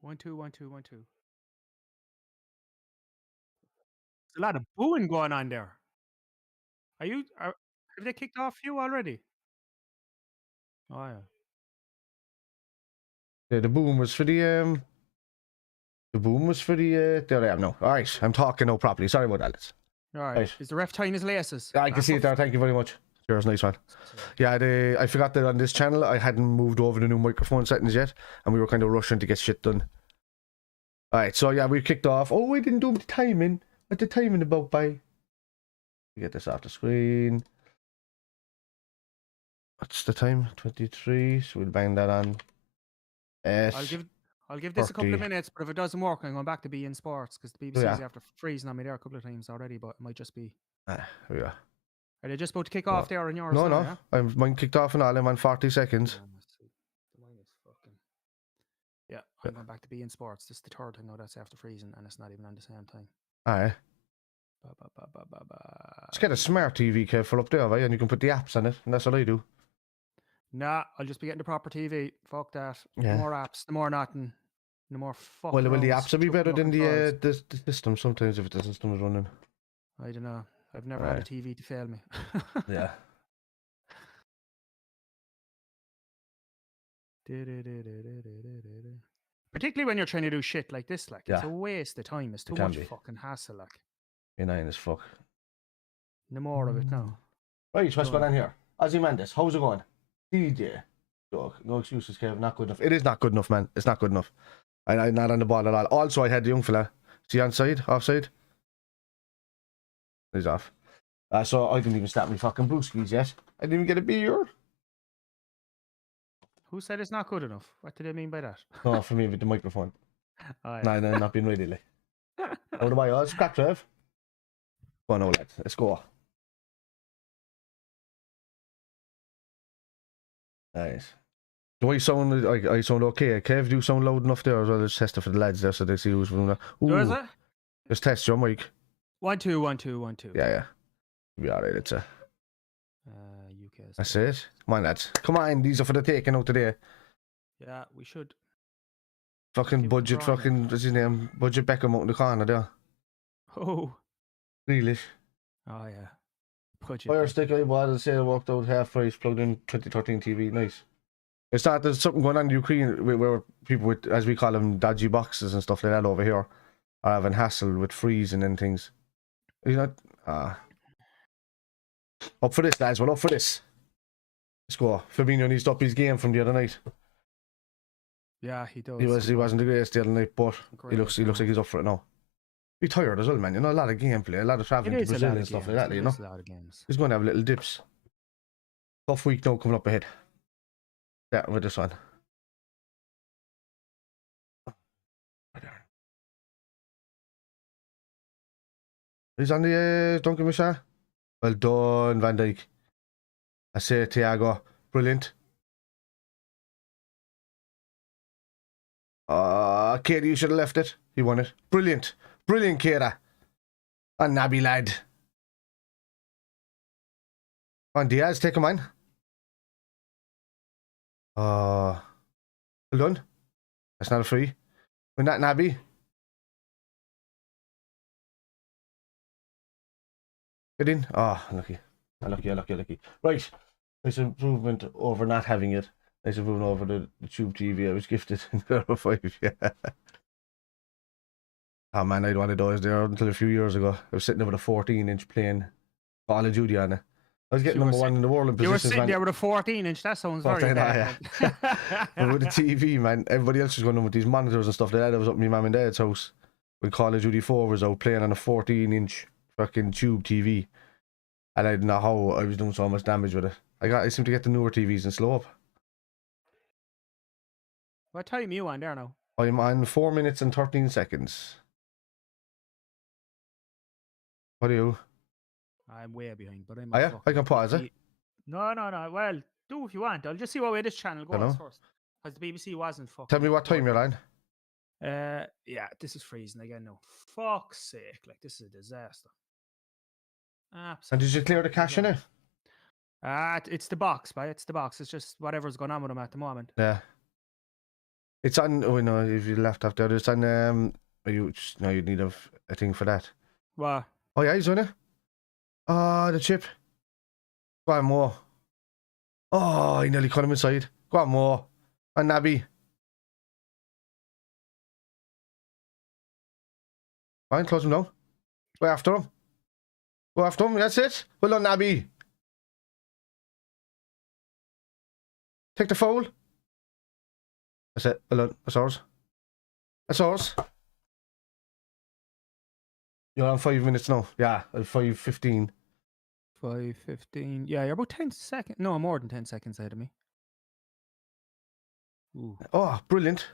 1 2 1 2 1 2. There's a lot of booing going on there. Have they kicked off you already? Oh, yeah. Yeah, the boom was for there I am now. Alright, I'm talking now properly. Sorry about that, lads. Alright. Right. Is the ref tying his laces? I can see it there, thank you very much. Cheers, nice one. Yeah, I forgot that on this channel I hadn't moved over the new microphone settings yet, and we were kind of rushing to get shit done. Alright, so yeah, we kicked off. Oh, we didn't do the timing. What the timing about by? Get this off the screen. What's the time? 23. So we'll bang that on. I'll give this a couple of minutes, but if it doesn't work, I'm going back to beIN Sports because the BBC's after freezing on me there a couple of times already, but it might just be. Yeah. Are they just about to kick off there on yours? No. Yeah? I'm mine kicked off and all. I'm on 40 seconds. Yeah, I'm going back to beIN Sports. This is the third time now that's after freezing, and it's not even on the same time. Aye. Let's get a smart TV, Kev, for up there, right? And you can put the apps on it, and that's what I do. Nah, I'll just be getting the proper TV. Fuck that. Yeah. No more apps, no more nothing. No more fucking. Well, the apps will be better than the system sometimes if the system is running. I don't know. I've never had a TV to fail me. Yeah. Particularly when you're trying to do shit like this, like it's a waste of time. It's too much fucking hassle, like. Inane as fuck. No more of it now. Right, what's going on here? Ozymandias, how's it going? DJ. No excuses, Kev. Not good enough. It is not good enough, man. It's not good enough. I'm not on the ball at all. Also, I had the young fella. Is he onside? Offside? He's off. So I didn't even start my fucking brewskis yet. I didn't even get a beer. Who said it's not good enough? What do they mean by that? No, for me with the microphone. Oh, yeah. No, not being ready. Like. How do I? Scrap, Trev. Go on, lads. Let's go. Nice. Do I sound okay? Kev, do you sound loud enough there as well? Let's test it for the lads there so they see who's from there. Does it? Let's test your mic. 1 2 1 2 1 2. Yeah. Be alright, it's a. UK. That's it. Come on, lads. Come on, these are for the taking out today. Yeah, we should. Fucking budget, fucking, what's his name? Budget Beckham out in the corner there. Oh. Really? Oh, yeah. Budget. Fire stick I bought, say I walked out half price, plugged in 2013 TV. Nice. It's that there's something going on in Ukraine where people with, as we call them, dodgy boxes and stuff like that over here are having hassle with freezing and things. You know, up for this, lads. Well, up for this. Let's go. Fabinho needs to up his game from the other night. Yeah, he does. He wasn't the greatest the other night, but he looks like he's up for it now. He's tired as well, man. You know, a lot of gameplay, a lot of traveling to Brazil and stuff like that. You know, a lot of games. He's going to have little dips. Tough week now coming up ahead. Yeah, with this one. He's on the don't give me a shot. Well done, Van Dijk. I say Thiago. Brilliant. Katie, you should have left it. He won it. Brilliant. Brilliant, Katie. A nabby lad. On Diaz, take him on. Well done. That's not a free. We're not nabby. Get in. Lucky. Lucky. Right. Nice improvement over not having it. Nice improvement over the tube TV I was gifted in 5. Yeah. Oh man, I had one of those there until a few years ago. I was sitting there with a 14-inch playing Call of Duty on it. I was getting number 1 in the world in positions. You were sitting there with a 14-inch. That sounds very bad. But with the TV, man, everybody else was going on with these monitors and stuff like that. I was up at my mum and dad's house when Call of Duty 4 was out playing on a 14-inch fucking tube TV. And I didn't know how I was doing so much damage with it. I seem to get the newer TVs and slow up. What time are you on there now? I'm on 4 minutes and 13 seconds. What are you? I'm way behind, but I'm. I can pause it. No. Well, do if you want. I'll just see what way this channel goes first. Because the BBC wasn't fucking. Tell me what time you're on. Yeah, this is freezing again now. Fuck's sake, like this is a disaster. Absolutely. And did you clear the cache in it? It's the box, It's the box. It's just whatever's going on with them at the moment. Yeah. It's on. Oh no, if you left after it's on. You no, you need a thing for that. What? Oh yeah, he's on it. Oh, the chip. Go on, more. Oh, he nearly cut him inside. Go on, more. And Nabby. Fine, close him down. Go after him. Go after him. That's it. Well done, Nabby. Take the foul. That's it. Well done. That's ours. That's ours. You're on 5 minutes now. Yeah, 5:15. 5:15. Yeah, you're about 10 seconds. No, more than 10 seconds ahead of me. Ooh. Oh, brilliant.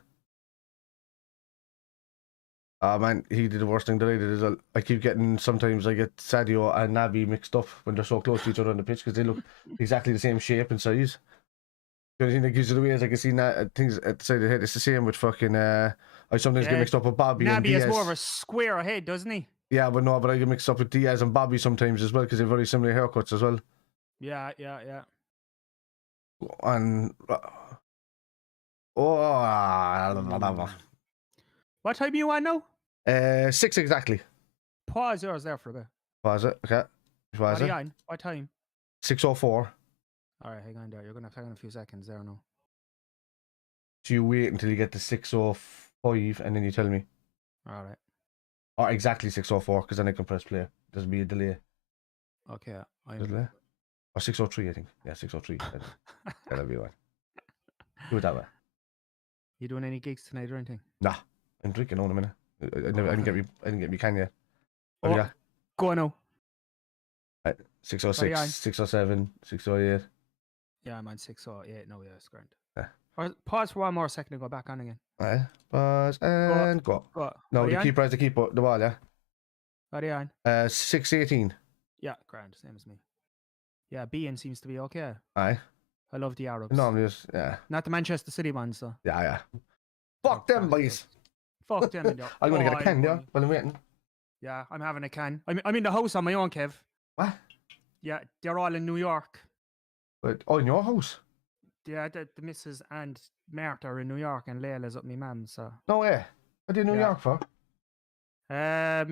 Ah, man, he did the worst thing that I did as well. I keep getting, sometimes I get Sadio and Naby mixed up when they're so close to each other on the pitch because they look exactly the same shape and size. The only thing that gives it away is I can see things at the side of the head. It's the same with fucking, I sometimes get mixed up with Bobby and Naby Diaz. has more of a square head, doesn't he? Yeah, but no, but I get mixed up with Diaz and Bobby sometimes as well because they have very similar haircuts as well. Yeah. And What time are you on now? 6 exactly. Pause yours there for a bit. Pause it. Okay. What are you on? What time? 6:04. All right, hang on there. You're going to have to hang on a few seconds there now. So you wait until you get to 6:05 and then you tell me. All right. Or exactly 6:04 because then I can press play. There'll be a delay. Okay. Delay? Or 6:03, I think. Yeah, 6:03. That'll be one. Do it that way. You doing any gigs tonight or anything? Nah, I'm drinking on a minute. I didn't get me can yet. Oh, yeah. Go on now. 6:06, 6:07, 6:08. Yeah, I'm on 6:08. No, yeah, it's grand. Yeah. Pause for one more second and go back on again. Pause and go. No, the keeper has to keep the ball, yeah? What are you on? 6:18. Yeah, grand. Same as me. Yeah, Bean seems to be okay. Aye. I love the Arabs. Normally, yeah. Not the Manchester City ones, though. Yeah. Fuck them, boys. Fuck them. I'm going to get a can, yeah, while I'm waiting. Yeah, I'm having a can. I'm in the house on my own, Kev. What? Yeah, they're all in New York. But, in your house? Yeah, the missus and Martha are in New York and Layla's up my mum, so. No way. What did New York for? I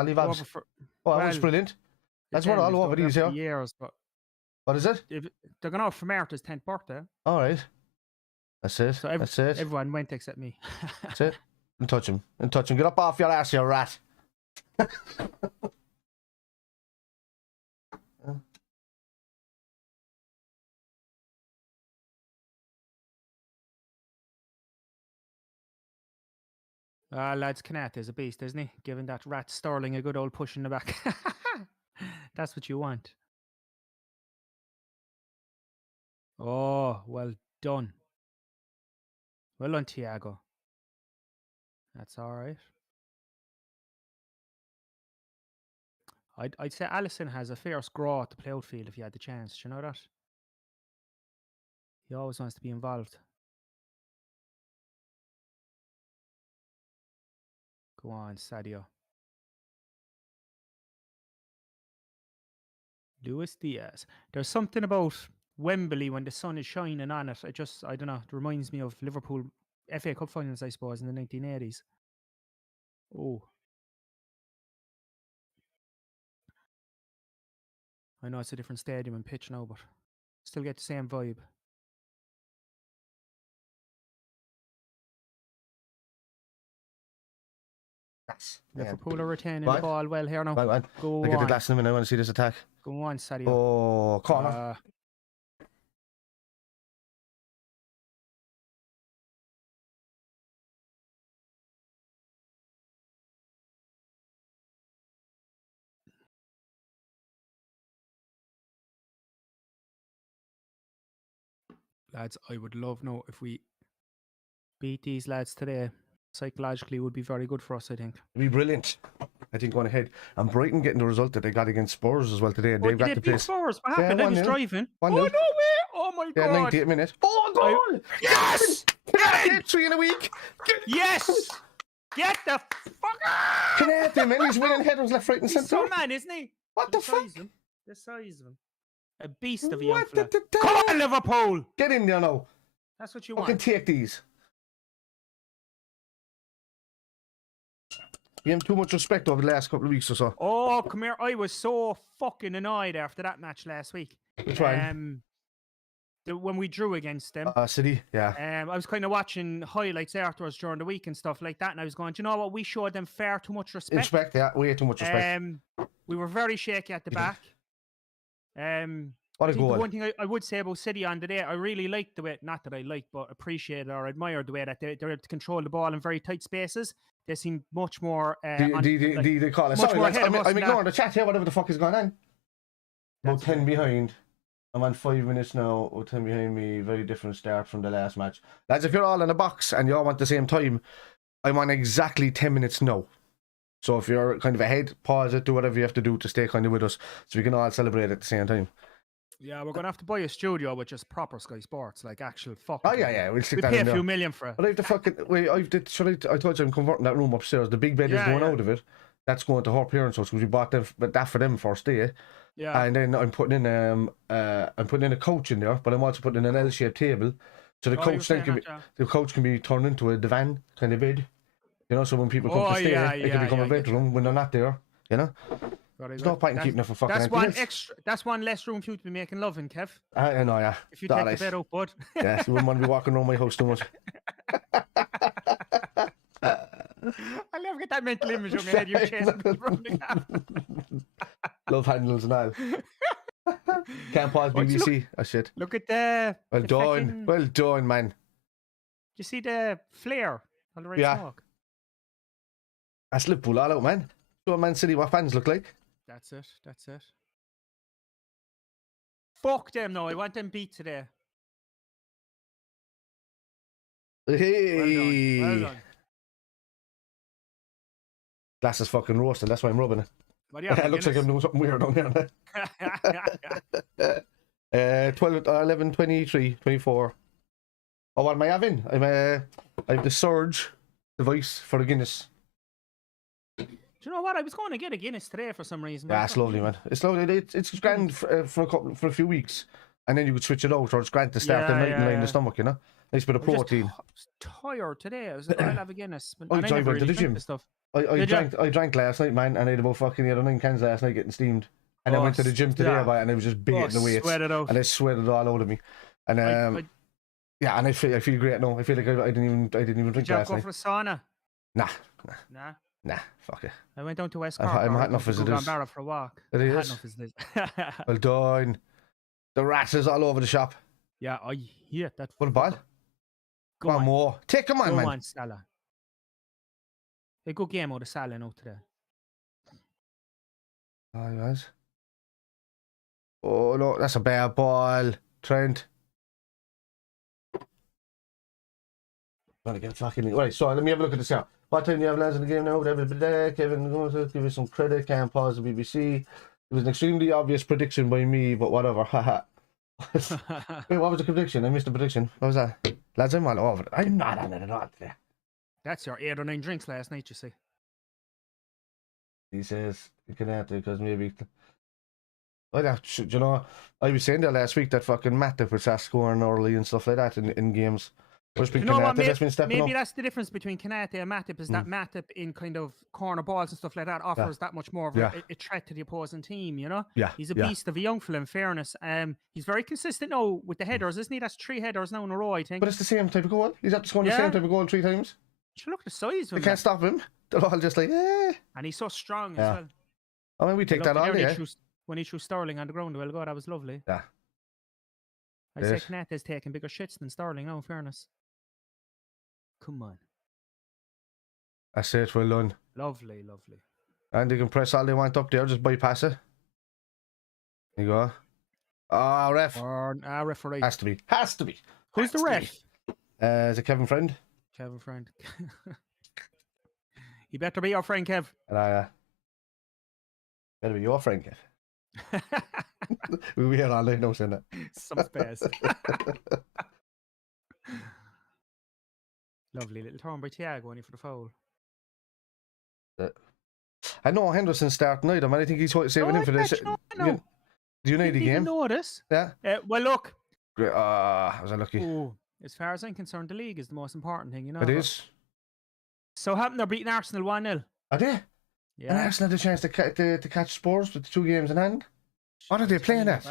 leave abs. That was brilliant. That's what all over these here. Years, but what is it? They're going out for Martha's 10th birthday. All right. That's it. So That's it. Everyone went except me. That's it. And touch him. Get up off your ass, you rat. Lads, Kanat is a beast, isn't he? Giving that rat Sterling a good old push in the back. That's what you want. Oh, well done. Well done, Thiago. That's all right. I'd say Alisson has a fierce grow at the play outfield if he had the chance. Do you know that? He always wants to be involved. Go on, Sadio. Luis Diaz. There's something about Wembley when the sun is shining on it. I don't know. It reminds me of Liverpool FA Cup finals, I suppose, in the 1980s. Oh. I know it's a different stadium and pitch now, but still get the same vibe. Yes. Liverpool are retaining the ball well here now. Right, go I on. get the glass in a minute. I want to see this attack. Go on, Sadio. Oh, corner. Lads, I would love now if we beat these lads today. Psychologically would be very good for us, I think. It'd be brilliant. I think going ahead. And Brighton getting the result that they got against Spurs as well today. And they've got to play. Spurs? What happened? I was driving. 1-0. Oh, no way! Oh, my God. 98 minutes. Oh, goal! Yes! Get 3 in a week. Yes! Get the fuck out! Canadian, man. He's winning headers left, right, and centre. He's so man, isn't he? What the fuck? The size of him. A beast of a young fella. Come on, Liverpool! Get in there now. That's what you want. I can take these. Gave him too much respect over the last couple of weeks or so. Oh, come here. I was so fucking annoyed after that match last week. Which one? When we drew against them. City, yeah. I was kind of watching highlights afterwards during the week and stuff like that, and I was going, do you know what? We showed them far too much respect. Respect, yeah, way too much respect. We were very shaky at the back. What a goal. The one thing I would say about City on the day, I really liked the way, not that I liked, but appreciated or admired the way that they were able to control the ball in very tight spaces. They seemed much more... they call it. Sorry, lads, I'm ignoring the chat here, whatever the fuck is going on. About 10 behind. I'm on 5 minutes now. 10 behind me. Very different start from the last match. Lads, if you're all in a box and you all want the same time, I'm on exactly 10 minutes now. So if you're kind of ahead, pause it, do whatever you have to do to stay kind of with us so we can all celebrate at the same time. Yeah, we're going to have to buy a studio with just proper Sky Sports, like actual fucking... Oh, yeah, we'll stick that pay in a there. few million for it. But I have to fucking... Wait, I told you I'm converting that room upstairs. The big bed is going out of it. That's going to her parents' house because we bought that for them first day. Yeah. And then I'm putting in a couch in there, but I'm also putting in an L-shaped table. So the couch can be turned into a divan kind of bed. You know, so when people come to stay, it can become a bedroom when they're not there. You know? There's no point in keeping it for fucking That's one less room for you to be making love in, Kev. I know, yeah. If you take the bed out, bud. Yeah, so you wouldn't want to be walking around my house too much. I'll never get that mental image of my head. You chasing people around the car. Love handles and all. Can't pause BBC. Shit. Look at the... Well done. Well done, man. You see the flare on the right smoke? That's Liverpool all out, man. Show Man City what fans look like. That's it. Fuck them, no. I want them beat today. Hey. Well done. Glass is fucking roasted. That's why I'm rubbing it. It looks like I'm doing something weird on there. 12, 11, 23, 24. Oh, what am I having? I have the Surge device for the Guinness. Do you know what? I was going to get a Guinness today for some reason. Yeah, it's lovely, man. It's lovely. It's grand for a few weeks, and then you could switch it out, or it's grand to start the night and line the stomach, you know. Nice bit of protein. I was tired today. I was like, I'll have a Guinness. I went to the gym. I drank last night, man, and I had about fucking 9 cans last night getting steamed. And I went to the gym today, and I was just beating the weights. And I sweated it all out of me. And yeah, and I feel great now. I feel like I didn't even drink last night. Did you go for a sauna? Nah, fuck it. I went down to West Cork. I'm had enough as it is. For a walk. It is. Well done. The rat is all over the shop. Yeah, I hear that. What a ball. Come on, more. Take him on, man. Go on, Salah. A good game out of Salah now today. Oh, yes. Oh, no, that's a bad ball. Trent. Trying to get fucking... Right, so let me have a look at this now. What time do you have lads in the game now? Kevin, going to give you some credit. Can't pause the BBC. It was an extremely obvious prediction by me, but whatever. Haha. Wait, what was the prediction? I missed the prediction. What was that? Lads, I'm all over it. I'm not on it at all today. That's your 8 or 9 drinks last night, you see. He says you can have to because maybe... you know, I was saying that last week that fucking Matip was scoring early and stuff like that in games. You know what, maybe that's the difference between Kanate and Matip is that Matip in kind of corner balls and stuff like that offers that much more of a threat to the opposing team, you know? Yeah. He's a beast of a young fella, in fairness. He's very consistent now with the headers, isn't he? That's 3 headers now in a row, I think. But it's the same type of goal. He's up to scoring the same type of goal 3 times. Look at the size of him. They can't stop him. They're all just like, eh. And he's so strong as well. I mean, we take that all day. When he threw Sterling on the ground, well, God, that was lovely. Yeah. I say Kanate's taking bigger shits than Sterling now, in fairness. Come on. That's it, well done. Lovely, lovely. And they can press all they want up there, just bypass it. There you go. Ah, ref. Referee. Has to be. Who's the ref? Is it Kevin Friend? Kevin Friend. He better be your friend, Kev. And better be your friend, Kev. We were here all night, no saying that. Some space. Lovely little turn by Thiago in for the foul. I know Henderson starting either, man. I think he's saving him for this. No. Do you know the game? Notice. Yeah. Well, look. Was I lucky? Oh, as far as I'm concerned, the league is the most important thing, you know. It is. So happened they're beating Arsenal 1-0. Are they? And Yeah. Arsenal had a chance to catch Spurs with the 2 games in hand. What are they playing at?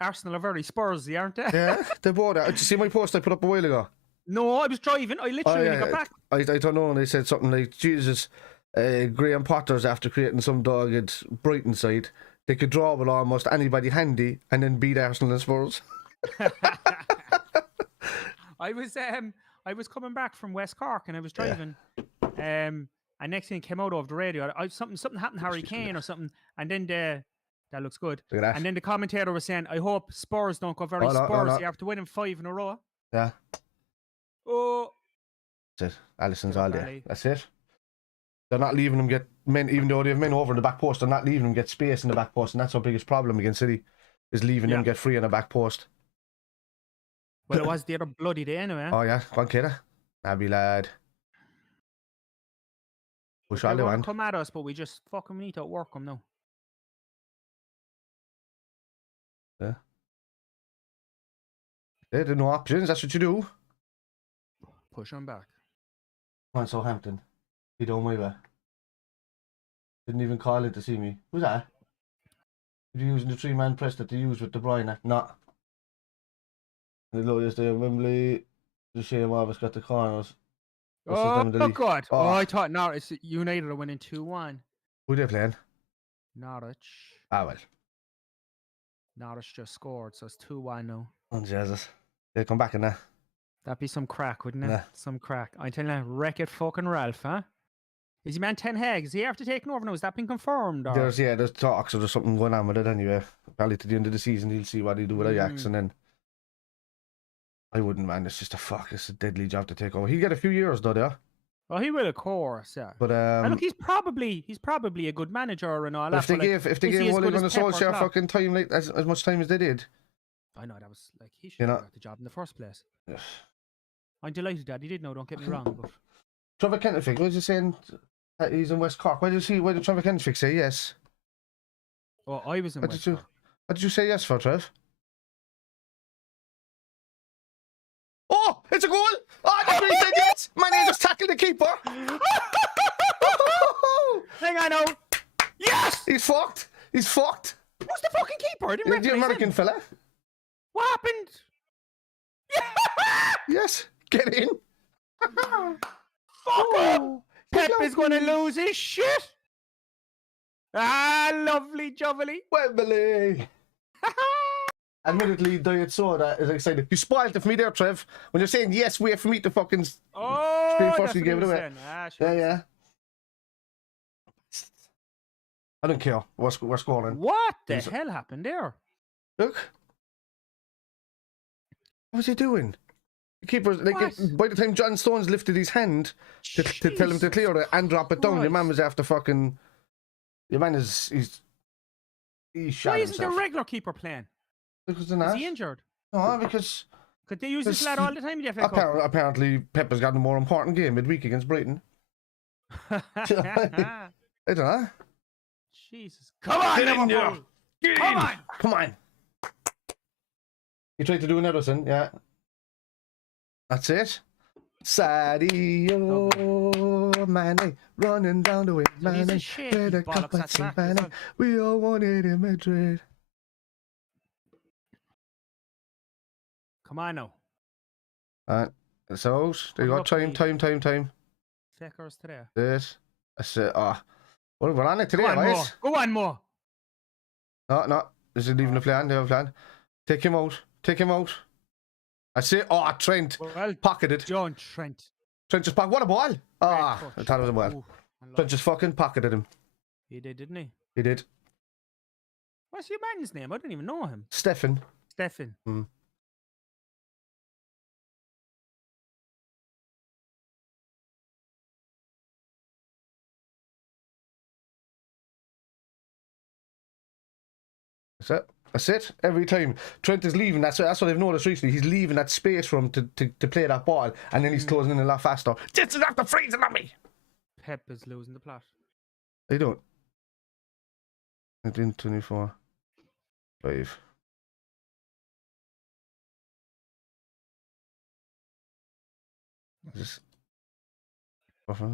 Arsenal are very Spursy, aren't they? Yeah, they both are. Did you see my post I put up a while ago? No, I was driving. I literally only got back. I don't know, and they said something like, Jesus, Graham Potter's after creating some dogged Brighton side. They could draw with almost anybody handy and then beat Arsenal and Spurs. I was coming back from West Cork and I was driving. And next thing came out over the radio. Something happened, Harry Kane or something, and then that looks good. Look at that. And then the commentator was saying, I hope Spurs don't go very Spursy after winning 5 in a row. Yeah. Oh, that's it. Alisson's all there. That's it. They're not leaving them get men, even though they have men over in the back post. They're not leaving them get space in the back post, and that's our biggest problem against City, is leaving them get free in the back post. Well, it was the other bloody day anyway. Oh yeah, go on, Kida. Nabby lad. Push all they want. Come at us, but we just fucking need to outwork them now. Yeah. They did no options. That's what you do. Push them back. Come on, Southampton. You don't my way. Didn't even call in to see me. Who's that? Are you using the 3-man press that they use with De Bruyne? Not. The lowest day in Wembley. The shame of us got the corners. Oh, God. Oh, I thought Norwich United are winning 2-1. Who they playing? Norwich. Ah, well. Norwich just scored, so it's 2-1 now. Oh, Jesus. They'll come back in there. That'd be some crack, wouldn't it? Yeah. Some crack. I'm telling you, wreck it fucking Ralph, huh? Is he man Ten Hag? Is he after taking over now? Has that been confirmed? Or? There's talks or there's something going on with it anyway. Probably to the end of the season he'll see what he'll do with Ajax, and then I wouldn't, man. It's just it's a deadly job to take over. He'll get a few years though, yeah. Well, he will, of course, yeah. But look, he's probably a good manager and all that. If they gave Ole Gunnar Solskjaer fucking time, like as much time as they did, I know that was like he should have got the job in the first place. Yes. I'm delighted that he did. No, don't get me wrong. But Trevor Kennefick, what was he saying? He's in West Cork. Why did Trevor Kennefick say yes? Oh, I was in West Cork. What did you say yes for, Trev? Oh, it's a goal! Oh, that's what he said yes! Man, he just tackled the keeper. Hang on now. Yes! He's fucked. Who's the fucking keeper? I didn't recognize the American him. fella. What happened? Yes, get in. Fuck up! Pep is going to lose his shit. Lovely jubbly. Wembley. Admittedly, Diet Soda is excited. You spoiled it for me there, Trev. When you're saying yes, wait for me to fucking scream first, you gave it away. Sure. Yeah. I don't care. We're scoring. What the hell happened there? Look. What was he doing? The keeper, by the time John Stones lifted his hand to tell him to clear it and drop it down, your man was after fucking. Your man he's shot Why isn't himself. the regular keeper playing? Because is he injured? No, because. Could they use this lad all the time in the FA Cup? Apparently, Pep has got a more important game midweek against Brighton. I don't know. Jesus. Come on, Liverpool! Come on! You tried to do an Ederson, yeah. That's it. Sadio Mane running down the way. Mane with a cup of champagne. We all want it in Madrid. Come on now. So they got time. Checkers today. This. That's it. We're on it today, guys. Go on more. No. This is leaving the plan. They have a plan. Take him out. I say, Trent. Well, pocketed. John Trent. Trent just pocketed. What a ball. I thought it was a ball. Ooh, Trent just fucking pocketed him. He did, didn't he? He did. What's your man's name? I don't even know him. Stefan. Hmm. That's it. Every time Trent is leaving, that's what I've noticed recently. He's leaving that space for him to play that ball, and then he's closing in a lot faster. This is after freezing on me. Pep is losing the plot. They don't. 1924. 5. Just. Okay.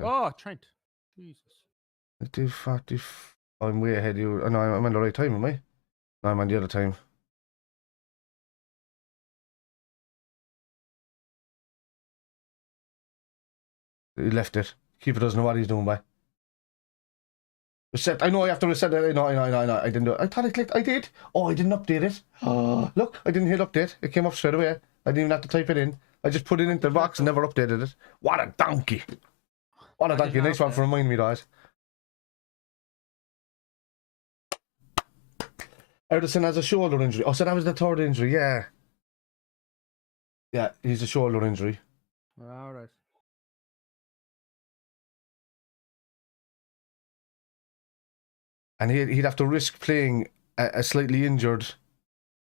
Oh, Trent. Jesus. I do 40. I'm way ahead of you. Oh, no, I'm on the right time, am I? No, I'm on the other time. He left it. Keeper doesn't know what he's doing, by. Reset. I know I have to reset it. I know. I didn't do it. I thought I clicked. I did. Oh, I didn't update it. Oh, look, I didn't hit update. It came up straight away. I didn't even have to type it in. I just put it into the box and never updated it. What a donkey. What a donkey. Nice one for reminding me, guys. Ederson has a shoulder injury. Oh, so that was the third injury, yeah. Yeah, he's a shoulder injury. All right. And he'd have to risk playing a slightly injured...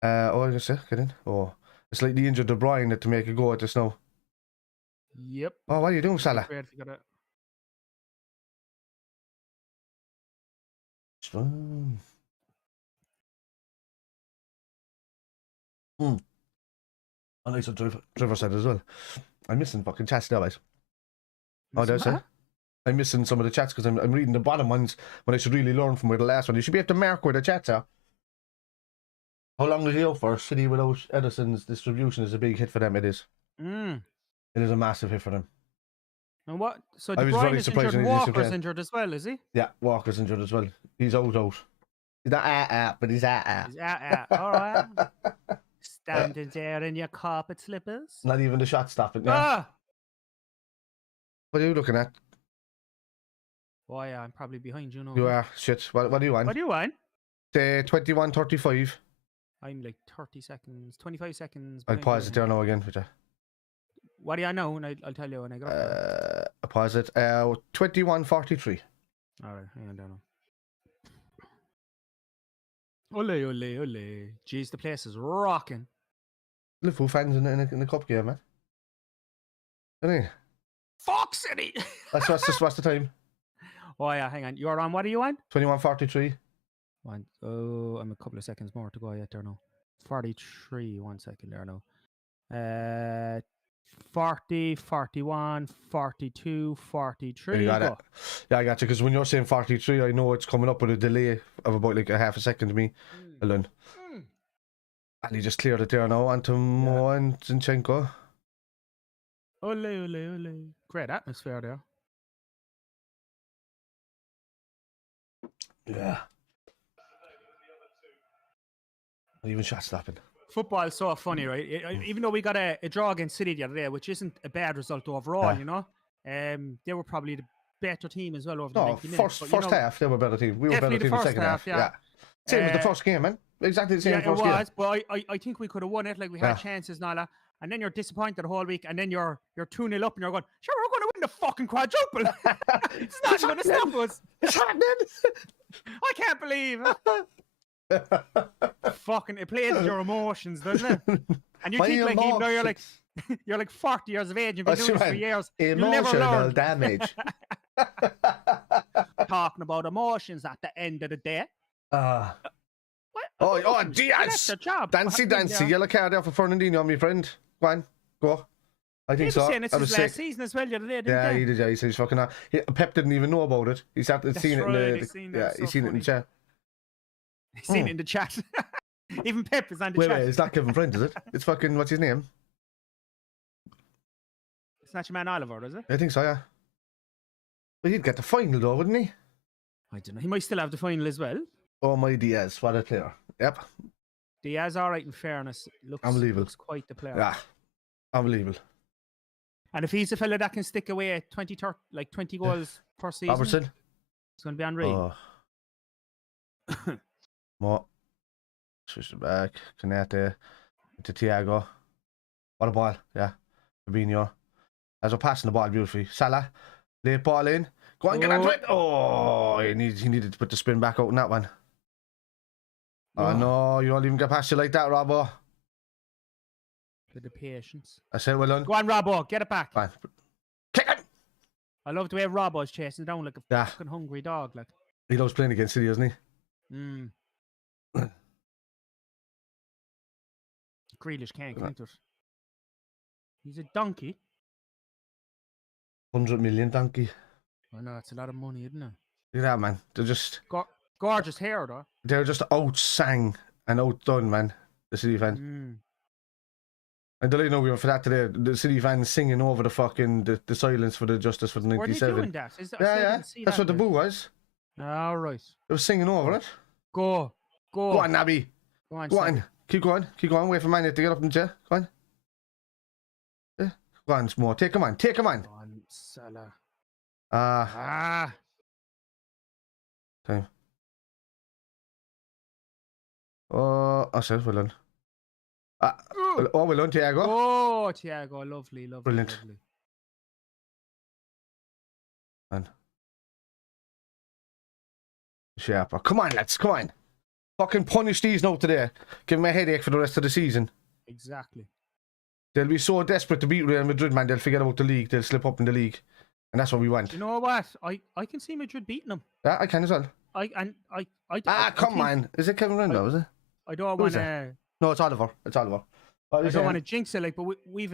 I guess, get in. Oh, a slightly injured De Bruyne to make a go at this now. Yep. Oh, what are you doing, Salah? Strong. Oh, nice what Trevor said as well. I'm missing fucking chats now, guys. Oh, there's it. I'm missing some of the chats because I'm reading the bottom ones when I should really learn from where the last one. You should be able to mark where the chats are. How long is he out for? City without Edison's distribution is a big hit for them. It is. It is a massive hit for them. And what? So De Bruyne is injured. Walker's injured as well, is he? Yeah, Walker's injured as well. He's out. He's not but he's out. He's out. All right. Standing there in your carpet slippers. Not even the shot stopping. Yeah. Ah! What are you looking at? Oh yeah, I'm probably behind you now. You are. Shit. What do you want? What do you want? 21:35. I'm like 30 seconds, 25 seconds. I'll pause it there now again. What do you know? And I'll tell you when I go. I'll pause it. 21:43. All right, hang on down now. Ole. Jeez, the place is rocking. Liverpool fans in the cup game, man. Isn't he? Fuck City! What's the time? Oh yeah, hang on. You're on. What are you on? 21:43. Oh, I'm a couple of seconds more to go yet there now. 43. 1 second there now. 40, 41, 42, 43. You got it. Yeah, I got you. Because when you're saying 43, I know it's coming up with a delay of about like a half a second to me. And he just cleared it there now onto Mo and Zinchenko. Ole. Great atmosphere there. Yeah. Not even shot stopping. Football is so funny, right? Even though we got a draw against City the other day, which isn't a bad result overall, you know. They were probably the better team as well over the 90 minutes. First half, they were a better team. We were better team in the second half. Yeah. Same as the first game, man. Exactly the same first game. It was, but I think we could have won it. Like, we had chances and all that. And then you're disappointed the whole week, and then you're 2-0 up, and you're going, sure, we're going to win the fucking quadruple. It's not going to stop us. It's happening. I can't believe it. Fucking, it plays with your emotions, doesn't it? And you think, like, even though you're like 40 years of age, you've been doing this for years, you'll never learn. Damage. Talking about emotions at the end of the day. Diaz! Dancy, yellow card there for Fernandinho, my friend. Go on, go. I think so. Saying it's his last season as well the other day, didn't he did. Yeah, he said he's fucking. Pep didn't even know about it. He started seeing it in the. He's seen it in the chat. He's seen it in the chat. Even Pep is on the chat. Wait, it's not Kevin Friend, is it? It's fucking, what's his name? It's not your man Oliver, is it? I think so, yeah. But he'd get the final though, wouldn't he? I don't know. He might still have the final as well. Oh my Diaz, what a player. Yep. Diaz, all right, in fairness. Unbelievable. Looks quite the player. Yeah. Unbelievable. And if he's a fella that can stick away at 20 goals per season, Robertson, it's going to be unreal. Mo. Switch it back. Canete. To Thiago. What a ball. Yeah. Fabinho. As we're passing the ball beautifully. Salah. Late ball in. Go on, get onto it. Oh, he needed to put the spin back out in that one. Oh no, you don't even get past you like that, Robbo. With the patience. I said, well done. Go on, Robbo, get it back. Fine. Kick him! I love the way Robbo's chasing down like a fucking hungry dog. Like. He loves playing against City, doesn't he? Grealish can't get into it. He's a donkey. 100 million donkey. I know, it's a lot of money, isn't it? Look at that, man. They're just... Gorgeous hair, though. They're just outsang and outdone, man. The City fans. And don't you know we were for that today? The City fans singing over the fucking the silence for the justice for the 97. Were they doing that? Yeah. That's what the boo was. All right. They were singing over it. Go. Go on, Nabby. Go on. Go on. Keep going. Keep going. Wait for Man United to get up in the chair. Go on. Yeah. Go on, more. Take him on. Take him on. Go on, Salah. Time. Oh, I said well done. Well done, Thiago. Oh, Thiago, lovely. Brilliant. Lovely. Man. Sharper. Come on, lads. Come on. Fucking punish these now today. Give them a headache for the rest of the season. Exactly. They'll be so desperate to beat Real Madrid, man. They'll forget about the league. They'll slip up in the league. And that's what we want. You know what? I can see Madrid beating them. Yeah, I can as well. Come on. Is it Kevin Randall, is it? I don't want to... No, it's Oliver. It's Oliver. I don't want to jinx it, like, but we've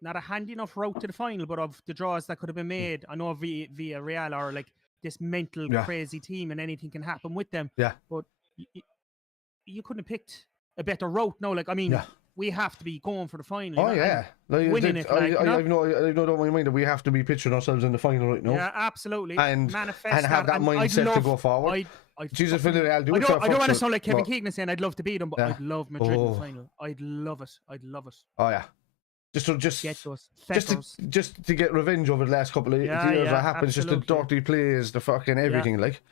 not a handy enough route to the final, but of the draws that could have been made. I know via Real or like this mental crazy team, and anything can happen with them. Yeah. But you couldn't have picked a better route. No, like, I mean, we have to be going for the final. Oh, yeah. Winning it. Like, I don't want to mind that we have to be picturing ourselves in the final right now. Yeah, absolutely. And manifest and have that mindset to go forward. Jesus, for the Real, I don't want to sound like Kevin Keegan saying I'd love to beat them, but I'd love Madrid in the final. I'd love it. Oh yeah, just get those just to get revenge over the last couple of years. What happens? Just the dirty plays, the fucking everything, like.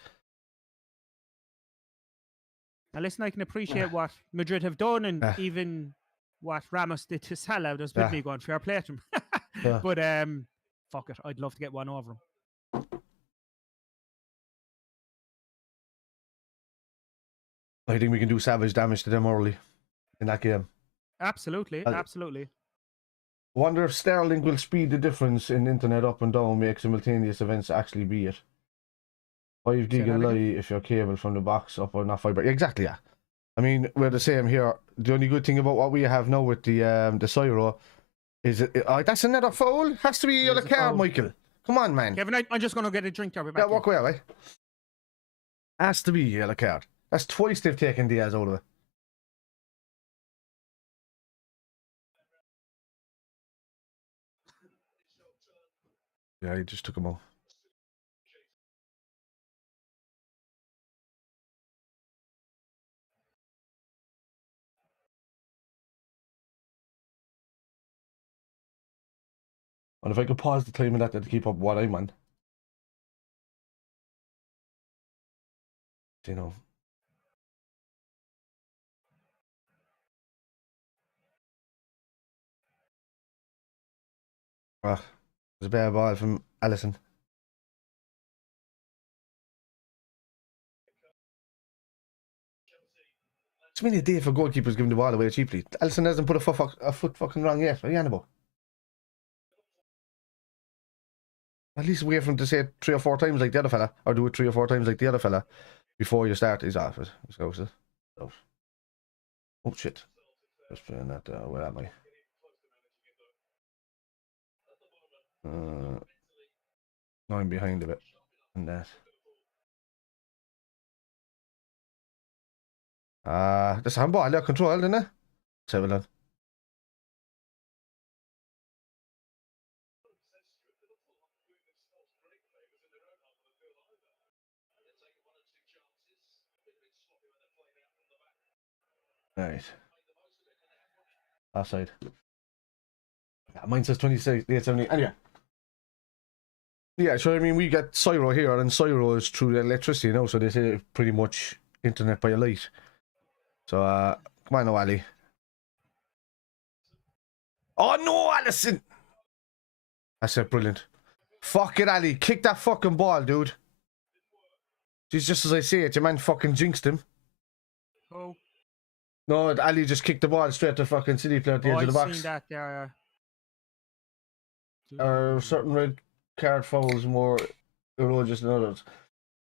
Now listen, I can appreciate what Madrid have done, and even what Ramos did to Salah. There's with me going fair play to him. But fuck it, I'd love to get one over him. I think we can do savage damage to them early in that game. Absolutely. Wonder if Sterling will speed the difference in internet up and down, make simultaneous events actually be it. 5 gig and lie if your cable from the box up or not fiber. Exactly, yeah. I mean, we're the same here. The only good thing about what we have now with the Syro is that's another foul. Has to be a yellow card, Michael. Come on, man. Kevin, I'm just going to get a drink. Yeah, walk away. Has to be a yellow card. That's twice they've taken Diaz out of it. Yeah, he just took him off. And if I could pause the time of that to keep up what I'm on. You know. It was a bad ball from Allison. It's been a day for goalkeepers giving the ball away cheaply. Allison hasn't put a foot fucking wrong yet. What are you on about? At least wait for him to say it 3 or 4 times like the other fella, or do it 3 or 4 times like the other fella before you start. He's off it. Let's go. Oh shit! Just playing that. Where am I? Now I'm behind a bit. And that. That's a handball. They're controlled, isn't it? So well done. Right. Offside. Mine says 26, 870. Anyway. Yeah, so I mean, we got Syro here, and Syro is through the electricity, you know, so they say pretty much internet by a light. So, come on now, Ali. Oh no, Allison! That's it, brilliant. Fuck it, Ali. Kick that fucking ball, dude. Just as I say it, your man fucking jinxed him. Oh. No, Ali just kicked the ball straight to fucking City player at the edge of the box. I've seen that there. Certain red card fouls more egregious than others.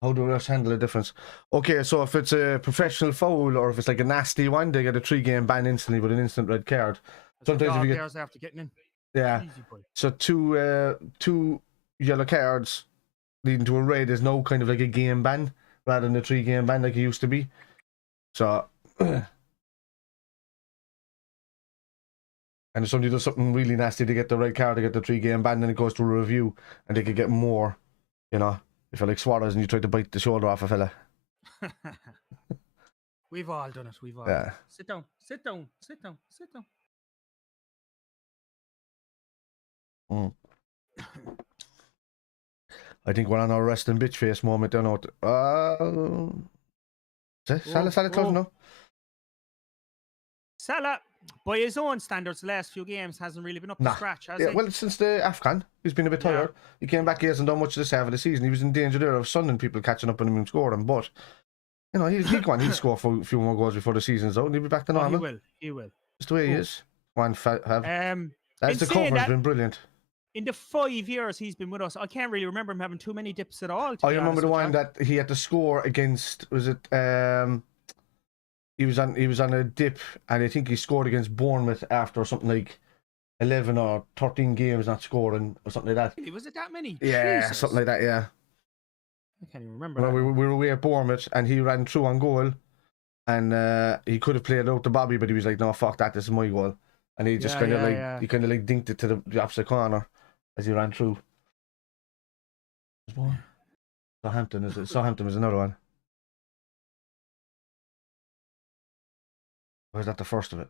How do refs handle the difference? Okay, so if it's a professional foul or if it's like a nasty one, they get a 3-game ban instantly with an instant red card. Sometimes if you get after getting in. Yeah. So two yellow cards leading to a red is now kind of like a game ban rather than a 3-game ban like it used to be. So, and if somebody does something really nasty to get the red card, to get the 3-game ban, then it goes to a review and they could get more, you know, if you're like Suarez and you try to bite the shoulder off a fella. We've all done it. We've all done it. Sit down. Sit down. Sit down. Sit down. I think we're on our resting bitch face moment. I know. Salah closing now. Salah, by his own standards, the last few games hasn't really been up to scratch, has he? Well, since the AFCON, he's been a bit tired. He came back, he hasn't done much this half of the season. He was in danger there of sunning people catching up on him and scoring, but you know, he'll score for a few more goals before the season's out and he'll be back to normal. He will. That's the way he is. That's the cover's been brilliant. In the 5 years he's been with us, I can't really remember him having too many dips at all. I remember the one that he had to score against, was it he was on a dip and I think he scored against Bournemouth after something like 11 or 13 games not scoring or something like that. Was it that many? Yeah, Jesus. Something like that, yeah. I can't even remember. Well, we were away at Bournemouth and he ran through on goal and he could have played out to Bobby, but he was like, no, fuck that, this is my goal. And he just he kind of like dinked it to the opposite corner as he ran through. Southampton was another one. Or is that the first of it?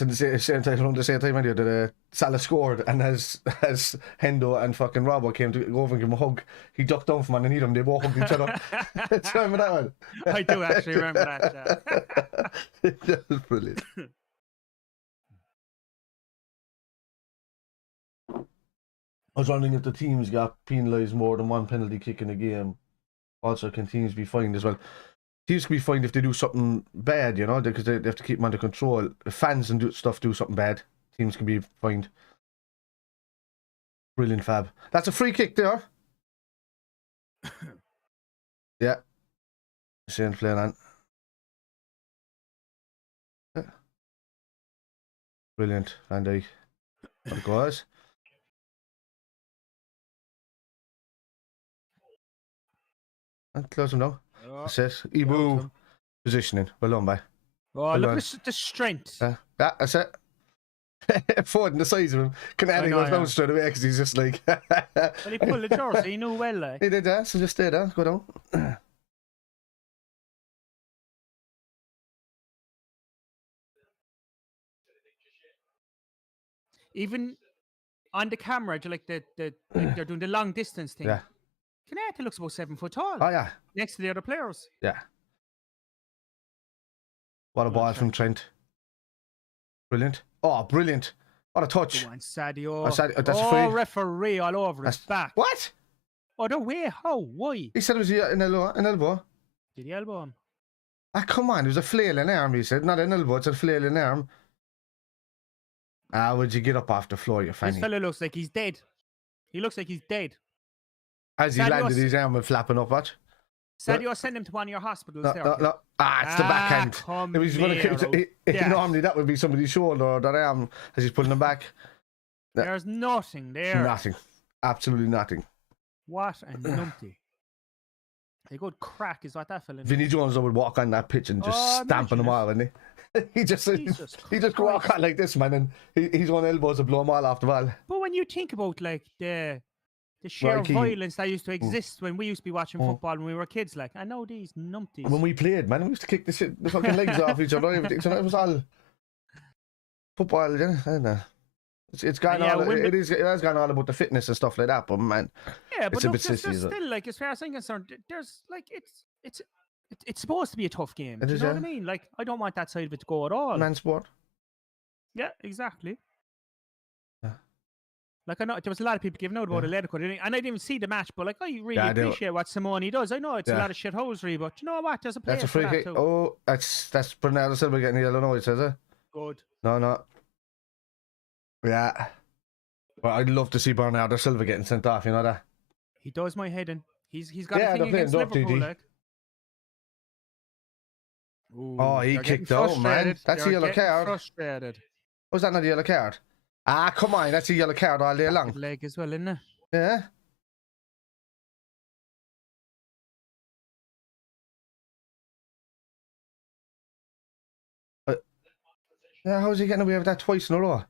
It's at the same time, around the same time anyway, that Salah scored, and as Hendo and fucking Robbo came to go over and give him a hug, he ducked down from underneath him. They both hugged each other. Do you remember that one? I do actually remember that. That was brilliant. I was wondering if the teams got penalised more than one penalty kick in a game. Also, can teams be fined as well? Teams can be fined if they do something bad, you know, because they have to keep them under control. If fans and do something bad, teams can be fined. Brilliant, Fab. That's a free kick there. Yeah. Shane playing on. Yeah. Brilliant, Van Dijk. What it goes. And close him now. That's it. Ibu positioning. Well done, bye. Oh, look at the strength. Yeah, that's it. Foden, the size of him. Canary goes down straight away because he's just like. Well, he pulled the jersey. He knew well, like. He did that, so just stay there. Go down. Even on the camera, like they're doing the long distance thing. Yeah. Canete looks about 7 foot tall. Oh, yeah. Next to the other players. Yeah. What a ball from Trent. Brilliant. Oh, brilliant. What a touch. Go on, Sadio. That's free. Referee all over his back. What? Oh, no way. How? Why? He said it was an elbow. Did he elbow him? Ah, come on. It was a flailing arm, he said. Not an elbow, it's a flailing arm. Would you get up off the floor, you fanny? This fella looks like he's dead. He looks like he's dead. As he landed his arm and flapping up, what? Sadio, send him to one of your hospitals there. No. It's the backhand. Normally that would be somebody's shoulder or their arm as he's pulling them back. There's nothing there. Nothing. Absolutely nothing. What a numpty. A good crack is what that fella. Vinnie Jones would walk on that pitch and just stamp on them all, wouldn't he? he just walk on like this, man, and he's on elbows to blow them all off the ball. But when you think about like the sheer violence that used to exist when we used to be watching football when we were kids, like I know these numpties. When we played, man, we used to kick the fucking legs off each other. Everything. So it was all football. Yeah, I don't know. It's gone all. It has gone all about the fitness and stuff like that. But man, but look, there's still like, as far as I'm concerned, there's like it's supposed to be a tough game. Do you know what I mean? Like I don't want that side of it to go at all. Man sport. Yeah, exactly. Like I know there was a lot of people giving out about Atletico, and I didn't even see the match, but like I really appreciate what Simone does. I know it's a lot of shithousery, but you know what? There's a place for that too. Oh, that's Bernardo Silva getting yellow noise, is it? Good. No. Yeah. Well, I'd love to see Bernardo Silva getting sent off. You know that. He does my head in. He's got a thing against Liverpool. Like. Ooh, he kicked out, man. That's a yellow card. Frustrated. Was that not a yellow card? Ah, come on. That's a yellow card all day long. Leg as well, isn't it? Yeah. Yeah, how's he getting away with that twice in a row?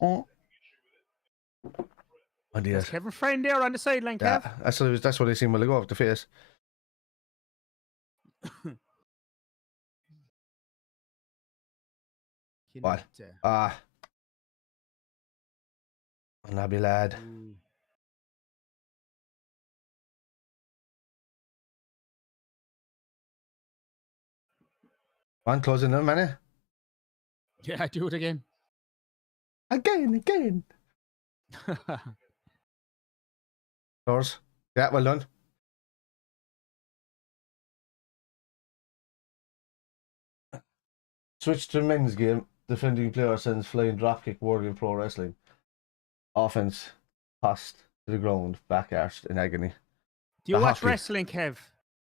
Oh. There's Kevin Friend there on the sideline, Kev. Yeah, that's what I seen when they go off the face. What? Unhappy lad. One closing in a minute. Yeah, do it again. Again. Doors. Yeah, well done. Switch to men's game. Defending player sends flying dropkick worthy of pro wrestling. Offense tossed to the ground, back arched in agony. Do you watch wrestling, Kev?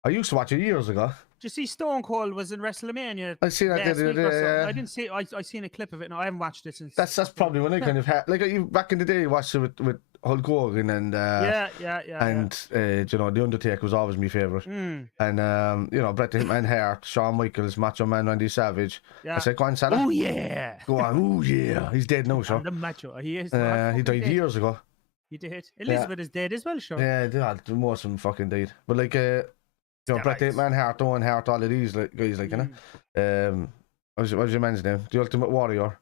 I used to watch it years ago. Did you see Stone Cold was in WrestleMania? I seen that the other day. I didn't see. I seen a clip of it. No, I haven't watched it since. That's probably when I kind of had back in the day. I watched it with Hulk Hogan and you know, The Undertaker was always my favorite. And you know, Bret the Hitman Hart, Shawn Michaels, Macho Man Randy Savage. I said, go on, Salah. Oh yeah. Go on. Oh yeah. He's dead now, sure. The Macho. He is. He died years ago. He did. Elizabeth is dead as well, sure. Yeah, most of them fucking died. But like, you know, Bret the Hitman Hart, Owen Hart, all of these guys, like, you know. What was your man's name? The Ultimate Warrior.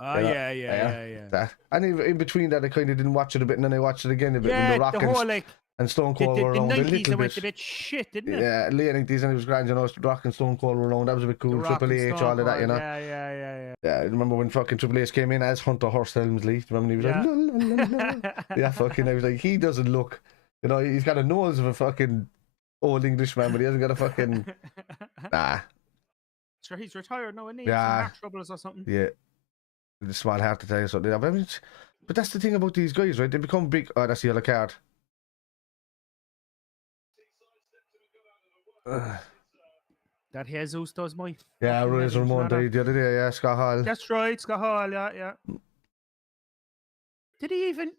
Oh, yeah. That. And in between that, I kind of didn't watch it a bit, and then I watched it again a bit. Yeah, the Rock and Stone Cold were around a little bit. Went a bit shit, didn't it? Yeah, late 90s, and it was grand, you know, Rock and Stone Cold were around. That was a bit cool. Triple H, all of that, you know. Yeah. Yeah, I remember when fucking Triple H came in as Hunter Hearst Helmsley. Remember he was like, la, la, la. Yeah, fucking, I was like, he doesn't look, you know, he's got a nose of a fucking old Englishman, but he hasn't got a fucking, nah. Sure, he's retired now, isn't he? Yeah. Some heart troubles or something. Yeah. The small heart attack or something. But that's the thing about these guys, right? They become big. Oh, that's the yellow card. That Jesus does my. Yeah, Razor Ramon died the other day. Yeah, Scott Hall. That's right, Scott Hall. Yeah. Did he even?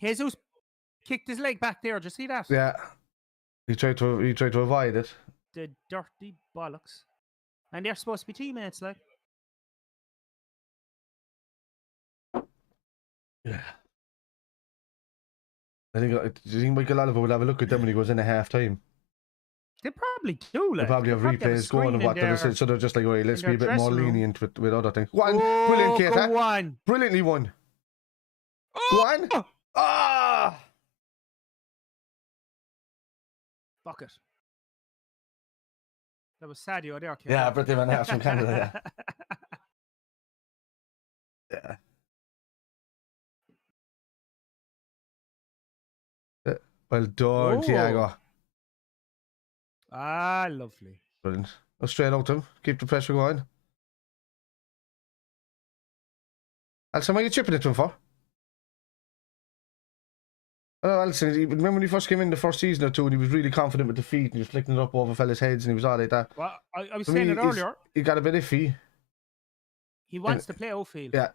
Jesus kicked his leg back there. Did you see that? Yeah. He tried to avoid it. The dirty bollocks. And they're supposed to be teammates, like. Yeah. Do you think Michael Oliver will have a look at them when he goes in at half time? They probably do. Like. They probably have replays going and what they're saying. So they're just like, right, let's be a bit more lenient with other things. Go on. Brilliant, Kate. Go on. Brilliantly won. Go on. Ah! Fuck it. That was Sadio there, Kate. Yeah, Bret Van Hart from Canada, yeah. Well done, Thiago. Lovely. Brilliant. Go straight out to him. Keep the pressure going. Alison, what are you chipping it to him for? Oh, Alison, remember when he first came in the first season or two and he was really confident with the feet and he was flicking it up over fellas' heads and he was all like that? Well, I was saying it earlier. He got a bit iffy. He wants to play outfield. Yeah.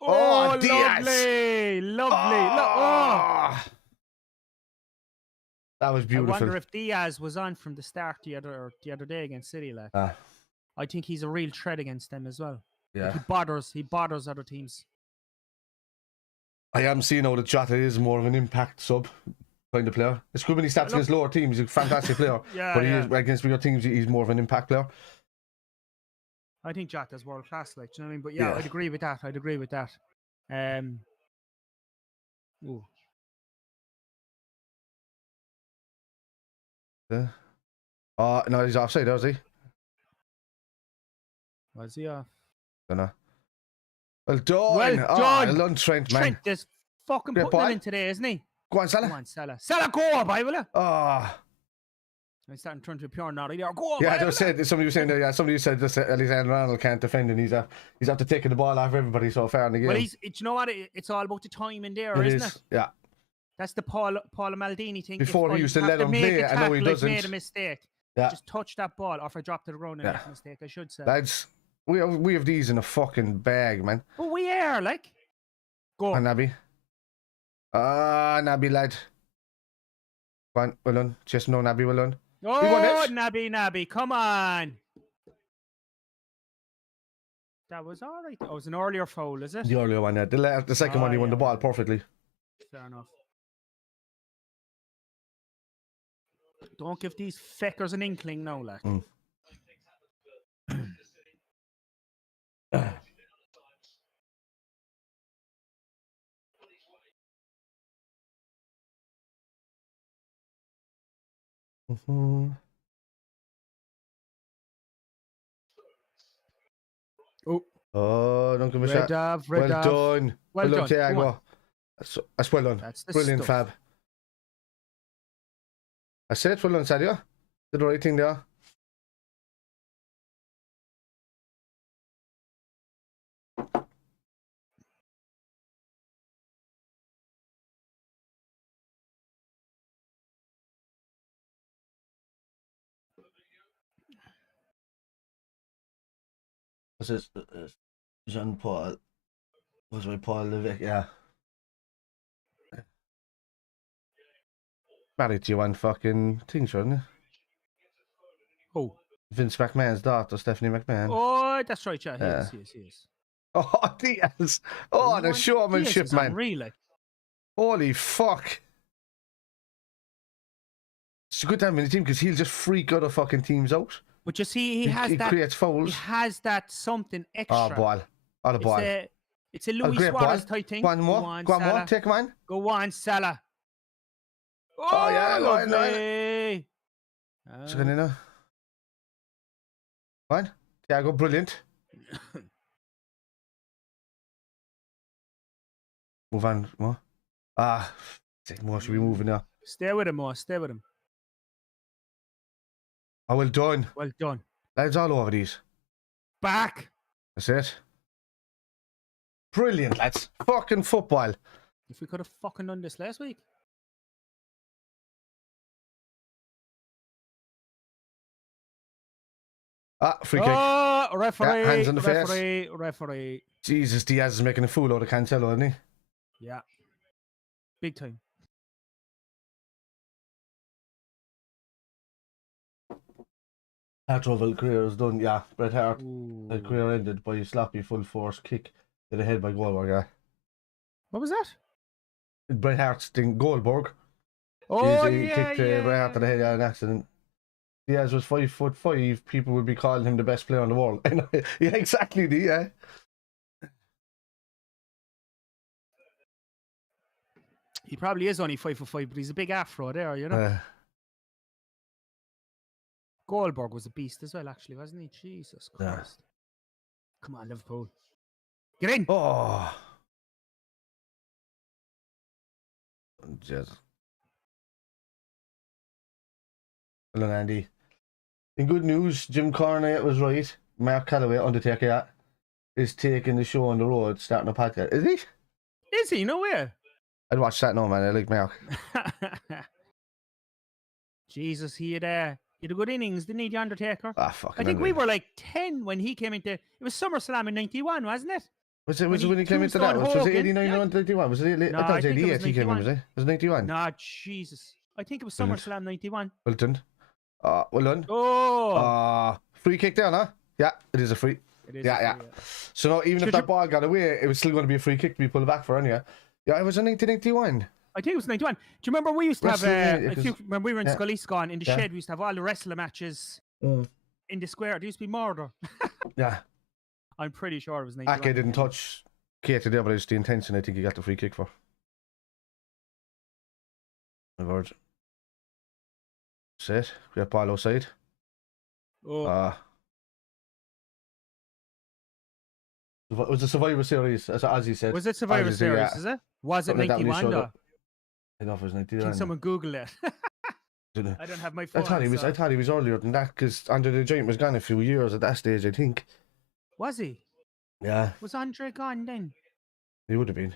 Oh, Diaz. Lovely. That was beautiful. I wonder if Diaz was on from the start the other day against City. Like, I think he's a real threat against them as well. Yeah, like he bothers other teams. I am seeing now that Jota is more of an impact sub kind of player. It's good when he starts against lower teams. He's a fantastic player. But he is against bigger teams. He's more of an impact player. I think Jota's world class. Like, do you know what I mean? But yeah, I'd agree with that. Ooh. Yeah. Oh, no, he's offside, was he? Was he off? Dunno. Well done, Trent, man. Trent is fucking putting them in today, isn't he? Go on, Salah. Come on, Salah. Salah, go, boy, will you? Oh. I'm starting to turn to a pure naughty there. Go on, yeah, somebody was saying that. Somebody said that Alexander Arnold can't defend, and he's after taking the ball off everybody so far in the game. Well, do you know what? It's all about the timing there, isn't it? Yeah. That's the Paolo Maldini thing. Before he used to let him play, I know he doesn't. Made a mistake. Yeah. Just touch that ball, or if I drop to the ground and make a mistake, I should say. Lads, We have these in a fucking bag, man. Oh, we are, like. Go. And Nabby. Nabby, lad. Go on, well done. Just no Nabby, well done. Oh, Nabby, come on. That was all right. Oh, it was an earlier foul, is it? The earlier one, yeah. The second one, he won the ball perfectly. Fair enough. Don't give these feckers an inkling now, like. Oh, don't give me a shot. Well done. Well done, Thiago. That's well done. That's brilliant, stuff. Fab. I said well done, Sadio. Did the right thing there. This is Jean-Paul. Was my Paul Levick, yeah. Married to you one fucking thing, shouldn't you? Who? Vince McMahon's daughter, Stephanie McMahon. Oh, that's right, yeah. Yes. Oh, Diaz. Oh, the showmanship, man. Really? Holy fuck. It's a good time in the team because he'll just freak other fucking teams out. But you see, he creates fouls. He has that something extra. Oh, ball. Oh, the ball. It's a Luis Suarez type thing. One more. Go on, take him on. Go on, Salah. Oh, yeah, lovely. What's going on? One. Thiago, brilliant. Move on, more. More should be moving now. Stay with him, more. Stay with him. Oh, well done. Well done. Lads all over these. Back. That's it. Brilliant, lads. Fucking football. If we could have fucking done this last week. Free kick. Oh, referee. Hands on the face. Referee. Jesus, Diaz is making a fool out of Cancelo, isn't he? Yeah. Big time. Hartwell career is done, yeah. Bret Hart, the career ended by a sloppy full force kick to the head by Goldberg, yeah. What was that? Bret Hart's thing, Goldberg. Oh, he kicked Bret Hart to the head in an accident. Diaz was 5'5", people would be calling him the best player in the world. Yeah, exactly, yeah. He probably is only 5'5", but he's a big afro there, you know. Goldberg was a beast as well, actually, wasn't he? Jesus Christ. Yeah. Come on, Liverpool. Get in! Oh. Just. Hello, Andy. In good news, Jim Cornette was right. Mark Calloway, Undertaker, is taking the show on the road, starting a podcast. Is he? Is he? No way. I'd watch that now, man. I like Mark. Jesus, he had a good innings, didn't he, The Undertaker? Fuck. I think we were like 10 when he came into... It was SummerSlam in 91, wasn't it? Was it when he came into that? Was it 89 or 91? Was it? No, I thought it was 88 he came in, was it? Was it 91? Nah, Jesus. I think it was SummerSlam 91. Well done. Well done. Oh! Free kick there, huh? Yeah, it is a free. It is yeah. So now, even if that ball got away, it was still going to be a free kick to be pulled back for, anyway. Yeah, it was in 1991. I think it was 91. Do you remember we used to have, when we were in Scully Scone, in the shed, we used to have all the wrestling matches in the square. There used to be murder. Yeah. I'm pretty sure it was 91. Ake didn't touch Kate there, but it was the intention I think he got the free kick for. My word. Set. We have ball outside. Oh. It was a Survivor Series, as Ozzy said. Was it Survivor Series, is it? Was it 91 though? I don't know if it was 91. Can someone Google it? I don't have my phone. I thought he was earlier than that, because Andre the Giant was gone a few years at that stage, I think. Was he? Yeah. Was Andre gone then? He would have been.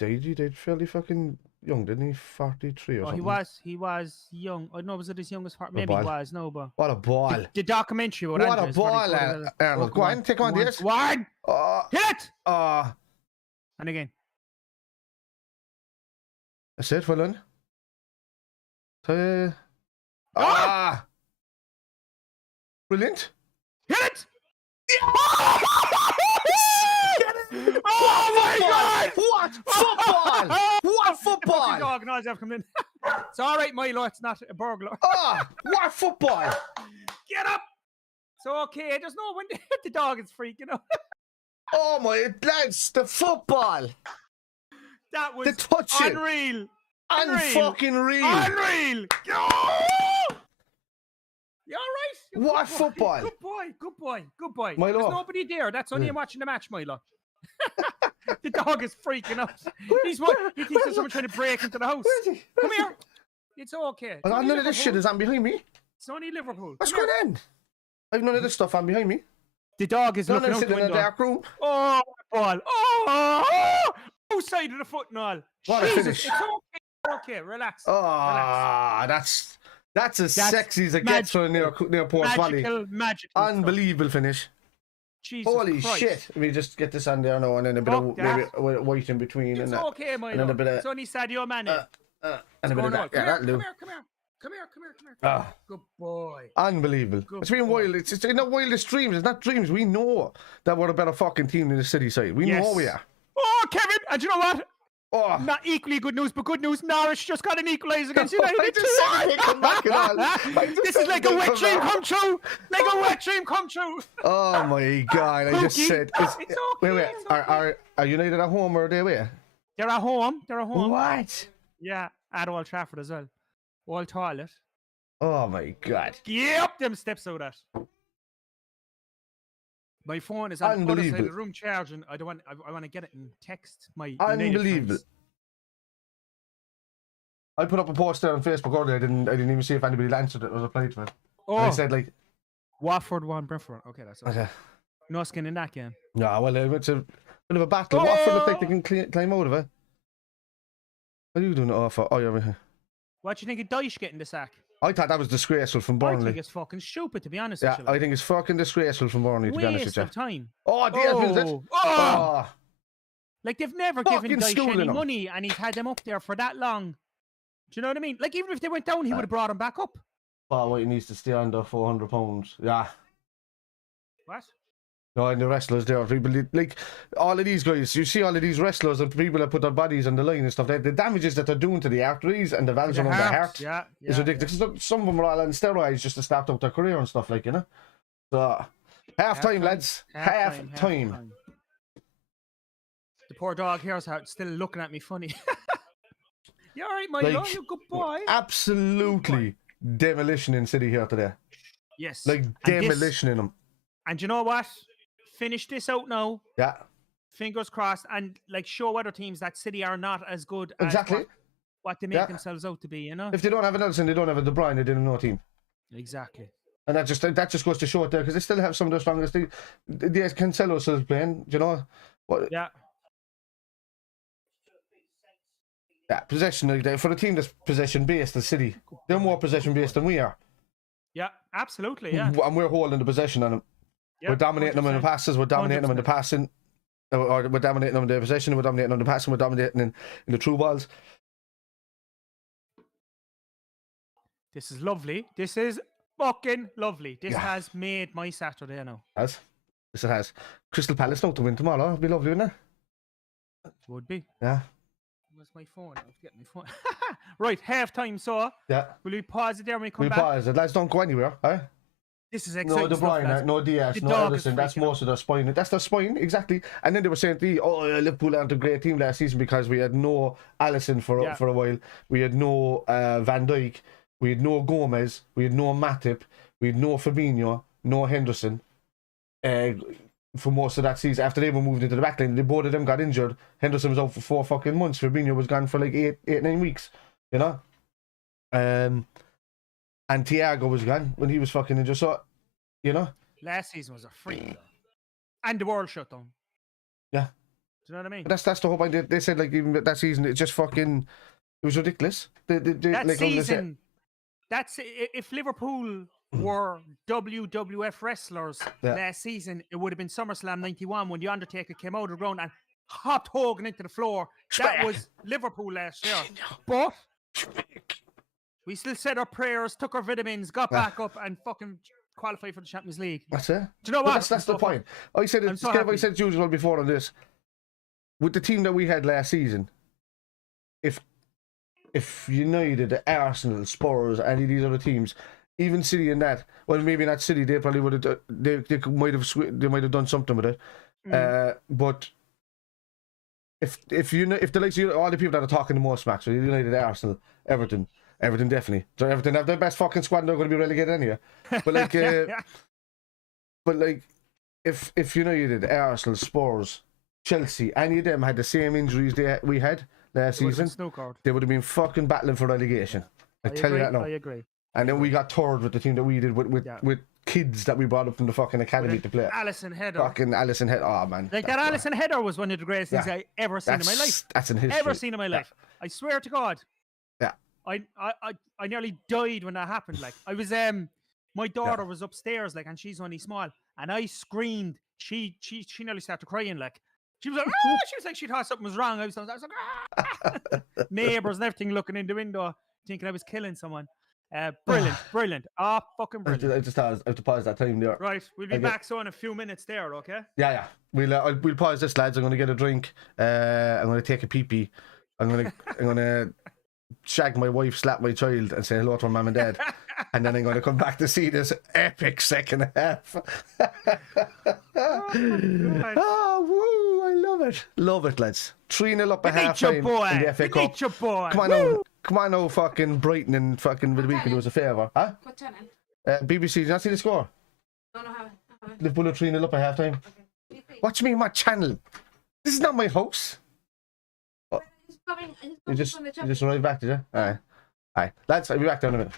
He died fairly fucking young, didn't he? 43 or something. He was young. I don't know, was it his youngest part? Maybe ball. he was, no, but... What a ball. The documentary about What Andrew a is pretty ball, good. Arnold. Go on, take on this. One! Hit it! And again. That's it, well done. Brilliant. Hit it! Oh my God! What football? What football? The dog have come in. It's all right, Milo. It's not a burglar. What football? Get up! It's okay. There's no when the dog is freaking out. Oh my lads, the football. That was the touching. Unreal. Unfucking real. Unreal. Oh! You all right? What football? Good boy. Good boy. Good boy. Milo. There's nobody there. That's only him watching the match, Milo. The dog is freaking out. He thinks there's someone trying to break into the house. Where is he? Come here. It's okay. I got none of this shit is on behind me. It's only Liverpool. What's going on? I've none of this stuff on behind me. The dog is looking out the window. In a dark room. Oh, ball. Oh, outside of the foot and all. What a finish. It's okay. Okay, relax. Relax. That's as sexy as it gets for near Port Valley. Magical. Unbelievable finish. Jesus Holy Christ. shit. Let me just get this on there now and then a bit of maybe white in between. It's and okay, my and a bit of, it's only Sadio Mane. and a bit of that. Yeah, that'll do. Come here. Good boy. Unbelievable. It's been wild. It's in the wildest dreams. It's not dreams. We know that we're a better fucking team than the city side. We know we are. Oh, Kevin, and you know what? Oh. Not equally good news, but good news. Norwich just got an equaliser against United. This is like a wet dream come true. Like a wet dream come true. Oh my God! I just said. It's okay. Wait. Are United at home or are they away? They're at home. What? Yeah, at Old Trafford as well. Old toilet. Oh my God! Get up them steps out of that. My phone is on the other side of the room charging. I want to get it in text. My unbelievable. I put up a post there on Facebook earlier. I didn't even see if anybody answered it or replied to it. Oh. And I said like, Watford won Brentford. Okay, that's okay. No skin in that game. No, well, it's a bit of a battle. Watford look like they can climb out of it. What are you doing it off for? Oh, you're here. What do you think of Dyche getting the sack? I thought that was disgraceful from Burnley. I think it's fucking stupid, to be honest with you. I think it's fucking disgraceful from Burnley, to be honest with you. Waste of time. Like, they've never given Dyche any money, and he's had them up there for that long. Do you know what I mean? Like, even if they went down, he would have brought him back up. Oh, well, he needs to stay under £400. Yeah. What? No, and the wrestlers there, people, like, all of these guys, you see all of these wrestlers and people that put their bodies on the line and stuff, the damages that they're doing to the arteries and the valves around the heart is ridiculous. Yeah. Some of them are all on steroids just to start out their career and stuff, like, you know? So, half time, lads. Half time. The poor dog here's still looking at me funny. You all right, Milo? Like, you good boy. Absolutely demolition in City here today. Yes. Like, demolition in them. And you know what? Finish this out now. Yeah. Fingers crossed, and like show other teams that City are not as good as what they make themselves out to be. You know, if they don't have an Ellison, they don't have a De Bruyne. They didn't know a team. Exactly. And that just goes to show it there because they still have some of the strongest. The Cancelo still playing. You know what? Yeah. Yeah, possession for a team that's possession based. The City, they're more possession based than we are. Yeah, absolutely. Yeah. And we're holding the possession on them. Yep, we're dominating 100%. Them in the passes, we're dominating 100%. Them in the passing, or we're dominating them in the possession, we're dominating them in the passing, we're dominating in the through balls. This is lovely. This is fucking lovely. This has made my Saturday now. Yes, it has. Crystal Palace now to win tomorrow. It'd be lovely, wouldn't it? Would be. Yeah. Where's my phone? I'll get my phone. Right, half time, so. Yeah. Will we pause it there when we come back? We'll pause it. Lads, don't go anywhere, eh? This is exciting. No De Bruyne, no Diaz, no Ellison. That's most of their spine. That's their spine, exactly. And then they were saying, Liverpool aren't a great team last season because we had no Ellison for a while. We had no Van Dijk. We had no Gomez. We had no Matip. We had no Fabinho. No Henderson. For most of that season, after they were moved into the back line, both of them got injured. Henderson was out for 4 fucking months. Fabinho was gone for like 9 weeks. You know? And Thiago was gone when he was fucking injured. So, you know? Last season was a freak, though. And the world shut down. Yeah. Do you know what I mean? That's the whole point. They said like even that season, it just fucking, it was ridiculous. That like, season, if Liverpool were WWF wrestlers last season, it would have been SummerSlam '91 when the Undertaker came out of the ground and hopped Hogan into the floor. That was Liverpool last year. But we still said our prayers, took our vitamins, got back up, and fucking qualified for the Champions League. That's it. Do you know what? That's the point. I said it's kind of what I said as usual before on this. With the team that we had last season, if United, Arsenal, Spurs, any of these other teams, even City and that, well, maybe not City, they probably would have. They might have done something with it. But if the likes of all the people that are talking the most smack, so United, Arsenal, Everton definitely. So Everton have the best fucking squad. They're going to be relegated anyway. But like, if United, Arsenal, Spurs, Chelsea, any of them had the same injuries we had last season, they would have been fucking battling for relegation. I tell you that now. I agree. And then we got third with the team that we did with kids that we brought up from the fucking academy to play. Alison Header. Fucking Alison Header. Oh man. Like that Alison Header was one of the greatest things I ever seen in my life. That's in history. Ever seen in my life. I swear to God. Yeah. I nearly died when that happened. Like I was my daughter was upstairs, like, and she's only small, and I screamed. She nearly started crying, like. She was like, ah! She was like, she thought something was wrong. I was like, ah! Neighbors and everything looking in the window, thinking I was killing someone. Brilliant. Oh, fucking brilliant. I just have to pause that time there. Right, we'll be back so in a few minutes there, okay? Yeah. We'll pause this, lads. I'm going to get a drink. I'm going to take a pee-pee. I'm going to shag my wife, slap my child, and say hello to her mum and dad. And then I'm going to come back to see this epic second half. Oh, woo! I love it, lads. 3-0 up at half time in the FA Cup. Come on, now, fucking Brighton and fucking Wilbeacon do us a favour, huh? What channel? BBC. Did you not see the score? No, I haven't. Liverpool are 3-0 up at half time. Okay. What do you mean, what channel? This is not my house. Oh. You just arrived back, did you? Alright. Lads, I'll be back down in a minute.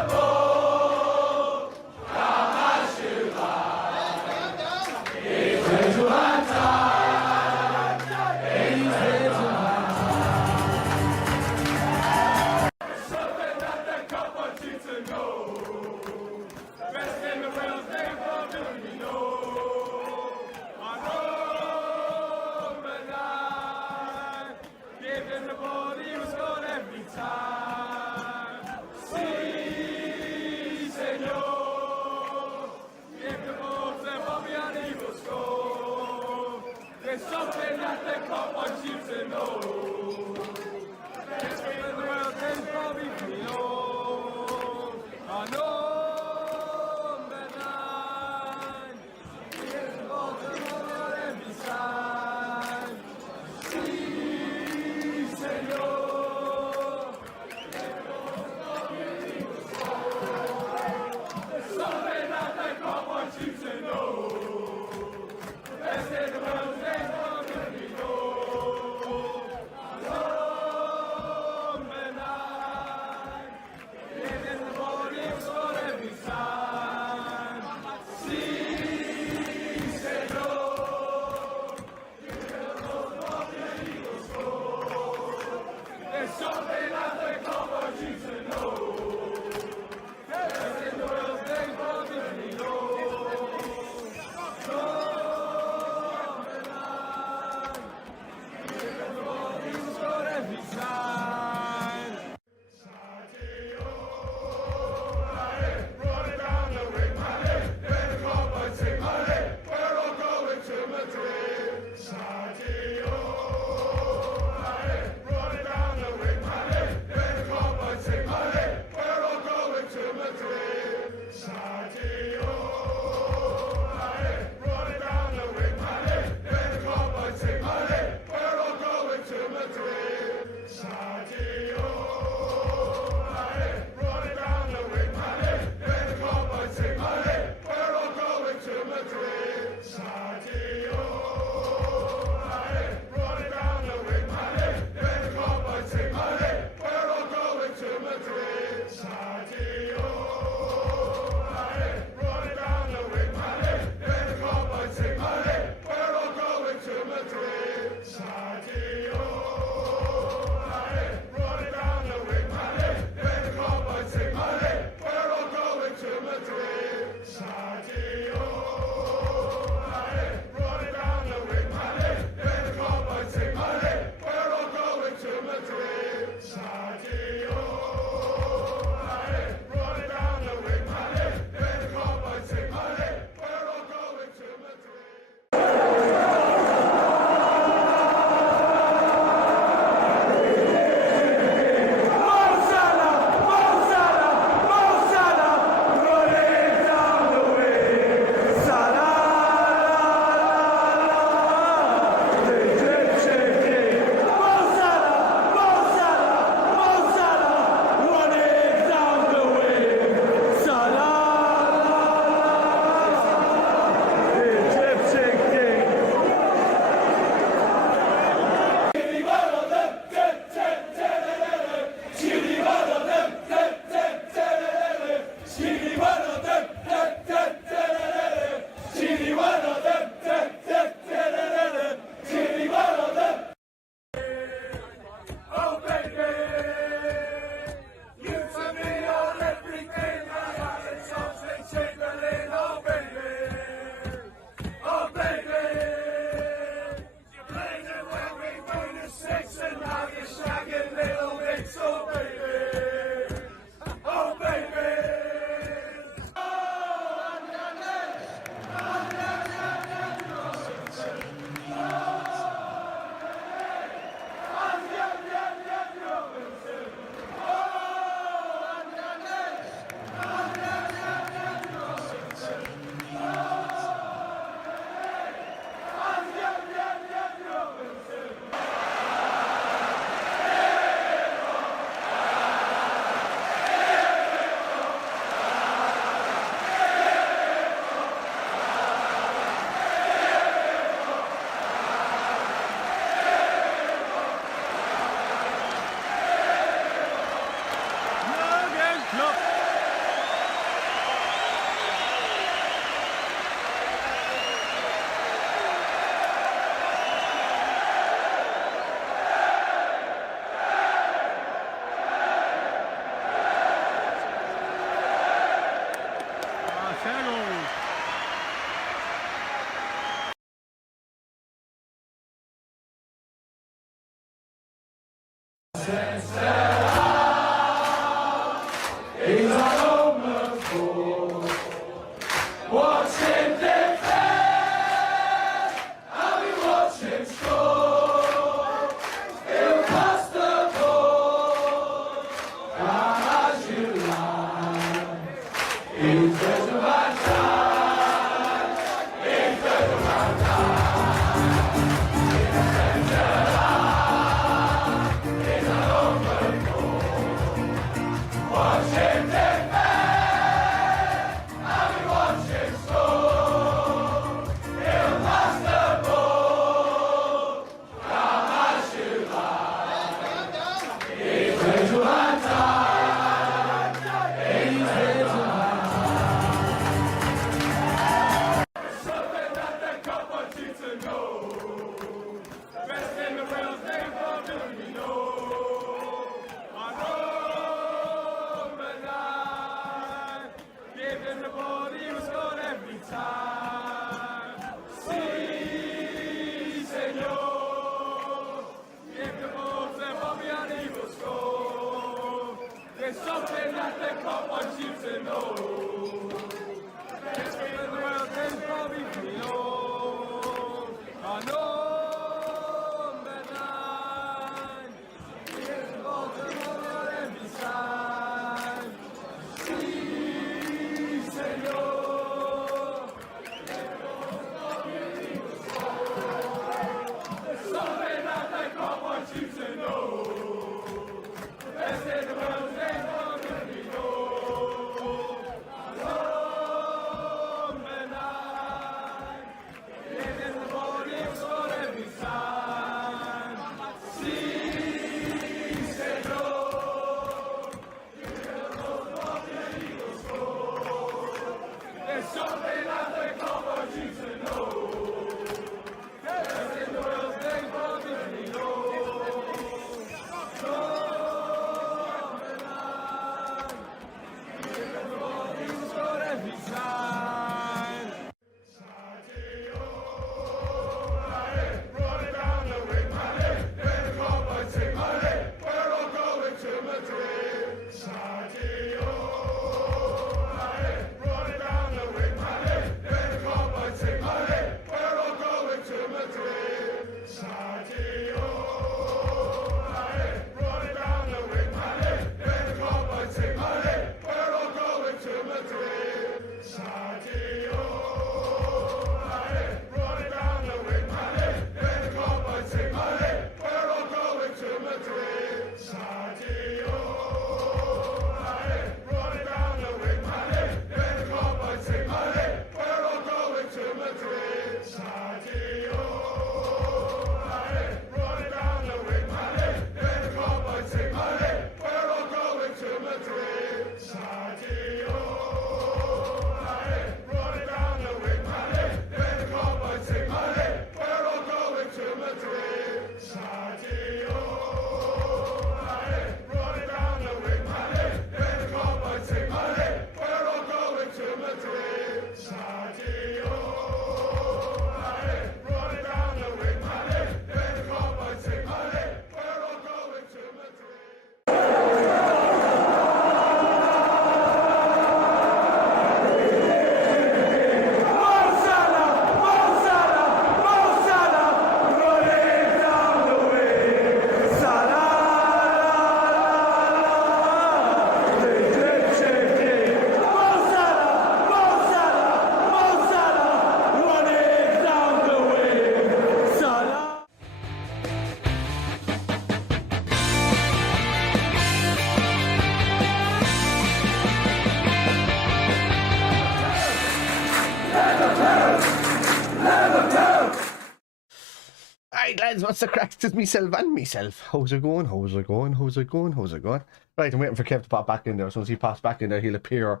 Lads, what's the crack? It's myself and myself. How's it going? How's it going? How's it going? How's it going? Right, I'm waiting for Kev to pop back in there. As soon as he pops back in there, he'll appear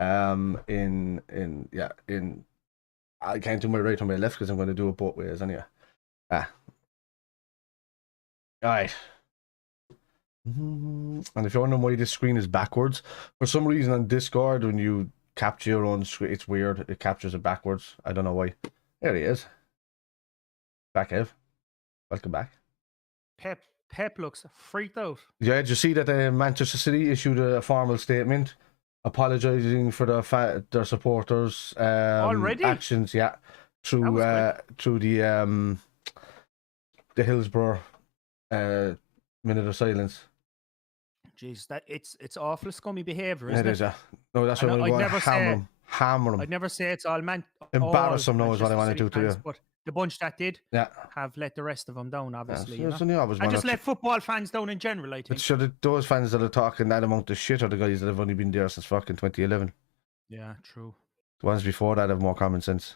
in I can't do my right or my left because I'm going to do it both ways anyway. Alright. And if you're wondering why this screen is backwards, for some reason on Discord when you capture your own screen, it's weird. It captures it backwards. I don't know why. There he is. Back, Kev. Welcome back. Pep, Pep looks freaked out. Yeah, did you see that Manchester City issued a formal statement apologising for their supporters' Already? actions? Yeah, through the Hillsborough minute of silence. Jeez, it's awful scummy behaviour, isn't It it? is, yeah. No, that's what I'm going to hammer them. I'd never say it's all Embarrass them now is what I want to do to you. But the bunch that did Yeah. have let the rest of them down, obviously. Yeah, and just let football fans down in general, I think. But those fans that are talking that amount of shit are the guys that have only been there since fucking 2011. Yeah, true. The ones before that have more common sense.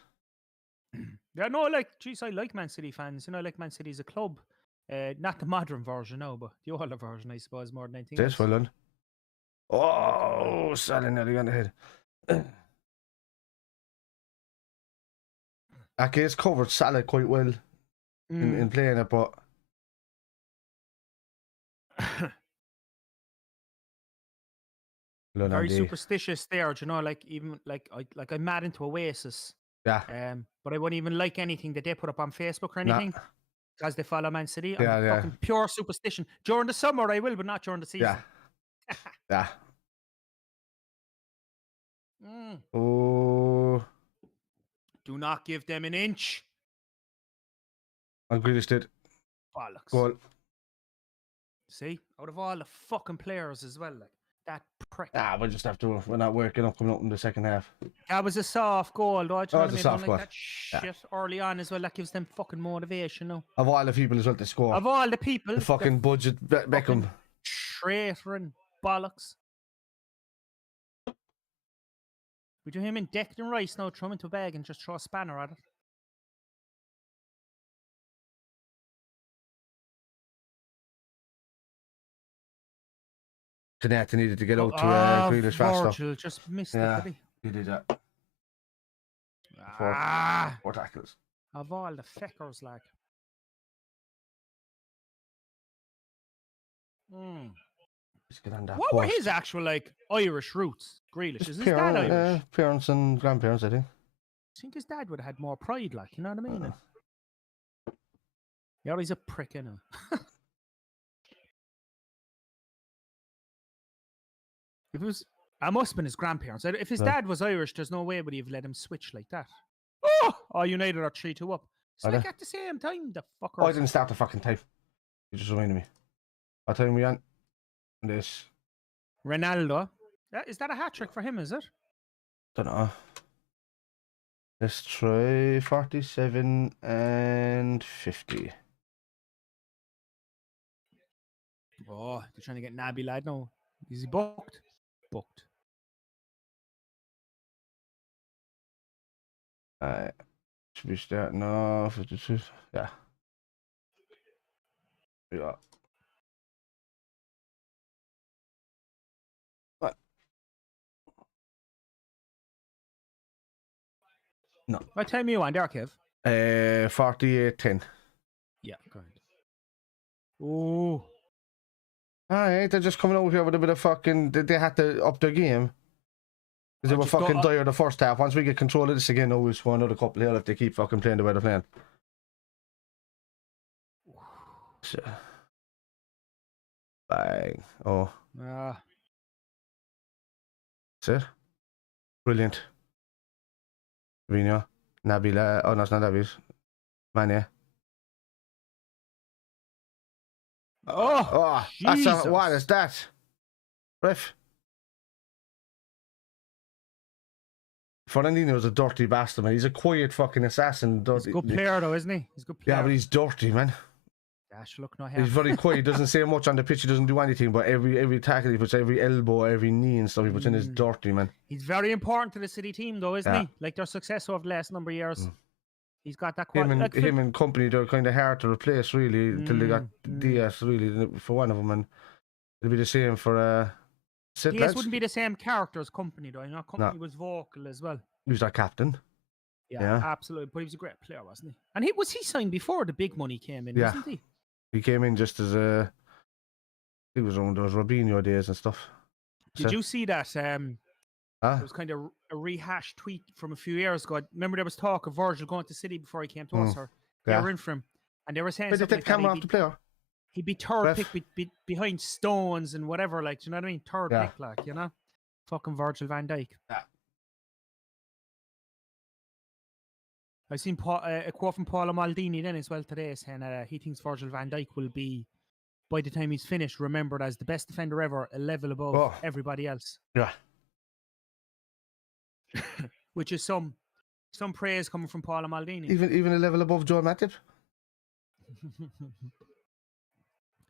Yeah, no, like, geez, I like Man City fans. I like Man City as a club. Not the modern version, no, but the older version, I suppose, more than anything else. Well done. Oh, Salah nearly on the head. Okay, it's covered Salah quite well in playing it, but very superstitious there, even I'm mad into Oasis. Yeah. But I wouldn't even like anything that they put up on Facebook or anything. Because they follow Man City. Fucking pure superstition. During the summer I will, but not during the season. Yeah. Oh. Do not give them an inch. And Grealish did. Bollocks. Goal. See? Out of all the fucking players as well, like that prick. We'll just have to. We're not working up coming up in the second half. That was a soft goal, though. That was a soft goal. That shit early on as well. That gives them fucking motivation now. Of all the people as well to score. Of all the people. The fucking budget Beckham. Traitor and bollocks. We do him in Declan Rice now, throw him into a bag and just throw a spanner at it. Kanata needed to get out to Grealish faster. Virgil just missed it, did he did that. Four tackles. Of all the feckers, like. Just get on that what were his actual, Irish roots? Grealish, is his dad Irish? Parents and grandparents, I think. I think his dad would have had more pride, you know what I mean? Yeah, he's a prick, If it was, I must have been his grandparents. If his dad was Irish, there's no way would he have let him switch like that. Oh, United are 3-2 up. It's at the same time, the fucker. I didn't start the fucking time. You just reminded me. What time we on? This. Ronaldo. Is that a hat trick for him, is it? Don't know. Let's try 47 and 50. Oh, they're trying to get Naby lad now. Is he booked? Booked. Should we start now? Yeah. Yeah. What? No. What time are you on there, Kev? 48-10. Yeah, correct. Oh. Alright, they're just coming over here with a bit of fucking. They had to up their game. Because they were fucking dire the first half. Once we get control of this again, we'll score another couple here if they keep fucking playing the way they're playing. So. Bang. Oh. That's it. Brilliant. Vino. Nabila. Oh, no, it's not Nabi's. Mane. Oh, that's what is that? Ref. Fernandinho's a dirty bastard, man. He's a quiet fucking assassin. He's a good player, though, isn't he? He's a good player. Yeah, but he's dirty, man. Gosh, look, no He's very quiet. He doesn't say much on the pitch. He doesn't do anything, but every tackle he puts, every elbow, every knee and stuff he puts in is dirty, man. He's very important to the City team, though, isn't he? Like their success over the last number of years. He's got that quality. Him and company, they're kind of hard to replace, really, until they got Diaz, really, for one of them. And it'll be the same for Diaz wouldn't be the same character as company, though. You know, company was vocal as well. He was our captain. Yeah, absolutely. But he was a great player, wasn't he? And was he signed before the big money came in, wasn't he? He came in just as he was on those Robinho days and stuff. Did you see that? It was kind of a rehashed tweet from a few years ago. Remember there was talk of Virgil going to City before he came to us, or they were in for him, and they were saying something like camera off the player. He'd be third pick behind Stones and whatever, like, do you know what I mean? Third pick, like, you know? Fucking Virgil van Dijk. Yeah. I seen a quote from Paolo Maldini then as well today saying he thinks Virgil van Dijk will be, by the time he's finished, remembered as the best defender ever, a level above everybody else. Yeah. Which is some praise coming from Paolo Maldini. Even a level above Joe Matip?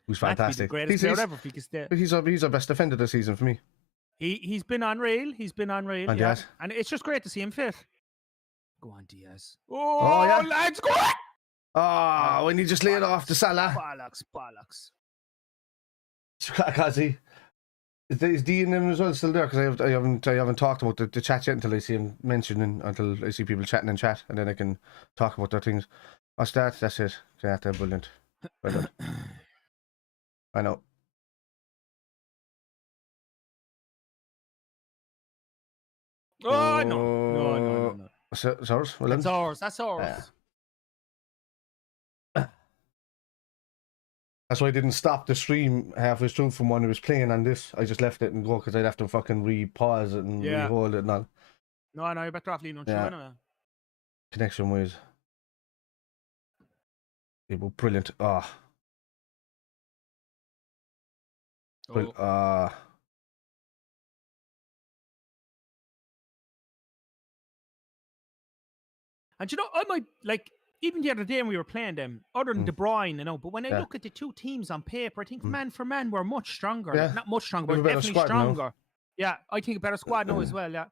Who's fantastic. Greatest player ever if he could stay. He's our best defender this season for me. He's been unreal. And Diaz. And it's just great to see him fit. Go on, Diaz. Oh yeah. Lads, go on! When you just lay it off to Salah. Bollocks. Kazi. Is Dean in as well still there? Because I haven't talked about the chat yet until I see him mentioning, until I see people chatting in chat, and then I can talk about their things. What's that? That's it. Yeah, they're brilliant. Well done. I know. Oh no. It's ours? Well, That's ours. That's why I didn't stop the stream halfway through from when I was playing on this. I just left it and go because I'd have to fucking re-pause it and re-hold it and all. No, you're better off leaving on anyway. Connection wise. It was brilliant. And you know, I might, like, even the other day when we were playing them, other than De Bruyne, you know, but when I look at the two teams on paper, I think man for man we're much stronger. Yeah. Not much stronger, but definitely stronger. Now. Yeah, I think a better squad now as well, yeah.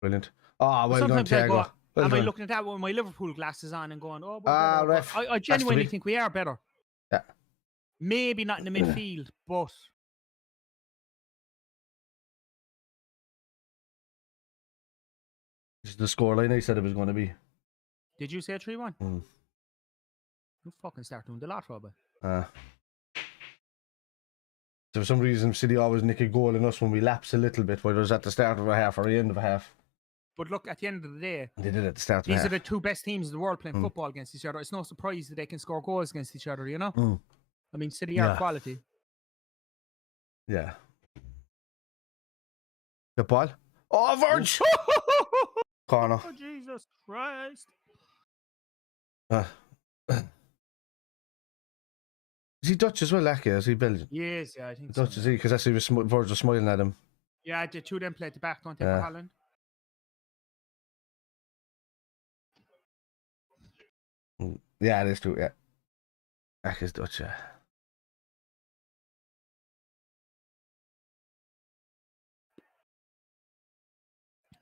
Brilliant. Well done, Thiago. Am I looking at that with my Liverpool glasses on and going, ref. I genuinely think we are better. Yeah. Maybe not in the midfield, but... This is the scoreline I said it was going to be. Did you say 3-1? You fucking start doing the lot, Robert. For some reason, City always nick a goal in us when we lapse a little bit, whether it's at the start of a half or the end of a half. But look, at the end of the day, they did it at the start of these are the two best teams in the world playing football against each other. It's no surprise that they can score goals against each other, you know? I mean, City are quality. Yeah. The ball. Oh, Verge! Corner. Oh, Jesus Christ. Is he Dutch as well, Lackie? Is he Belgian? Yes, yeah, I think Dutch, is he? Because that's who Verge was smiling at him. Yeah, the two of them play at the back, don't they, for Holland? Yeah, it is true, yeah. Lackie's Dutch, yeah.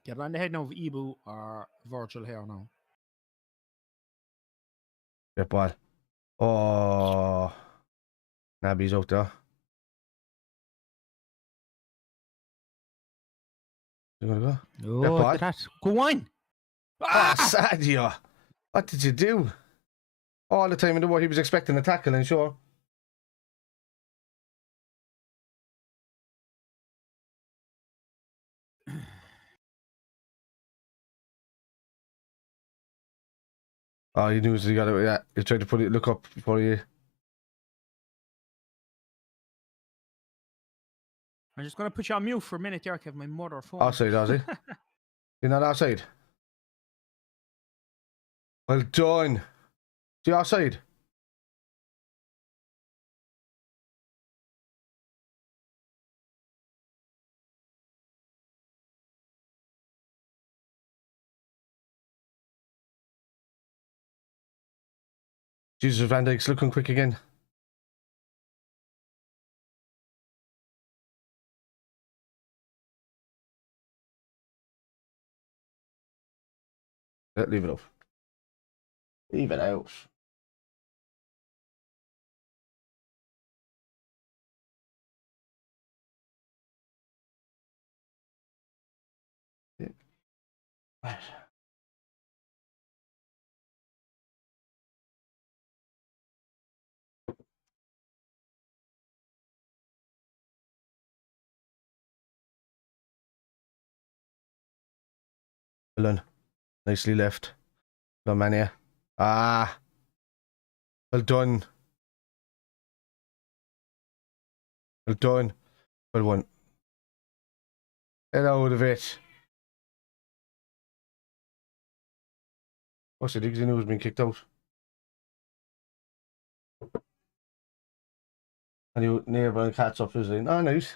Get around the head now of Ibu or Virgil here now. Get ball. Oh. Naby's out there. You gonna go? Oh, look at that. Go on. Sadio. What did you do? All the time in the world he was expecting a tackle, and sure. Oh, you knew he got it. Yeah, he tried to put it. Look up before you. I'm just going to put you on mute for a minute there, Kev. My mother phone. Outside, is he? You're not outside? Well done. See you outside? Jesus, Van Dijk's looking quick again. Leave it off. Leave it out. Yeah. Right. Well done. Nicely left. Go Mania. Well done. Well done. Well won. Get out of it. What's it? Because he knew he was being kicked out. And you nearby catch up his in. Oh, nice.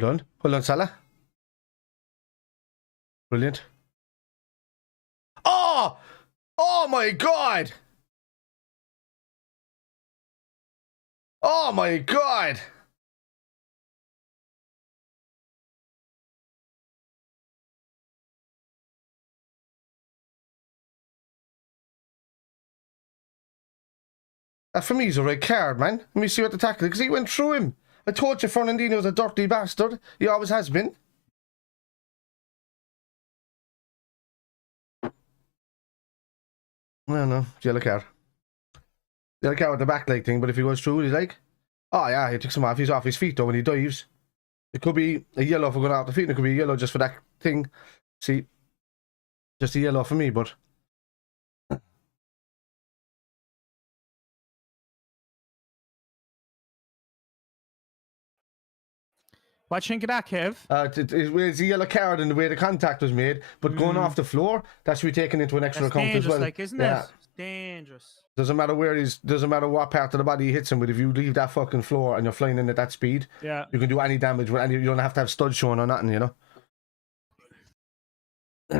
Hold on, Salah. Brilliant. Oh! Oh my God! Oh my God! That for me is a red card, man. Let me see what the tackle, because he went through him. I told you Fernandinho's a dirty bastard. He always has been. No, yellow card. Yellow card with the back leg thing, but if he goes through, he's like, oh yeah, he takes him off. He's off his feet though when he dives. It could be a yellow for going off the feet, and it could be a yellow just for that thing. See, just a yellow for me, but. What do you think of that, Kev? It's a yellow card in the way the contact was made, but going off the floor, that should be taken into an extra account as well. Like, isn't it? It's dangerous. Doesn't matter doesn't matter what part of the body he hits him with. If you leave that fucking floor and you're flying in at that speed, yeah, you can do any damage with any. You don't have to have studs showing or nothing, you know.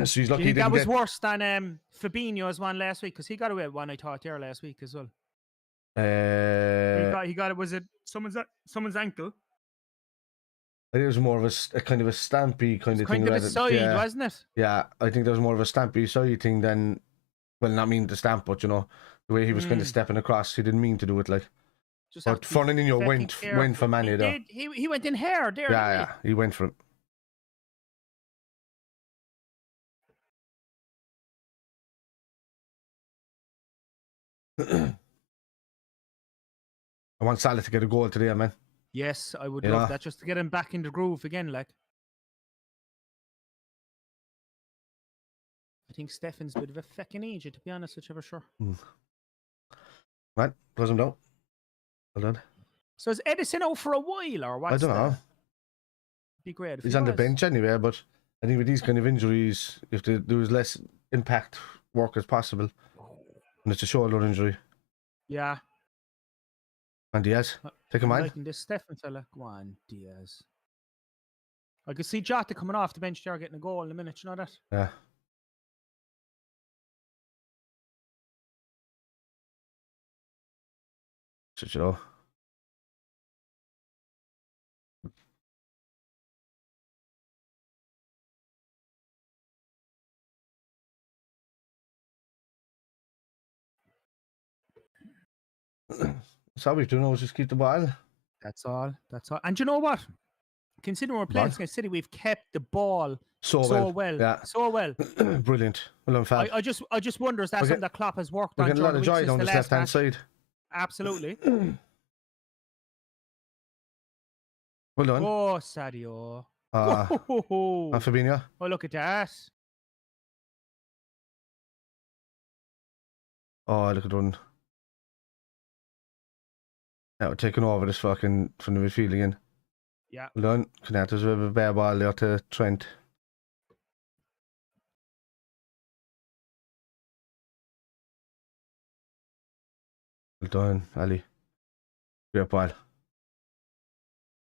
So he's lucky. That was worse than Fabinho's one last week, because he got away with one, I thought, there last week as well. He got it. Was it someone's ankle? I think it was more of a kind of a stampy kind of thing. Kind of a side, wasn't it? Yeah, I think there was more of a stampy side thing than, well, not mean to stamp, but you know, the way he was kind of stepping across, he didn't mean to do it, like. Just but Fernandinho went for Manny though. He went in hair there. Yeah, he went for it. I want Salah to get a goal today, man. Yes, I would love that, just to get him back in the groove again, like. I think Stefan's a bit of a fucking idiot, to be honest with you, for sure. Right, close him down. Well done. So is Edison out for a while, or what? I don't know. Be great if he's on the bench anyway, but I think with these kind of injuries, if there was less impact work as possible, and it's a shoulder injury. Yeah. And Diaz, take him on. Liking this Stefan fella. Go on, Diaz. I could see Jota coming off the bench there, getting a goal in a minute. You know that? Yeah. Should you know? That's all we do now is just keep the ball. That's all. And you know what? Considering we're playing against City, we've kept the ball so well. Yeah. So well. Brilliant. Well done, Fab. I just wonder, is that something that Klopp has worked on? We're getting a lot of joy down this left-hand side. Absolutely. Well done. Oh, Sadio. And Fabinho. Oh, look at that. Oh, look at one. Now we're taking over this fucking from the midfield again. Yeah. Well done. Canata's with a bare ball there to Trent. Well done, Ali. Great ball.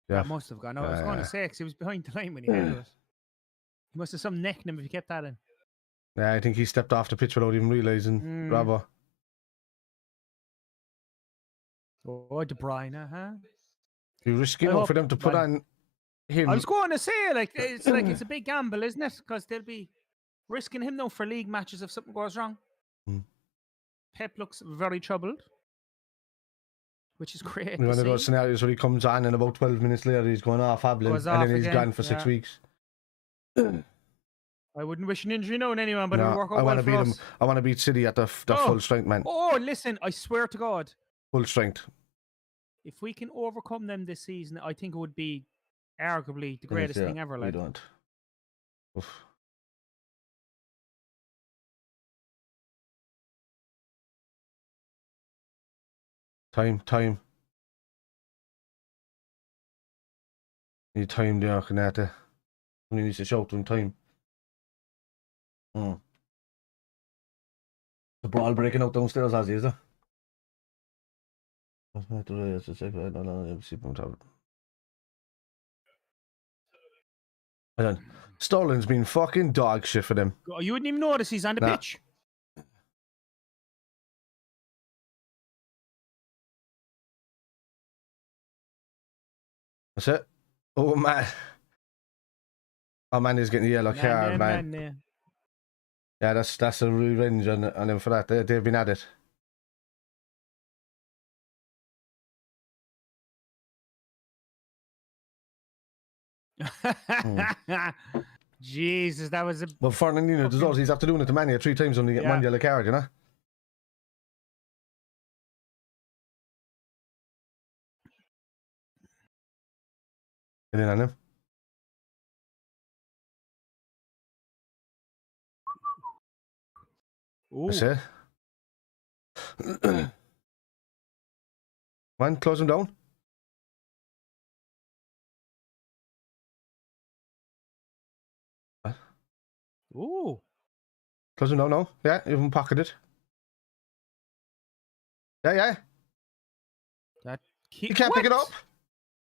Yeah. That must have gone. I was going to say, because he was behind the line when he hit it. He must have some neck in him if he kept that in. Yeah, I think he stepped off the pitch without even realising. Bravo. Oh, De Bruyne, huh? You're risking enough for them to put on him. I was going to say, it's a big gamble, isn't it? Because they'll be risking him now for league matches if something goes wrong. Pep looks very troubled, which is great. One of those scenarios where he comes on and about 12 minutes later he's going off, hobbling, and then he's gone for 6 weeks. I I wouldn't wish an injury on anyone, but No, it'll work I out want well to for beat them. us. I want to beat City at the full strength, man. Oh, listen, I swear to God, Full strength. if we can overcome them this season, I think it would be arguably the greatest thing ever. We Like, don't. Oof. Time. Need time there, Kanata. We need to shout them time. The brawl breaking out downstairs, as is it? Sterling's been fucking dog shit for them. you wouldn't even notice he's on the pitch. That's it. Oh man. Oh man, he's getting a yellow card, man. Yeah, that's a revenge on him for that. They've been at it. Jesus, that was a. Well, Fernandinho does he's after doing it to Mania 3 times only get one yellow card, you know? Get in on him. Ooh. That's it. Man, close him down. Ooh. Close him down now. Yeah, even pocketed. Yeah. He can't pick it up.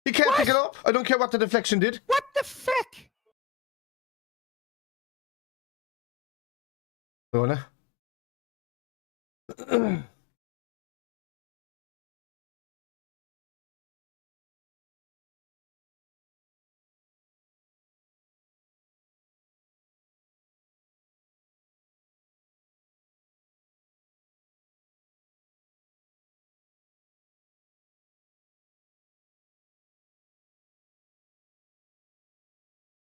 He can't pick it up. I don't care what the deflection did. What the fuck? Go on.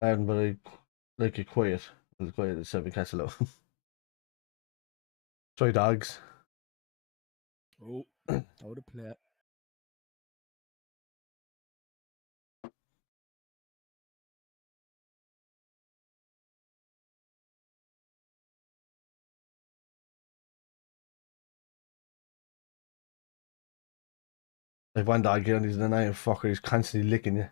But I like it quiet. As quiet as Seven Castle. Sorry, dogs. Oh, how to play it. Like one dog here and he's an iron fucker, he's constantly licking you.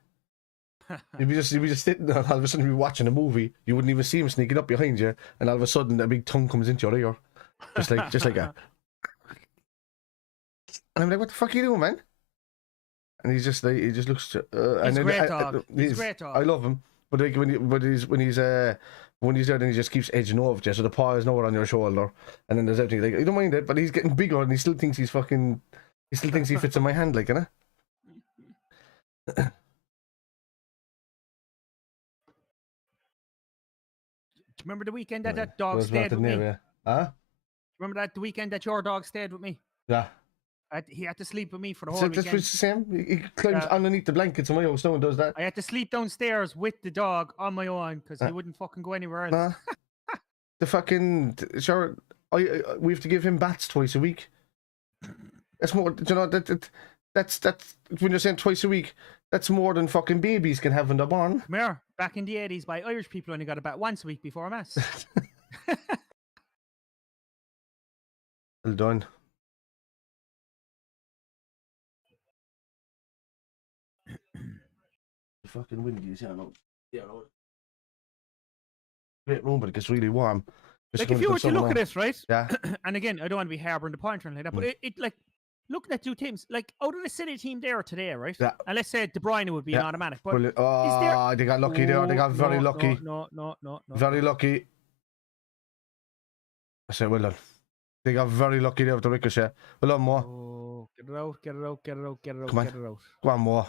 You'd be just sitting there and all of a sudden you'd be watching a movie, you wouldn't even see him sneaking up behind you, and all of a sudden a big tongue comes into your ear. Just like a. And I'm like, what the fuck are you doing, man? And he's just like, he just looks. He's a great dog. He's a great dog. I love him, but like when he's there, then he just keeps edging over you. So the paw is nowhere on your shoulder, and then there's everything. Like, I don't mind it, but he's getting bigger, and he still thinks he fits in my hand, like, you know. Do you remember the weekend that dog stayed with me? Huh? Remember that the weekend that your dog stayed with me? Yeah. He had to sleep with me for the whole weekend. That's the same. He climbs underneath the blankets in my house now and does that. I had to sleep downstairs with the dog on my own because he wouldn't fucking go anywhere else. The fucking sure. We have to give him baths twice a week. That's more. You know that's when you're saying twice a week. That's more than fucking babies can have when they're born. Come here. Back in the 80s, by Irish people only got a bath once a week before mass. Well done. Fucking windy as hell. Yeah, great room, but it gets really warm. Like if you were to look at this, right? Yeah. And again, I don't want to be harbouring the point or anything like that, but it like looking at two teams, like out of the City team there today, right? Yeah. And let's say De Bruyne would be an automatic, but they got lucky there. They got very lucky. No. Very lucky. I said, well done. They got very lucky there with the ricochet. Well done, more. Oh, get it out. Come on. Go on, more.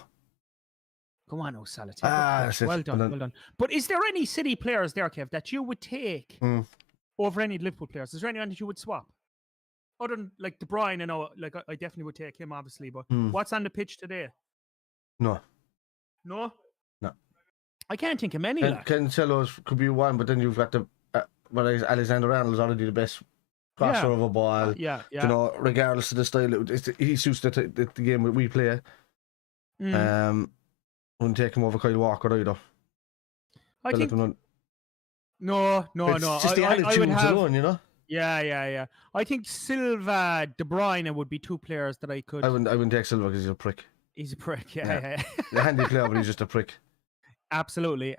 Come on, Salatier. Well done. But is there any City players there, Kev, that you would take over any Liverpool players? Is there anyone that you would swap? Other than like De Bruyne, you know, like I definitely would take him, obviously. But what's on the pitch today? No. I can't think of many. Cancelo's could be one, but then you've got the but Alexander Arnold's already the best crosser of a ball. Yeah. You know, regardless of the style, he suits the game that we play. Wouldn't take him over Kyle Walker either. I think. No. It's just the attitudes alone, you know. Yeah. I think Silva, De Bruyne would be two players that I could. I wouldn't take Silva because he's a prick. He's a prick. Yeah. He's a handy player, but he's just a prick. Absolutely.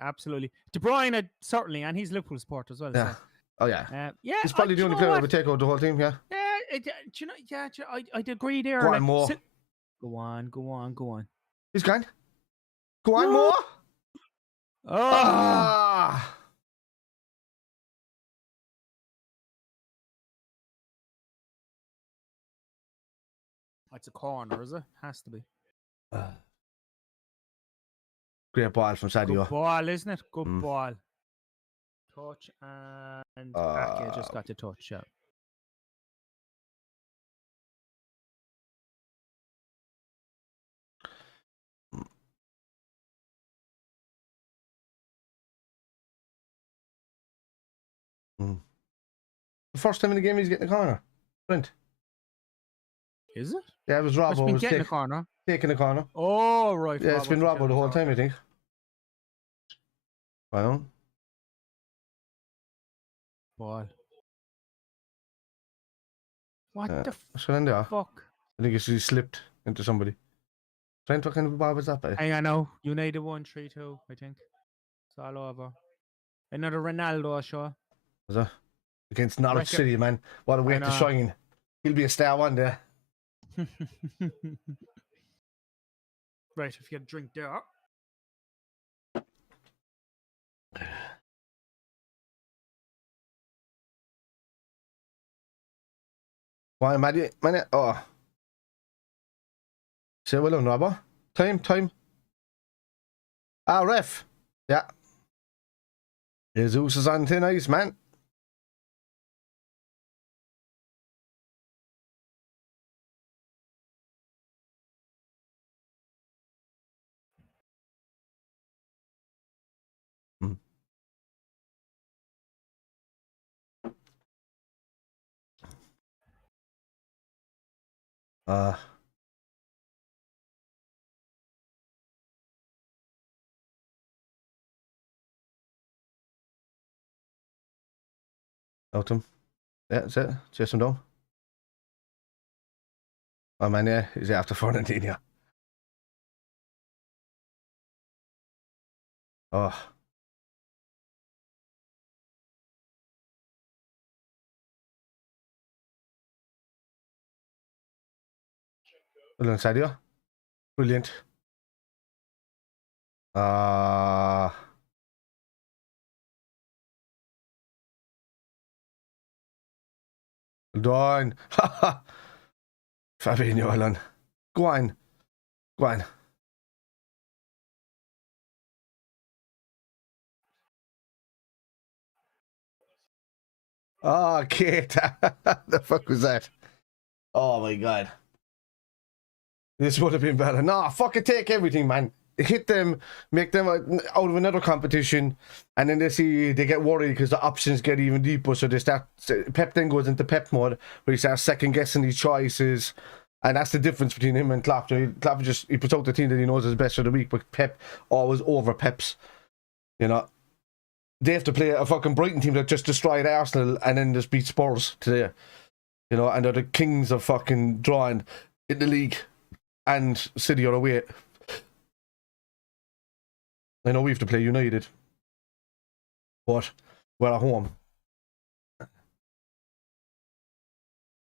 De Bruyne certainly, and he's Liverpool support as well. Yeah. So. Oh yeah. Yeah. He's probably the only player that would take out the whole team. Yeah. Yeah. Do you know? Yeah. I'd agree there. Go on, Mo. Go on. He's gone. Go on, Mo. It's a corner, is it? Has to be. Great ball from Sadio. Good ball, isn't it? Good ball. Touch and Ake just got the touch. Yeah. The first time in the game he's getting the corner. Brent. Is it? Yeah, it was Robbo. Been getting the corner. Taking the corner. Oh, right. Yeah, it's been Robbo the whole time, I think. Well. Ball. What the fuck? I think he slipped into somebody. Trent, what kind of a ball was that by? Hang on now. United 1-3-2, I think. It's all over. Another Ronaldo show. Was that? Against Norwich City, man. What a way to shine. He'll be a star one day. Right, if you get a drink there. Why, man? Oh. Say well done, Robbo. Time. Ref. Yeah. Jesus is on thin ice, man. Out him. Yeah, that's it. Chase him down. Oh man, yeah, he's after Fernandinho. Oh. Well done, Sadio. Brilliant. Done. Fabinho, Alan. Go on. Oh, Kate. The fuck was that? Oh my god. This would have been better. Nah, fucking take everything, man. Hit them, make them out of another competition, and then they get worried because the options get even deeper. So they start. Pep then goes into Pep mode where he starts second guessing his choices, and that's the difference between him and Klopp. Klopp he puts out the team that he knows is best for the week, but Pep always over Peps. You know, they have to play a fucking Brighton team that just destroyed Arsenal and then just beat Spurs today. You know, and they're the kings of fucking drawing in the league, and City are away. I know we have to play United, but we're at home.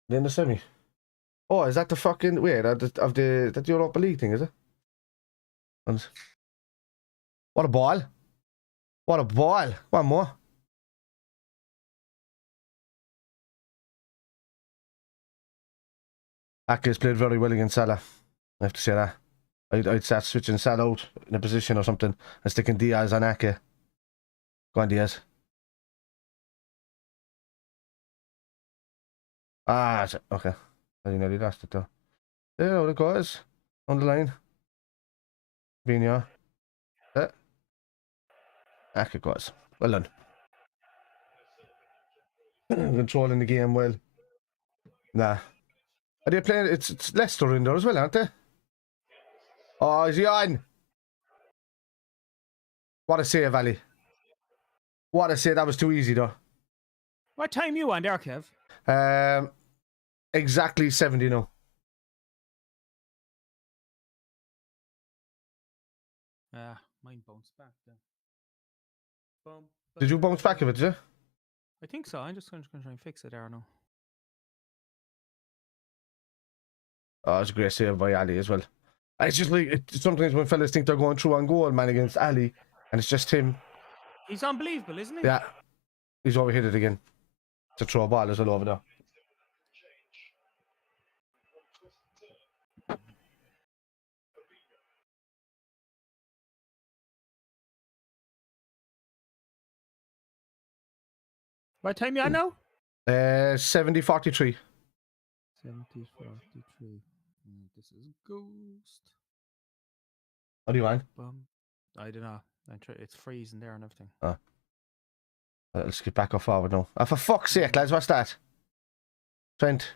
Then the semi. Oh, is that the fucking that Europa League thing? Is it? And what a ball! What a ball! One more. Ake's played very well against Salah. I have to say that. I'd start switching Salah out in a position or something and sticking Diaz on Ake. Go on, Diaz. Okay. I nearly lost it though. There it goes. On the line. Vino. Ake goes. Well done. controlling the game well. Nah. Are they playing? It's Leicester in there as well, aren't they? Oh, is he on? What a save, Ali. What a save. That was too easy, though. What time you on there, Kev? Exactly 70 now. Mine bounced back then. Did you bounce back of it, did you? I think so. I'm just going to try and fix it there now. Oh, it's a great save by Ali as well. It's just like, sometimes when fellas think they're going through on goal, man, against Ali, and it's just him. He's unbelievable, isn't he? Yeah. He's overhit it again. It's a throw ball as well over there. What time you on now? 70-43. 70-43. This is Ghost. What do you want? I don't know. It's freezing there and everything. Oh. Let's get back or forward now. Oh, for fuck's sake, lads, what's that? Trent.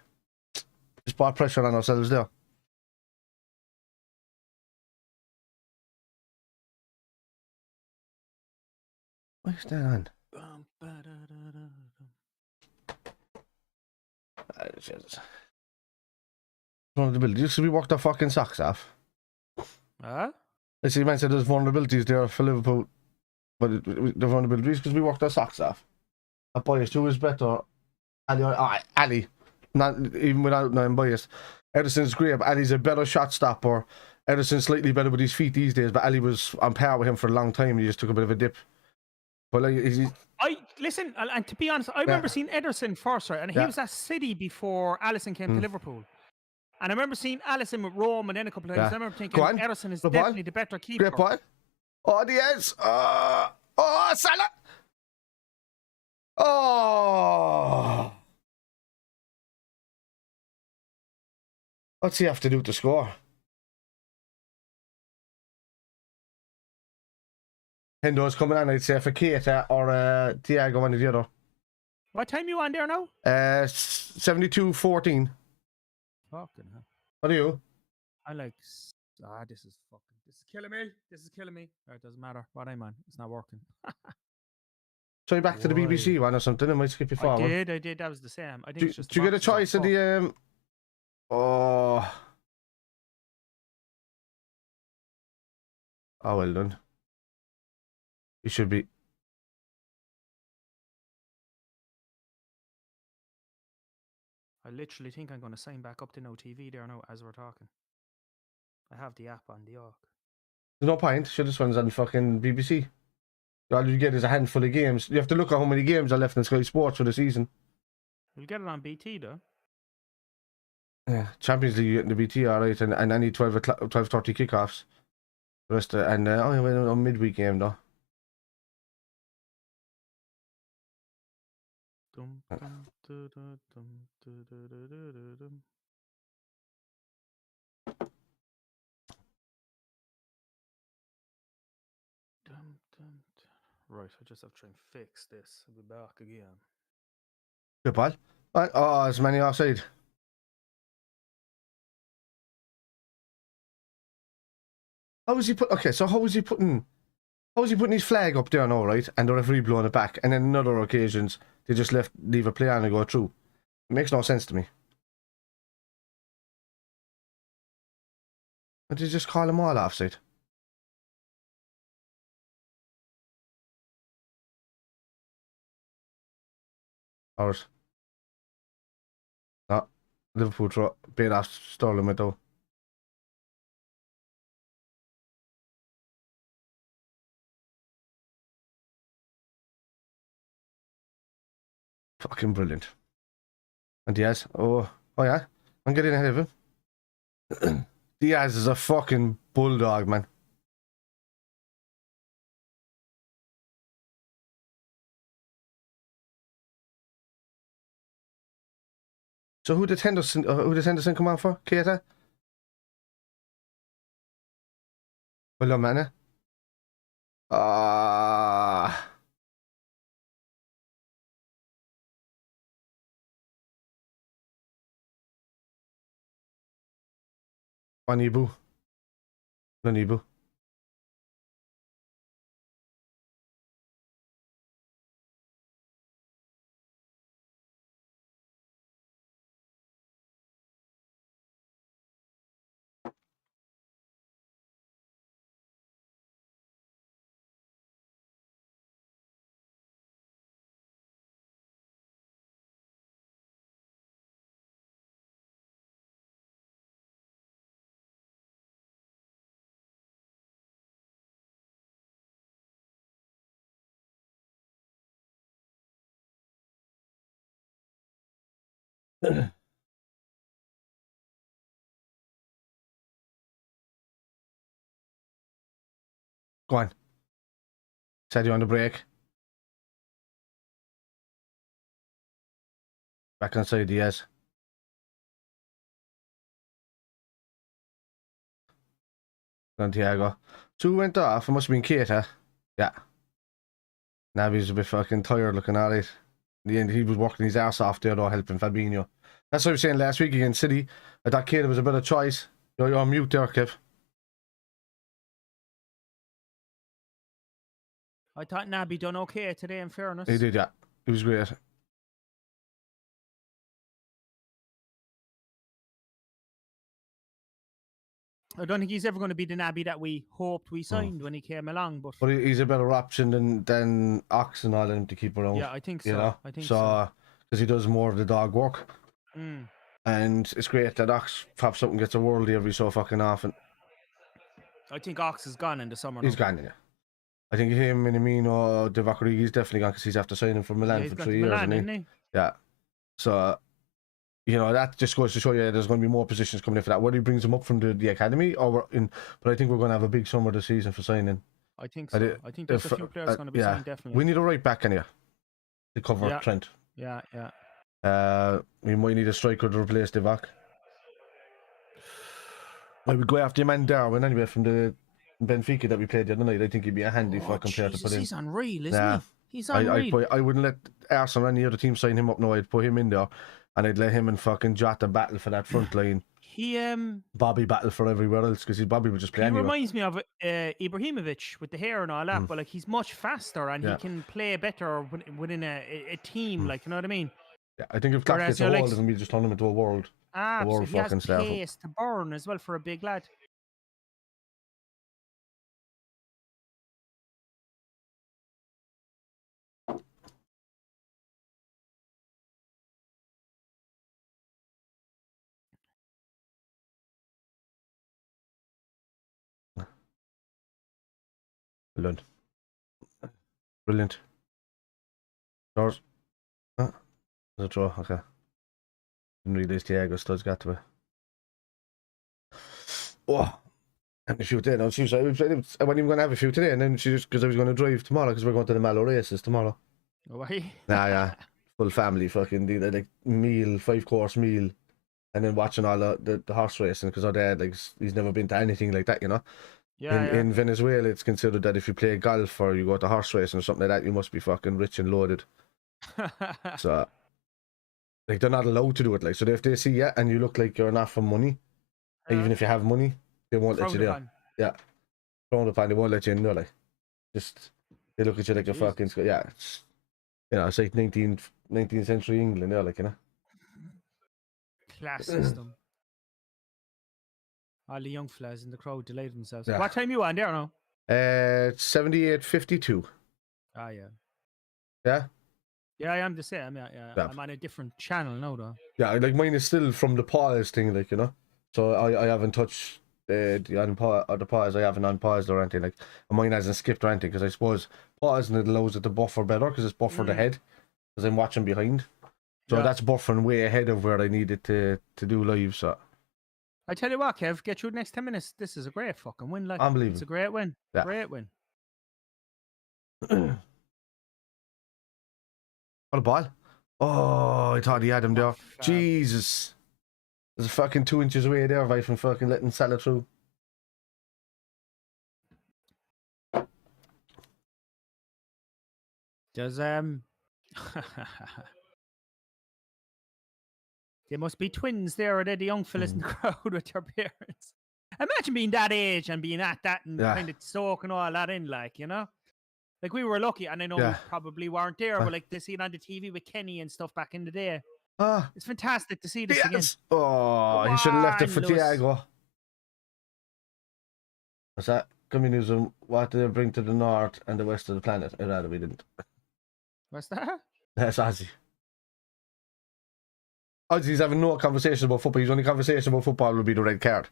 Just brought pressure on ourselves there. What's that on? Vulnerabilities. So we walked our fucking socks off. Huh? I see, man said there's vulnerabilities there for Liverpool. But the vulnerabilities because we walked our socks off. A biased. Who is better? Ali. Not even without knowing biased. Ederson's great, but Ali's a better shot stopper. Ederson's slightly better with his feet these days, but Ali was on par with him for a long time. He just took a bit of a dip. But like, listen, and to be honest, I remember seeing Ederson first, right? And he was at City before Alisson came to Liverpool. And I remember seeing Alisson with Rome and then a couple of times. I remember thinking Ederson is definitely the better keeper. Great ball. Oh, Diaz. Oh, Salah. Oh. What's he have to do to score? Hendo's coming on, I'd say, for Keita or Thiago, one of the other. What time you on there now? 72-14. Fucking hell. What are you? I like... this is killing me. This is killing me. It doesn't matter what I'm on. It's not working. Try back to the BBC one or something. I might skip you forward. I did. That was the same. I think it's just... Do you get a choice of the... Oh, well done. You should be... I literally think I'm going to sign back up to no TV there now as we're talking. I have the app on the Arc. There's no point. Sure, this one's on fucking BBC. All you get is a handful of games. You have to look at how many games are left in Sky Sports for the season. You'll get it on BT though. Yeah, Champions League, you get in the BT, alright, and any 12:30 kickoffs. The rest of, and a midweek game though. Right, I just have to try and fix this. I'll be back again. Good ball. Right. Oh, there's many offside. How was he put? Okay, so how was he putting his flag up there now, right? And the referee blowing it back, and then on other occasions they just leave a play on and go through. It makes no sense to me. But they just call them all offside. Ours. No. Liverpool throw bait off Sterling with though. Fucking brilliant. And Diaz. Oh yeah. I'm getting ahead of him. Diaz is a fucking bulldog, man. So who did Henderson come on for? Keita? Well done, man. Anibu. Anibu. Go on. Said you on the break. Back inside the yes. Santiago. 2 went off. It must have been Kate, huh? Yeah. Naby's a bit fucking tired looking at it. In the end, he was working his ass off there, though, helping Fabinho. That's what I was saying last week against City. I thought Kate was a better choice. You're on mute there, Kev. I thought Naby done okay today, in fairness. He did, yeah. He was great. I don't think he's ever going to be the Naby that we hoped we signed when he came along. But he's a better option than Ox and all them to keep around. Yeah, I think so. You know? I think so. Because he does more of the dog work. And it's great that Ox pops up and gets a worldie every so fucking often. I think Ox is gone in the summer. He's gone, yeah. I think him, Minamino, Divock Origi's definitely gone because he's after signing for Milan for 3 years, isn't he? Yeah. So, you know, that just goes to show you there's going to be more positions coming in for that. Whether he brings them up from the academy or but I think we're going to have a big summer this season for signing. I think so. I think there's a few players going to be signed, definitely. We need a right back, anyway, to cover Trent. Yeah. We might need a striker to replace Divock. I would go after your man Darwin anyway from the Benfica that we played the other night. I think he'd be a handy fucking player to put in. He's unreal, isn't he? He's unreal. I wouldn't let Arsenal or any other team sign him up. No, I'd put him in there, and I'd let him and fucking Jota battle for that front line. Bobby battle for everywhere else because Bobby would just play anywhere. He reminds me of Ibrahimovic with the hair and all that, but like he's much faster and he can play better within a team. Like, you know what I mean? Yeah, I think if Klopp gets a hold of him, we just turn him into a world. Absolutely, he has pace to burn as well for a big lad. Brilliant. Doors. There's a draw. Okay. Didn't realise Thiago Studs got to it. Oh, and a few today. No, she was. I wasn't even going to have a few today, and then she just because I was going to drive tomorrow because we're going to the Mallow races tomorrow. Why? Yeah. Full family, fucking like meal, 5-course meal, and then watching all the horse racing because our dad he's never been to anything like that, you know. In Venezuela, it's considered that if you play golf or you go to horse racing or something like that, you must be fucking rich and loaded. So, like, they're not allowed to do it. Like, so if they see you and you look like you're not for money, even if you have money, they won't let you there. Yeah, frowned upon. They won't let you in there. Like, just they look at you like a fucking it's, you know, it's like 19th century England. There, like, you know, class system. All the young fellas in the crowd delayed themselves. Yeah. What time you on there now? 78:52. Ah, yeah. Yeah? Yeah, I am the same. Yeah. I'm on a different channel now, though. Yeah, like mine is still from the pause thing, like, you know. So I haven't touched the pause. I haven't unpaused or anything. Like, mine hasn't skipped or anything because I suppose pausing it allows it to buffer better because it's buffered ahead because I'm watching behind. So that's buffering way ahead of where I needed to do live, so. I tell you what, Kev, get through the next 10 minutes. This is a great fucking win. Like, unbelievable. It's a great win. Yeah. Great win. What a ball. Oh, I thought he had him there. Jesus. There's a fucking 2 inches away there, right, from fucking letting Salah through. There's, They must be twins there, or they're the young fellas in the crowd with their parents. Imagine being that age and being at that and kind of soaking all that in, like, you know? Like, we were lucky, and I know we probably weren't there, but like, to see it on the TV with Kenny and stuff back in the day. It's fantastic to see this again. Oh, he should have left it for Thiago. What's that? Communism, what do they bring to the north and the west of the planet? I'd rather we didn't. What's that? That's Ozzy. Ozzy's having no conversation about football. His only conversation about football will be the red card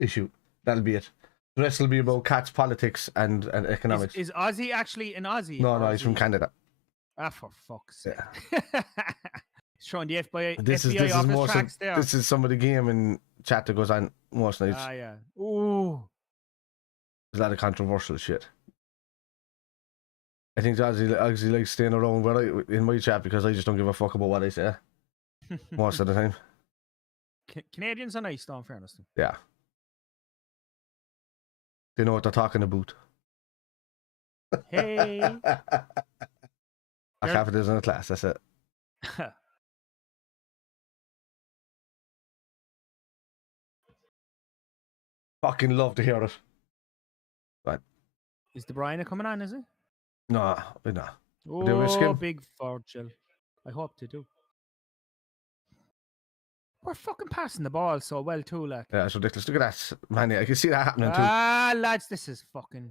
issue. That'll be it. The rest will be about cats, politics, and economics. Is Ozzy actually an Aussie? No, he's from Canada. Ah, for fuck's sake. He's showing the FBI, this FBI is off his tracks there. This is some of the game and chat that goes on most nights. Ah, yeah. Ooh. There's a lot of controversial shit. I think Ozzy likes staying around in my chat because I just don't give a fuck about what I say most of the time. Canadians are nice, though, in fairness. Yeah. They know what they're talking about. Hey. I have it in a class, that's it. Fucking love to hear it. But is De Bruyne coming on, is it? No. Oh, big Virgil. I hope they do. We're fucking passing the ball so well too, like. Yeah, it's ridiculous. Look at that, man. I can see that happening too. Lads, this is fucking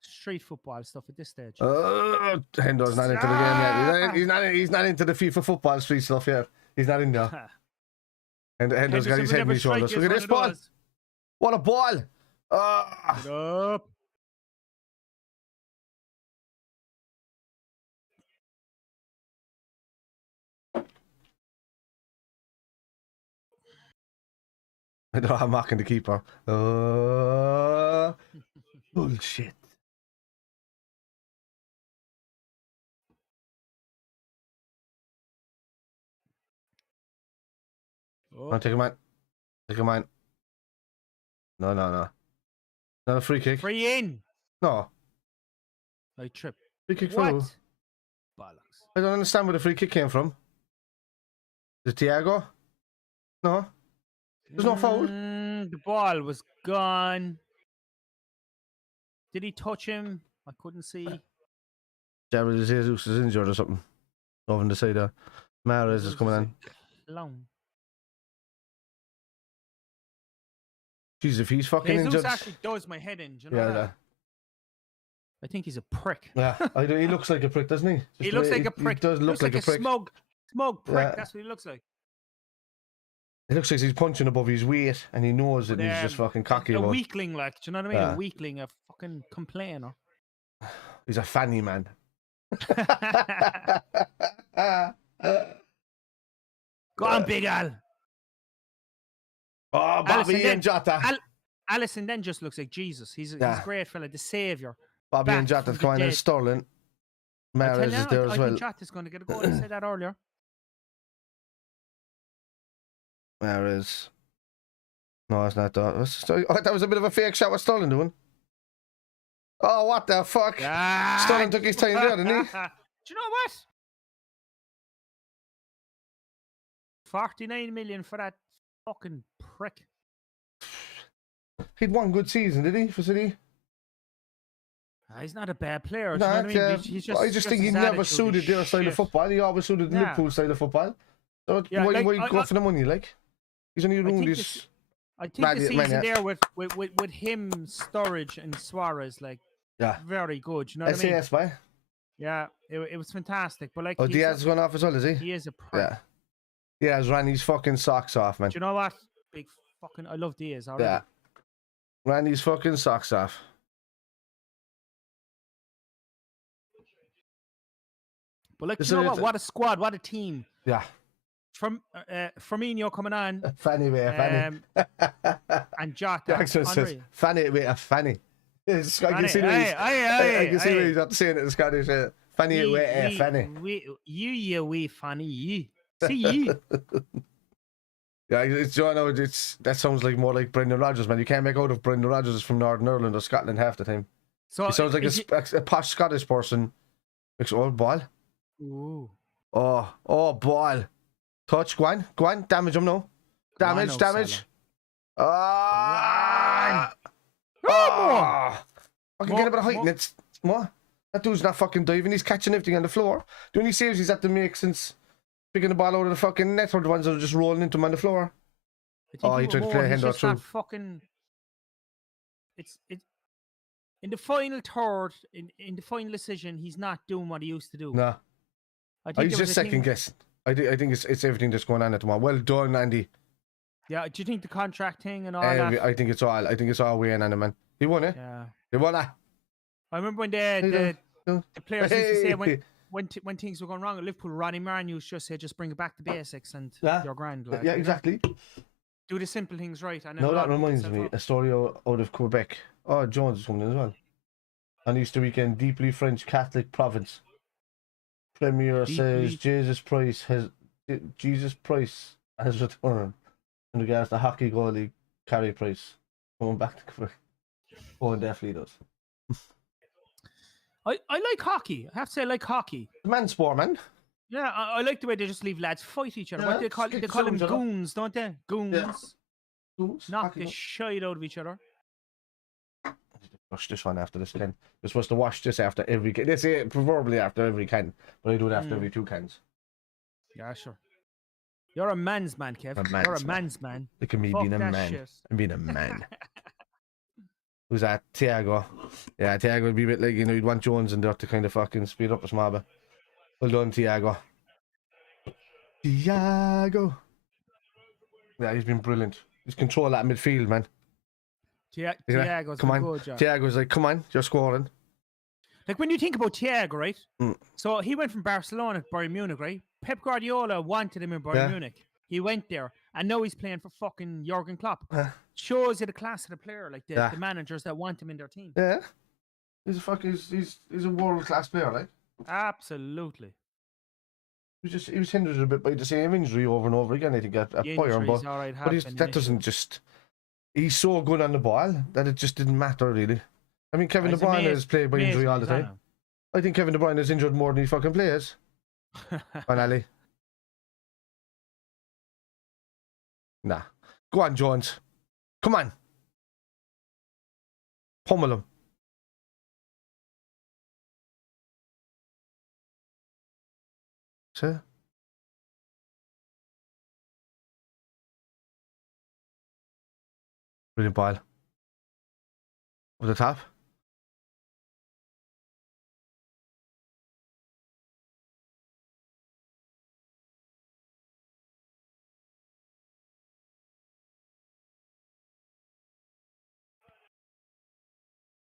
street football stuff at this stage. Hendo's not into the game yet. He's not into the FIFA football street stuff yet. He's not in there. And Hendo's got his head on his shoulders. Look at this ball. What a ball! Get up. I know I'm mocking the keeper. Bullshit. Oh. Take him out. Take him out. No. Not a free kick. Free in. No. I trip. Free kick for who? Bollocks. I don't understand where the free kick came from. Is it Thiago? No. There's no foul. The ball was gone. Did he touch him? I couldn't see. Gabriel Jesus is injured or something. Over on the side there. Mahrez is coming in. Clown. Jeez, if he's fucking Jesus injured. actually does my head in. Do you know that? I think he's a prick. Yeah, he looks like a prick, doesn't he? He looks like a prick. He does look like a prick. Smug prick. Yeah. That's what he looks like. It looks like he's punching above his weight, and he knows it. And he's just fucking cocky. A weakling, like. Do you know what I mean? Yeah. A weakling, a fucking complainer. He's a fanny man. Go on, Big Al. Oh, Bobby and Jota. Alisson then just looks like Jesus. He's a great fella, the saviour. Bobby and Jota's coming in. Sterling. Mahrez is there as well. I think Jota's going to get a goal. I said that earlier. Mahrez. No, it's not that. That was a bit of a fake shot. What's Sterling doing? Oh, what the fuck? Sterling took his time there, didn't he? Do you know what? 49 million for that fucking prick. He'd one good season, did he, for City? He's not a bad player. Do you know what I mean? He's I just think he never suited their style of football. He always suited the Liverpool style of football. So why go for the money, like? He's only ruined his... I think the season there with him, Sturridge and Suarez, like, very good. You know what I mean? SAS, boy. Yeah, it was fantastic. But like, Diaz is going off as well, is he? He is a prick. Yeah, he's ran his fucking socks off, man. Do you know what? Big fucking, I love Diaz already. Yeah. Ran his fucking socks off. But like, you know what? What a squad! What a team! Yeah. From Firmino coming on. Fanny. And Jota. Jackson says, Fanny. I can see where he's not saying it in Scottish. Fanny. Fanny. You wee Fanny. You. See you. Yeah, that sounds like more like Brendan Rodgers, man. You can't make out of Brendan Rodgers from Northern Ireland or Scotland half the time. So he sounds like a posh Scottish person. Makes old ball. Ooh. Oh, ball. Touch, go on. Damage him now. Damage. man. Oh, I can get a bit of height and it's what? That dude's not fucking diving. He's catching everything on the floor. The only saves he's had to make since picking the ball out of the fucking net are the ones that are just rolling into him on the floor. Oh, he tried to play a hand or two. Fucking. It's in the final third, in the final decision, he's not doing what he used to do. Nah. He's just second guessing. I think it's everything that's going on at the moment. Well done, Andy. Yeah, do you think the contract thing and all that? I think it's all weighing on him, man. He won it. Yeah. He won it. I remember when the players used to say when things were going wrong at Liverpool, Ronnie Martin used to just say, just bring it back to basics and you're grand. Like, yeah, exactly. Do the simple things right. No, that reminds me, a story out of Quebec. Oh, Jones is coming in as well. On Easter weekend, deeply French Catholic province. Premier says Jesus Price has returned in regards to hockey goalie Carey Price going back to Quebec. Oh, and definitely does. I like hockey. I have to say I like hockey. Man sport, man. Yeah, I like the way they just leave lads fight each other. Yeah, What they call them goons, don't they? Goons. Yeah. Goons. Knock the shite out of each other. Wash this one after this can. You're supposed to wash this after every can. They say preferably after every can, but I do it after every 2 cans. Yeah, sure. You're a man's man, Kev. You're a man's man. Look at me being a man. Shit. I'm being a man. Who's that? Thiago. Yeah, Thiago would be a bit like, you'd want Jones in there to kind of fucking speed up a small bit. Well done, Thiago. Thiago. Yeah, he's been brilliant. He's controlled that midfield, man. Thiago's come on. Good job. Thiago's like, come on, you're scoring. Like when you think about Thiago, right? So he went from Barcelona to Bayern Munich, right? Pep Guardiola wanted him in Bayern Munich. He went there, and now he's playing for fucking Jurgen Klopp. Shows you the class of the player, like the managers that want him in their team. Yeah, he's a world class player, right? Absolutely. He was hindered a bit by the same injury over and over again. I think at Bayern, but that doesn't just. He's so good on the ball that it just didn't matter really. I mean, Kevin De Bruyne has played by injury all the time. I think Kevin De Bruyne is injured more than he fucking plays. On Ali. Nah. Go on, Jones. Come on. Pummel him. See? Brilliant ball. Over the top.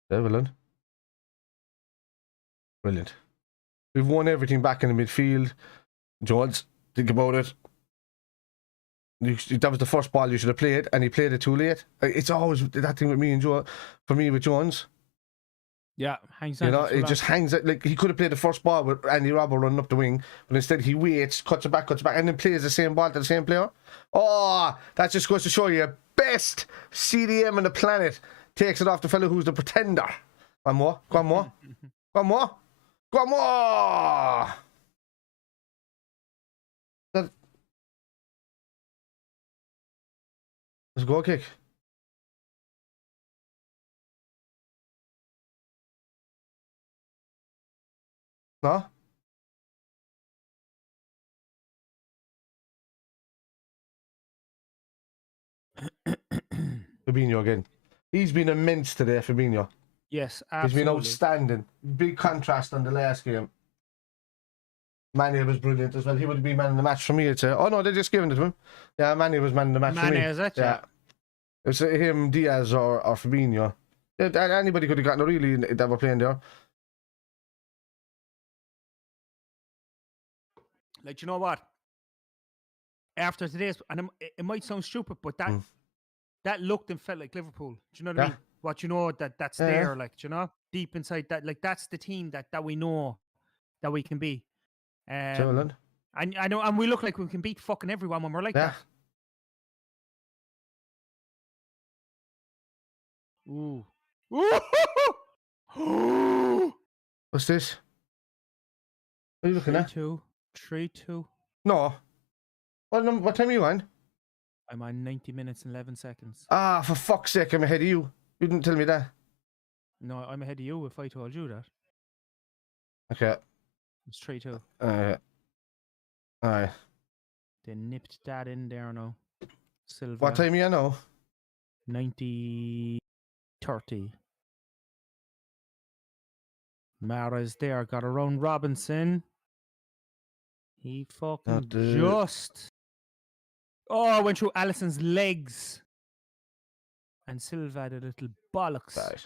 Brilliant. Brilliant. We've won everything back in the midfield. Jones, think about it. That was the first ball you should have played, and he played it too late. It's always that thing with me and Joe. For me with Jones. Yeah, hangs on. It just hangs out. Like he could have played the first ball with Andy Robbo running up the wing, but instead he waits, cuts it back, and then plays the same ball to the same player. Oh, that just goes to show you, best CDM on the planet takes it off the fellow who's the pretender. One more, one more, one more, one more. Let's go kick. No? Fabinho again. He's been immense today, Fabinho. Yes, absolutely. He's been outstanding. Big contrast on the last game. Mane was brilliant as well. He would have been man of the match for me, I'd say. Oh no, they're just giving it to him. Yeah, Mane was man of the match for me. Mane, is it? Yeah. It was him, Diaz, or Fabinho. Yeah, anybody could have gotten a really that were playing there. Like, you know what? After today's, and it might sound stupid, but that looked and felt like Liverpool. Do you know what I mean? What you know that's there, like, you know, deep inside that, like that's the team that we know that we can be. And I know, and we look like we can beat fucking everyone when we're like that. Ooh. What's this? What are you looking at? 3-2. 3-2. No. What time are you on? I'm on 90 minutes and 11 seconds. Ah, for fuck's sake, I'm ahead of you. You didn't tell me that. No, I'm ahead of you if I told you that. Okay. It's 3-2. Aye. They nipped that in there now. Silva. What time are you now? 90-30. Mara's there. Got around Robinson. He fucking just... Oh, went through Allison's legs. And Silva had a little bollocks. Right.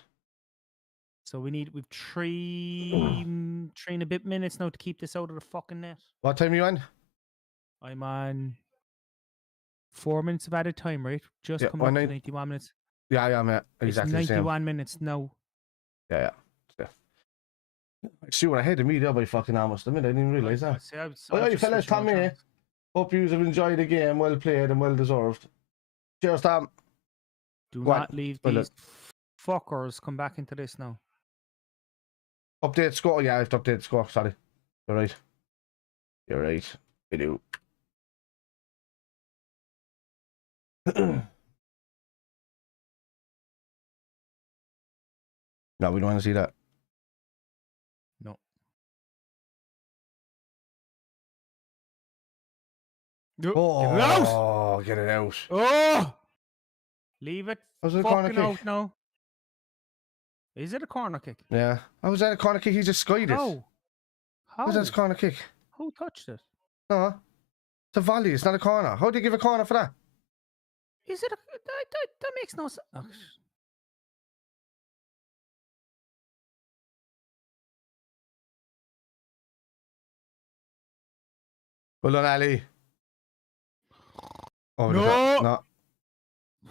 So we've three and a bit minutes now to keep this out of the fucking net. What time are you on? I'm on 4 minutes of added time, right? Just coming up to 91 minutes. Yeah, mate. Exactly it's 91 minutes now. Yeah. See what I had to me there by fucking almost a minute. I didn't realise that. Well, you fellas, Tommy. Hope you have enjoyed the game. Well played and well deserved. Cheers, Tom. Do not leave these fuckers come back into this now. Update score. Yeah, I have to update score. Sorry. You're right. We do. No, we don't want to see that. No. Oh, get it out. Oh! Leave it Was it a fucking corner kick? out now. Is it a corner kick? Yeah. How was that a corner kick? He just skied it. How? Was that a corner kick? Who touched it? No. It's a volley. It's not a corner. How do you give a corner for that? Is it a... That makes no sense. Oh. Well done, Ali. Oh, no.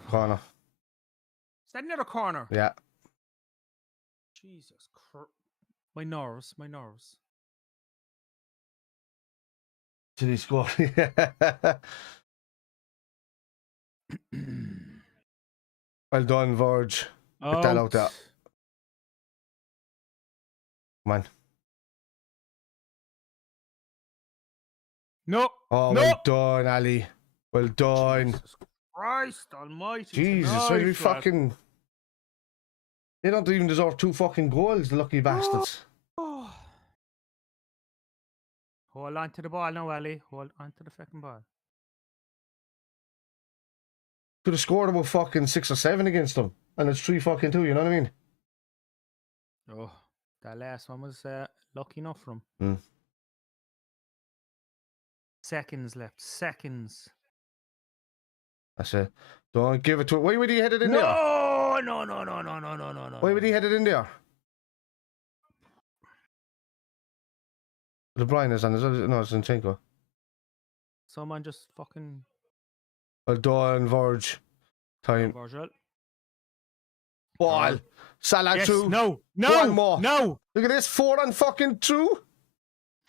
Corner. Is that another corner? Yeah. Jesus Christ. My nerves. Did he score? Well done, Verge. Get that out there. Come on. No. Oh, no. well done, Ali. Well done. Jesus Christ almighty. Jesus, so we fucking... They don't even deserve 2 fucking goals, the lucky bastards. Oh. Hold on to the ball now, Ali. Hold on to the fucking ball. Could have scored about fucking 6 or 7 against them. And it's 3 fucking 2, you know what I mean? Oh, that last one was lucky enough for him. Mm. Seconds left. Seconds. That's it. Don't give it to it. Why would he head it in there? No. Why would he head it in there? De Bruyne is on. No, it's Zinchenko. Someone just fucking... Well done, Verge. Time. Virgil. Ball. Salah yes, through. No. One more. No. Look at this. 4 on fucking 2.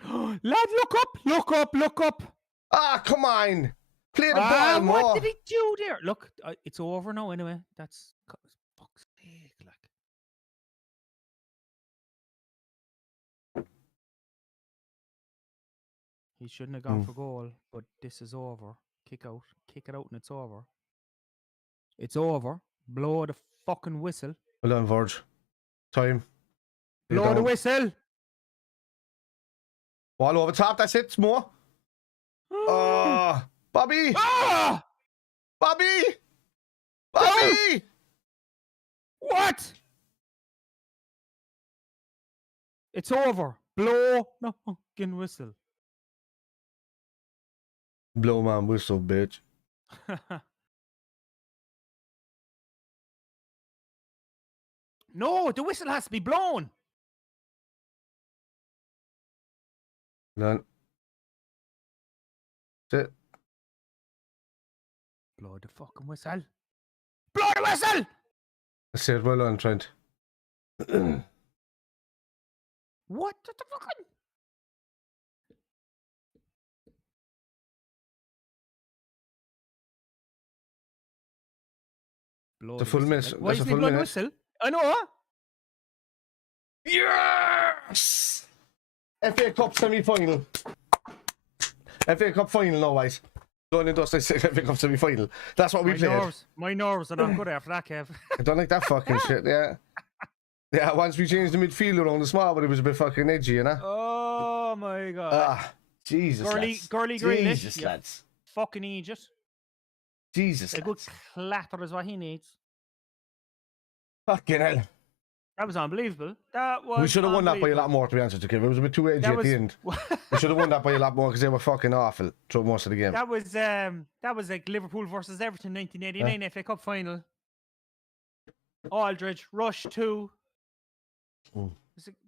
Lad, look up. Ah, come on. Play the ball more. What did he do there? Look, it's over now anyway. That's... Fuck's sake, like. He shouldn't have gone for goal, but this is over. Kick it out and it's over. It's over. Blow the fucking whistle. Well done, Verge. Time. Blow the whistle. Ball over top, that's it, more. Bobby! Ah! Bobby! What? It's over. Blow the fucking whistle. Blow my whistle, bitch. No, the whistle has to be blown. Done. That's it. Blow the fucking whistle. Blow the whistle! That's it. Well done, Trent. What the fucking... Blow the full whistle. minute. Like, why isn't he blowing the whistle? I know, huh? Yes! FA Cup semi-final. FA Cup final, no, guys. Don't endorse this if it comes semi-final. That's what we played. My nerves are not good after that, Kev. I don't like that fucking shit, yeah. Yeah, once we changed the midfield around the small, but it was a bit fucking edgy, you know? Oh my god. Jesus, lads. Girly Jesus, lads. Fucking Egypt. Jesus, A good clatter is what he needs. Fucking hell. That was unbelievable. That was. We should have won that by a lot more, to be honest with you, Kev. It was a bit too edgy at the end. We should have won that by a lot more because they were fucking awful throughout most of the game. That was like Liverpool versus Everton 1989 FA Cup final. Aldridge, Rush 2. What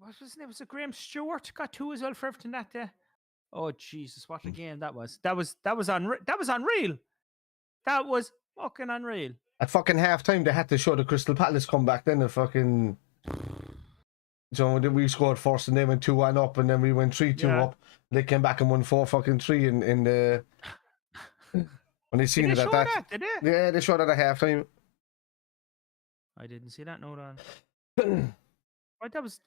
was his name? Was it Graham Stewart? Got 2 as well for Everton that day. Oh Jesus, what a game that was. That was unreal. That was unreal. That was fucking unreal. At fucking half time they had to show the Crystal Palace come back then the fucking so we scored first and they went 2-1 up and then we went 3-2 up. They came back and won 4-3 in the when they seen did it they at show that. Did they? Yeah, they showed it at half time. I didn't see that note on. Right, that was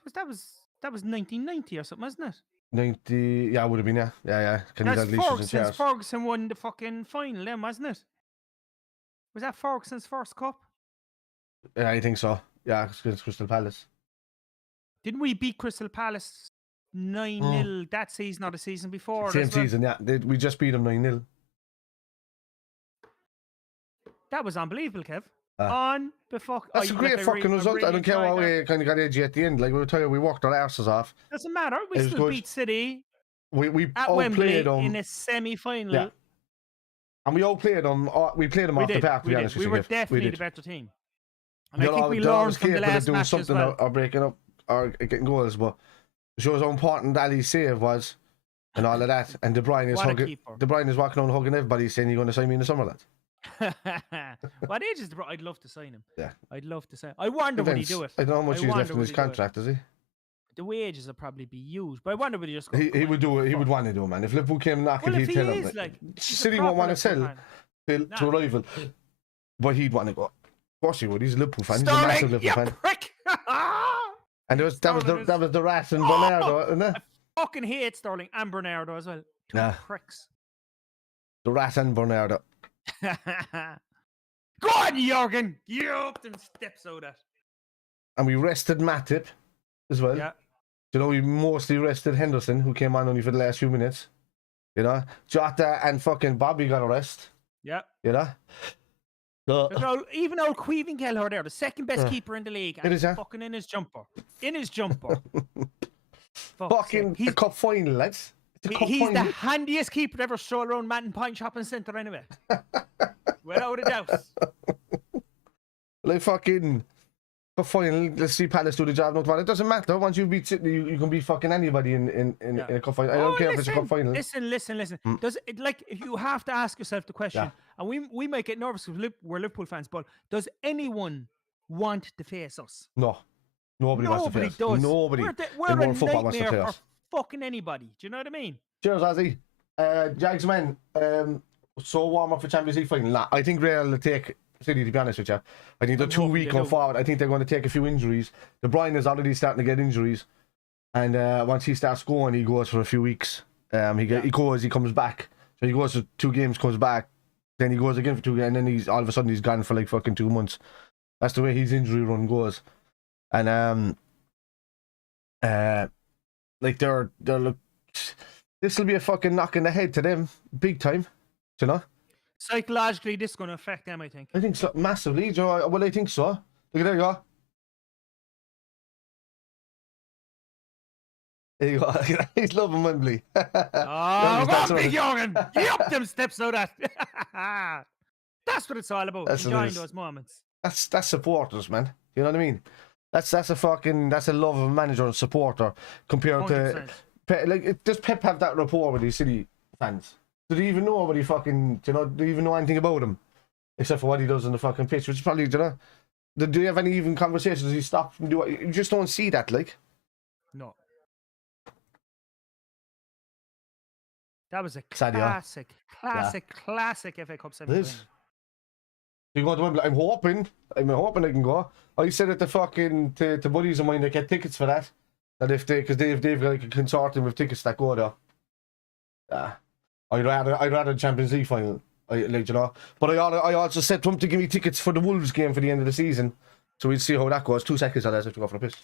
1990 or something, wasn't it? 90, yeah, it would have been, yeah. That's Ferguson won the fucking final then, wasn't it? Was that Ferguson's first cup? Yeah, I think so. Yeah, it's Crystal Palace. Didn't we beat Crystal Palace 9-0 that season or the season before? Same season, yeah. We just beat them 9-0. That was unbelievable, Kev. That's a great fucking result. really I don't care what we kind of got edgy at the end. Like we were telling you, we worked our arses off. Doesn't matter. We still beat City. We at all Wembley played them in a semi-final. Yeah. And we all played them. We played them off the park. We were definitely the better team. And I think we learned from the last match as well. Or breaking up or getting goals, but it shows how important Ali's save was and all of that. And De Bruyne is walking around hugging everybody, saying, "You're going to sign me in the summer, lad." What age is De Bruyne? I'd love to sign him. Yeah, I'd love to sign. I wonder would he do it. I don't know how much he's left in his contract, does he? The wages will probably be huge, but I wonder would he just. He would do it. He would want to do it, man. If Liverpool came knocking, he'd tell him. Like, City won't want to sell to a rival, but he'd want to go. Of course he would. He's a Liverpool fan. Sterling, he's a massive Liverpool fan. Prick. And that was the Rat and Bernardo, isn't it? I fucking hate Sterling and Bernardo as well. Two pricks. The Rat and Bernardo. Go on, Jurgen. You up them steps out of that. And we rested Matip as well. Yeah. You know, we mostly rested Henderson, who came on only for the last few minutes. You know, Jota and fucking Bobby got a rest. Yeah. You know? So, even old Queven Kelleher there, the second best keeper in the league, and he's fucking in his jumper. In his jumper. Fucking a cup final, lads. He's the handiest keeper to ever stroll around Manton Pine Shopping Centre anyway. Without a doubt. Like fucking cup final, let's see Palace do the job. It doesn't matter. Once you beat City, you can beat fucking anybody in a cup final. I don't care if it's a cup final. Listen. Does it, like, if you have to ask yourself the question, and we might get nervous because we're Liverpool fans, but does anyone want to face us? No. Nobody wants to face us. Nobody. We're a nightmare for fucking anybody. Do you know what I mean? Cheers, Ozzy. Jags, man. So warm up for Champions League final. Nah, I think Real will take City, to be honest with you. I think they're too weak going forward. I think they're going to take a few injuries. De Bruyne is already starting to get injuries. And once he starts going, he goes for a few weeks. He comes back. So he goes for 2 games, comes back. Then he goes again for 2 games. And then all of a sudden he's gone for like fucking 2 months. That's the way his injury run goes. And like they're look, this will be a fucking knock in the head to them, big time, you know. Psychologically, this is going to affect them, I think. I think so, massively. You know, well, I think so. Look at there you go. There you go. He's loving Wembley. Oh, go big Jorgen. Yup, them steps out of that. That's what it's all about. Enjoying those moments. That's supporters, man. You know what I mean? That's a love of a manager and supporter compared 100%. To like. Does Pep have that rapport with these City fans? Do they even know what he fucking? Do they even know anything about him except for what he does on the fucking pitch? Which is probably, do you have any even conversations? Does he stop and do it? You just don't see that, like. No. That was a classic FA Cup semi-final. You go to Wembley. I'm hoping I can go. I said it to buddies of mine that get tickets for that. That if because they've got like a consortium of tickets that go there. I'd rather Champions League final. Like, you know. But I also said to him to give me tickets for the Wolves game for the end of the season. So we'll see how that goes. 2 seconds, I'll have to go for a piss.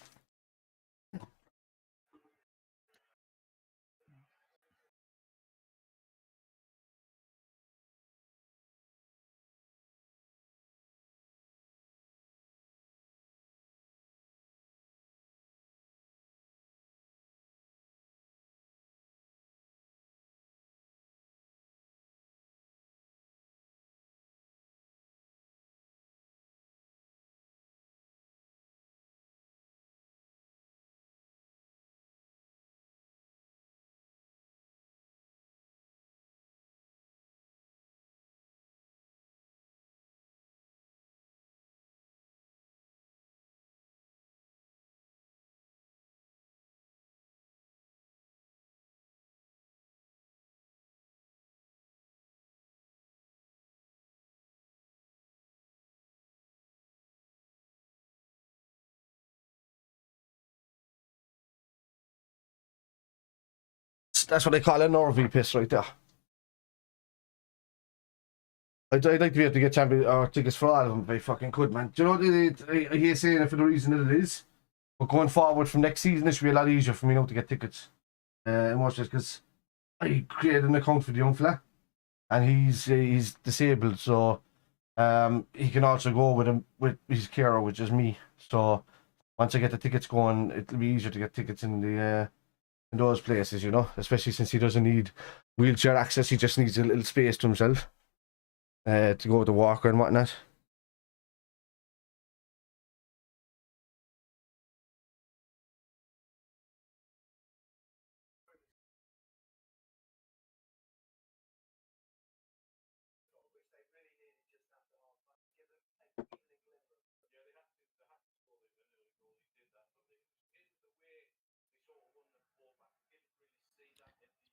That's what they call a Norvey piss right there. I'd like to be able to get tickets for all of them if I fucking could, man. Do you know, I hate saying it for the reason that it is, but going forward from next season, it should be a lot easier for me now to get tickets. More just because I created an account for the young fella, and he's disabled, so he can also go with his carer, which is me. So once I get the tickets going, it'll be easier to get tickets in those places, you know, especially since he doesn't need wheelchair access. He just needs a little space to himself to go to walker and whatnot.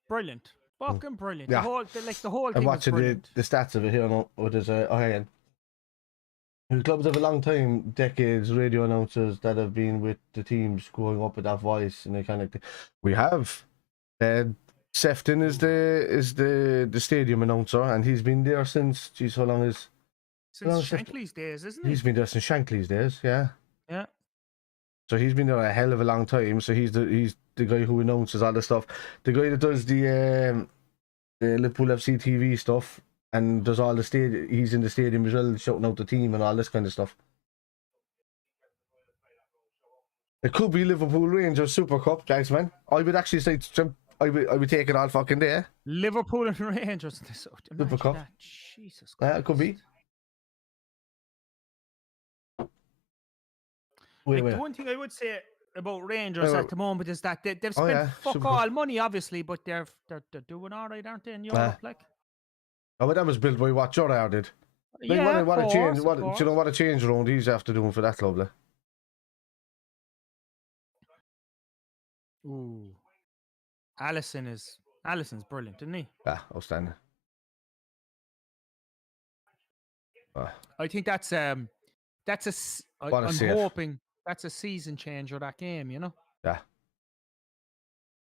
Brilliant. Fucking brilliant. Yeah. The whole thing I'm was watching brilliant. the stats of it here now. What is the clubs have a long time, decades, radio announcers that have been with the teams growing up with that voice and they kind of we have Sefton is the stadium announcer, and he's been there since how long is since Shankly's days, isn't he? He's been there since Shankly's days, yeah. Yeah. So he's been there a hell of a long time. So he's the guy who announces all the stuff. The guy that does the Liverpool FC TV stuff and does all the stadium. He's in the stadium as well, shouting out the team and all this kind of stuff. It could be Liverpool Rangers Super Cup, guys, man. I would actually say I would take it all fucking day. Liverpool and Rangers Super Cup. That. Jesus Christ. Yeah, it could be. The one thing I would say about Rangers at the moment is that they've spent fuck all money, obviously, but they're doing all right, aren't they, in Europe? Oh, but that was built by what Jordan did. Like, yeah, what a change! do you know what a change around he's after doing for that club? Like. Ooh, Alisson's brilliant, isn't he? Yeah, outstanding. I think I'm hoping that's a season changer, that game, you know? Yeah.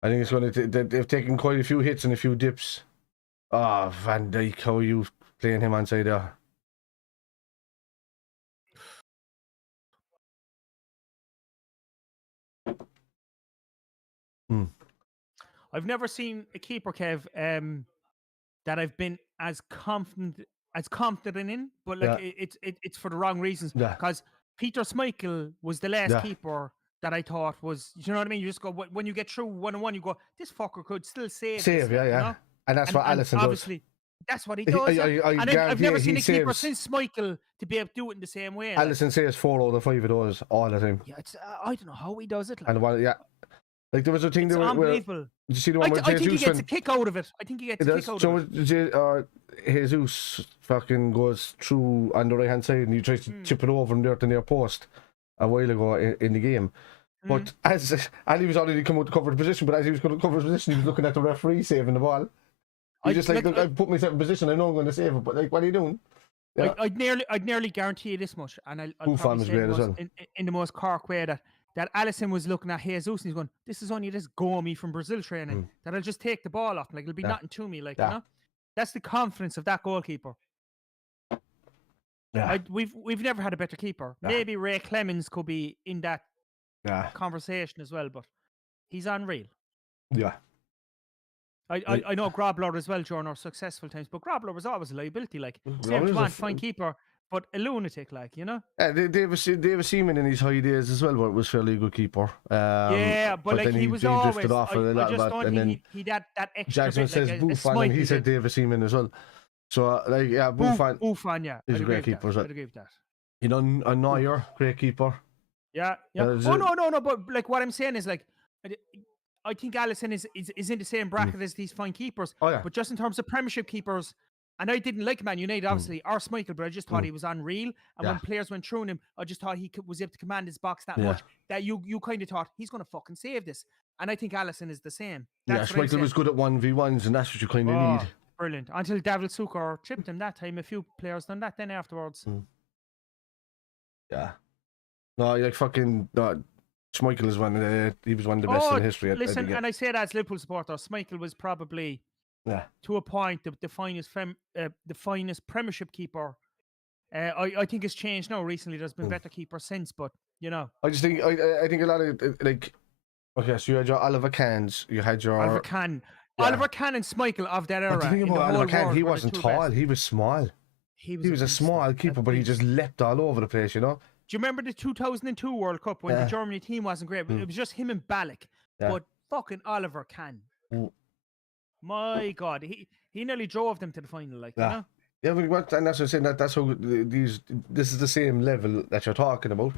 I think it's going to... They've taken quite a few hits and a few dips. Oh, Van Dijk, how are you playing him onside there? I've never seen a keeper, Kev, that I've been as confident in, but it's for the wrong reasons. Because Peter Schmeichel was the last keeper that I thought was, you know what I mean? You just go, when you get through 1-on-1, you go, this fucker could still save this, yeah. You know? And that's what Alisson does. Obviously, that's what he does. I've never seen a keeper since Schmeichel to be able to do it in the same way. Alisson saves 4 out of 5 of those all the time. Yeah, I don't know how he does it. And like there was a thing it's unbelievable. Did you see the one where I think he gets a kick out of it. I think he gets a kick out of it. Jesus fucking goes through on the right hand side and he tries to chip it over there to near post a while ago in the game. But and he was already come out to cover the position, but as he was going to cover the position, he was looking at the referee saving the ball. He's just like, look, I put myself in position, I know I'm going to save it, but like, what are you doing? Yeah. I'd nearly guarantee you this much, and I'll probably say in the most Cork way that Alisson was looking at Jesus and he's going, this is only this gomy from Brazil training that I'll just take the ball off, like it'll be nothing to me, like you know. That's the confidence of that goalkeeper. Yeah. We've never had a better keeper. Yeah. Maybe Ray Clemens could be in that Yeah. conversation as well, but he's unreal. Yeah. I know Grobler as well during our successful times, but Grobler was always a liability. Like, say what you want, fine keeper, but a lunatic, like, you know. Yeah, David Seaman in his high days as well, but was fairly good keeper. Yeah, but like then he was always. I just don't and think he that extra Jackson bit, says like Buffon, and he said David Seaman as well. So like, yeah, Buffon, yeah, he's a great keeper. I'd agree with that. You know, a Neuer, great keeper. Yeah. No, but like what I'm saying is like, I think Alisson is in the same bracket as these fine keepers. Oh yeah. But just in terms of Premiership keepers, and I didn't like Man United, obviously, or Schmeichel, but I just thought he was unreal. And when players went through him, I just thought he was able to command his box that much that you kind of thought he's going to fucking save this. And I think Alisson is the same. That's Schmeichel was good at 1v1s, and that's what you kind of need. Brilliant. Until David Suker tripped him that time. A few players done that then afterwards. Yeah. No, like fucking. Schmeichel is he was one of the best in history. Listen, and I say that as Liverpool supporter, Schmeichel was probably to a point the finest Premiership keeper. I think it's changed now recently. There's been better keepers since, but you know. I just think I think a lot of like. Okay, so you had your Oliver Kahns, you had your Oliver Kahn. Oliver Kahn and Schmeichel of that era. The thing about Oliver Kahn, he wasn't tall, he was small. He was a small keeper, but he just leapt all over the place, you know. Do you remember the 2002 World Cup when the Germany team wasn't great? It was just him and Ballack. But fucking Oliver Kahn. My God, he nearly drove them to the final, like, you know? Yeah, but and that's what I'm saying. That's how this is the same level that you're talking about,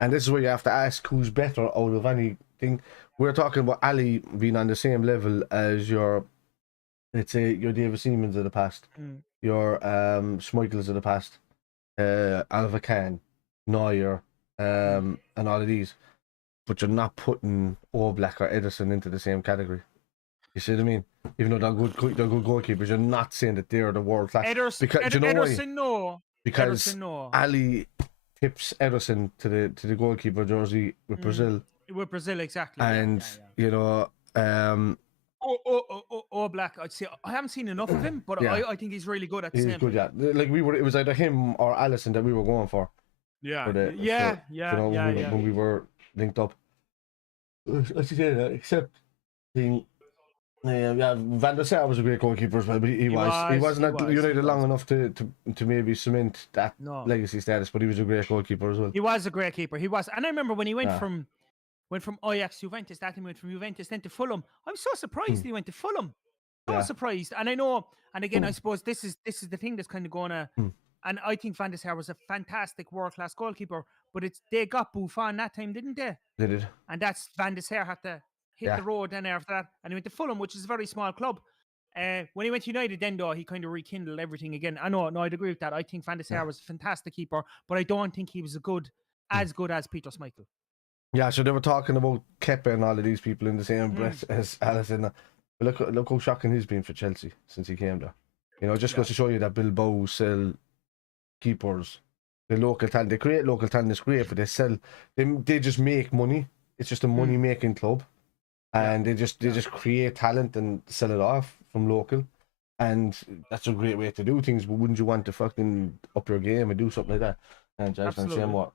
and this is where you have to ask who's better out of anything. We're talking about Ali being on the same level as your, let's say, your David Seamans of the past, your Schmeichels of the past, Oliver Kahn, Neuer, and all of these, but you're not putting Oblak or Ederson into the same category. You see what I mean? Even though they're good goalkeepers, you're not saying that they're the world class. Because Ali tips Ederson to the goalkeeper jersey with Brazil. With Brazil, exactly. And you know, Black. I'd say I haven't seen enough of him, but I think he's really good at the same. He's good, yeah. Like it was either him or Alisson that we were going for. When we were linked up. Let's say that, except Van der Sar was a great goalkeeper as well, but he wasn't at United long enough to maybe cement that legacy status. But he was a great goalkeeper as well. He was a great keeper. He was, and I remember when he went from Ajax, Juventus. That he went from Juventus then to Fulham. I'm so surprised he went to Fulham. So surprised, and I know. And again, I suppose this is the thing that's kind of going to. And I think Van der Sar was a fantastic world-class goalkeeper, but they got Buffon that time, didn't they? They did. And that's Van der Sar had to hit the road then after that, and he went to Fulham, which is a very small club. When he went to United then, though, he kind of rekindled everything again. I know, I'd agree with that. I think Van der Sar was a fantastic keeper, but I don't think he was as good as Peter Schmeichel. Yeah, so they were talking about Kepa and all of these people in the same breath as Alisson. But look how shocking he's been for Chelsea since he came there. You know, just goes to show you that Bilbao sell keepers, the local talent. They create local talent, it's great, but they just make money. It's just a money making club, and they just create talent and sell it off from local, and that's a great way to do things. But wouldn't you want to fucking up your game and do something like that? And Jackson saying what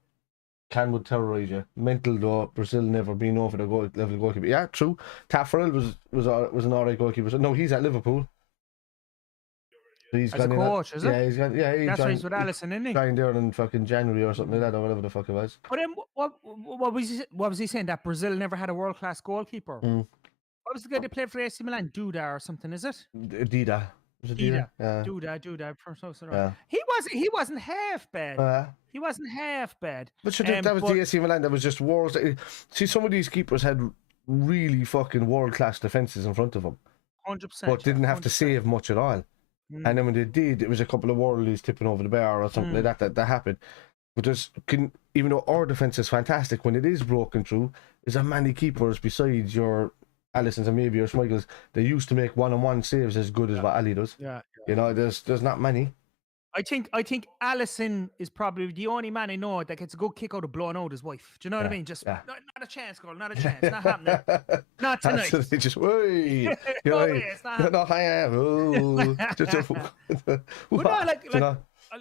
Can would terrorise you. Mental though. Brazil never been over the level goalkeeper. Yeah, true. Taffarel was an alright goalkeeper. No, he's at Liverpool. He's as a coach, is it? Yeah, he's that's right, with Alisson, isn't he? Signed there in fucking January or something like that, or whatever the fuck it was. But then, what was he saying? That Brazil never had a world class goalkeeper. What was the guy that played for AC Milan? Duda or something? Is it? Dida. Was it Dida? Yeah. Duda. Yeah. He wasn't half bad. He wasn't half bad. But that was the AC Milan. That was just world. See, some of these keepers had really fucking world class defenses in front of them. 100%. But didn't have to save much at all. And then when they did, it was a couple of worldies tipping over the bar or something like that happened. But even though our defence is fantastic, when it is broken through, there's a many keepers besides your Alissons and maybe your Schmeichels. They used to make one-on-one saves as good as what Ali does. Yeah. You know, there's not many. I think Alisson is probably the only man I know that gets a good kick out of blowing out his wife. Do you know what I mean? Just not a chance, girl. Not a chance. Not happening. Not tonight. Absolutely, just way. No way, it's not happening. No, I am. Well, no, like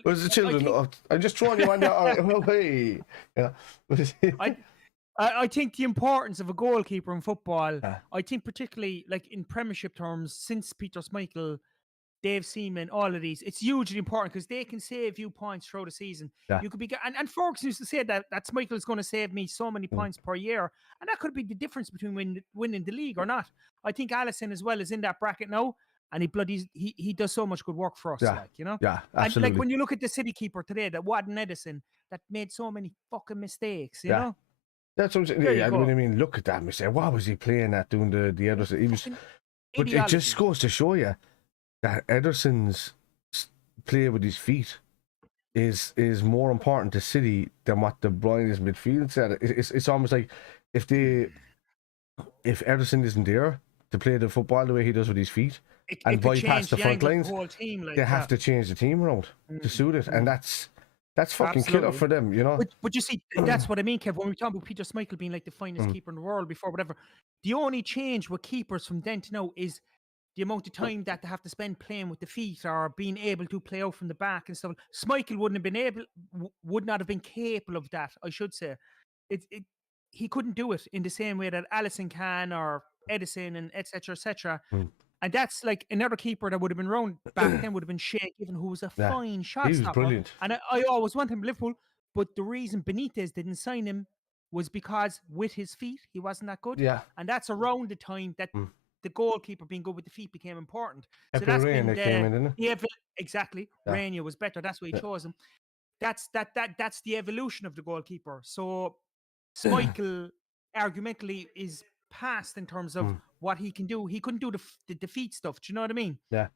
where's the children? I'm just throwing you on your way. Yeah. I think the importance of a goalkeeper in football, I think particularly like in Premiership terms, since Peter Schmeichel, Dave Seaman, all of these, it's hugely important because they can save you points throughout the season. You could be, and Ferguson used to say that Schmeichel is going to save me so many points per year, and that could be the difference between winning the league or not. I think Alisson as well is in that bracket now, and he does so much good work for us, like, you know. Yeah, absolutely. And like when you look at the City keeper today, that Wadden Edison, that made so many fucking mistakes, you know. That's what I'm saying. Yeah, what I mean, look at that. We say, what was he playing at doing the Ederson? He was, but it just goes to show you that Ederson's play with his feet is more important to City than what the blindest midfield said. It's almost like if Ederson isn't there to play the football the way he does with his feet and bypass the front lines, they have to change the team around to suit it, and that's fucking killer for them, you know. But you see, that's what I mean, Kev. When we talk about Peter Schmeichel being like the finest keeper in the world before, whatever, the only change with keepers from then to now is the amount of time that they have to spend playing with the feet or being able to play out from the back and stuff. Schmeichel would not have been capable of that, I should say. He couldn't do it in the same way that Alisson can or Edison and etc. etc. And that's like another keeper that would have been around back then would have been Shea Given, who was a fine shot he was stopper. Brilliant. And I always wanted him in Liverpool, but the reason Benitez didn't sign him was because with his feet, he wasn't that good. Yeah. And that's around the time that the goalkeeper being good with the feet became important. So that's been came in, didn't it? Exactly. Rania was better. That's why he chose him. That's the evolution of the goalkeeper. So Schmeichel argumentally is past in terms of what he can do. He couldn't do the defeat stuff. Do you know what I mean? Yeah.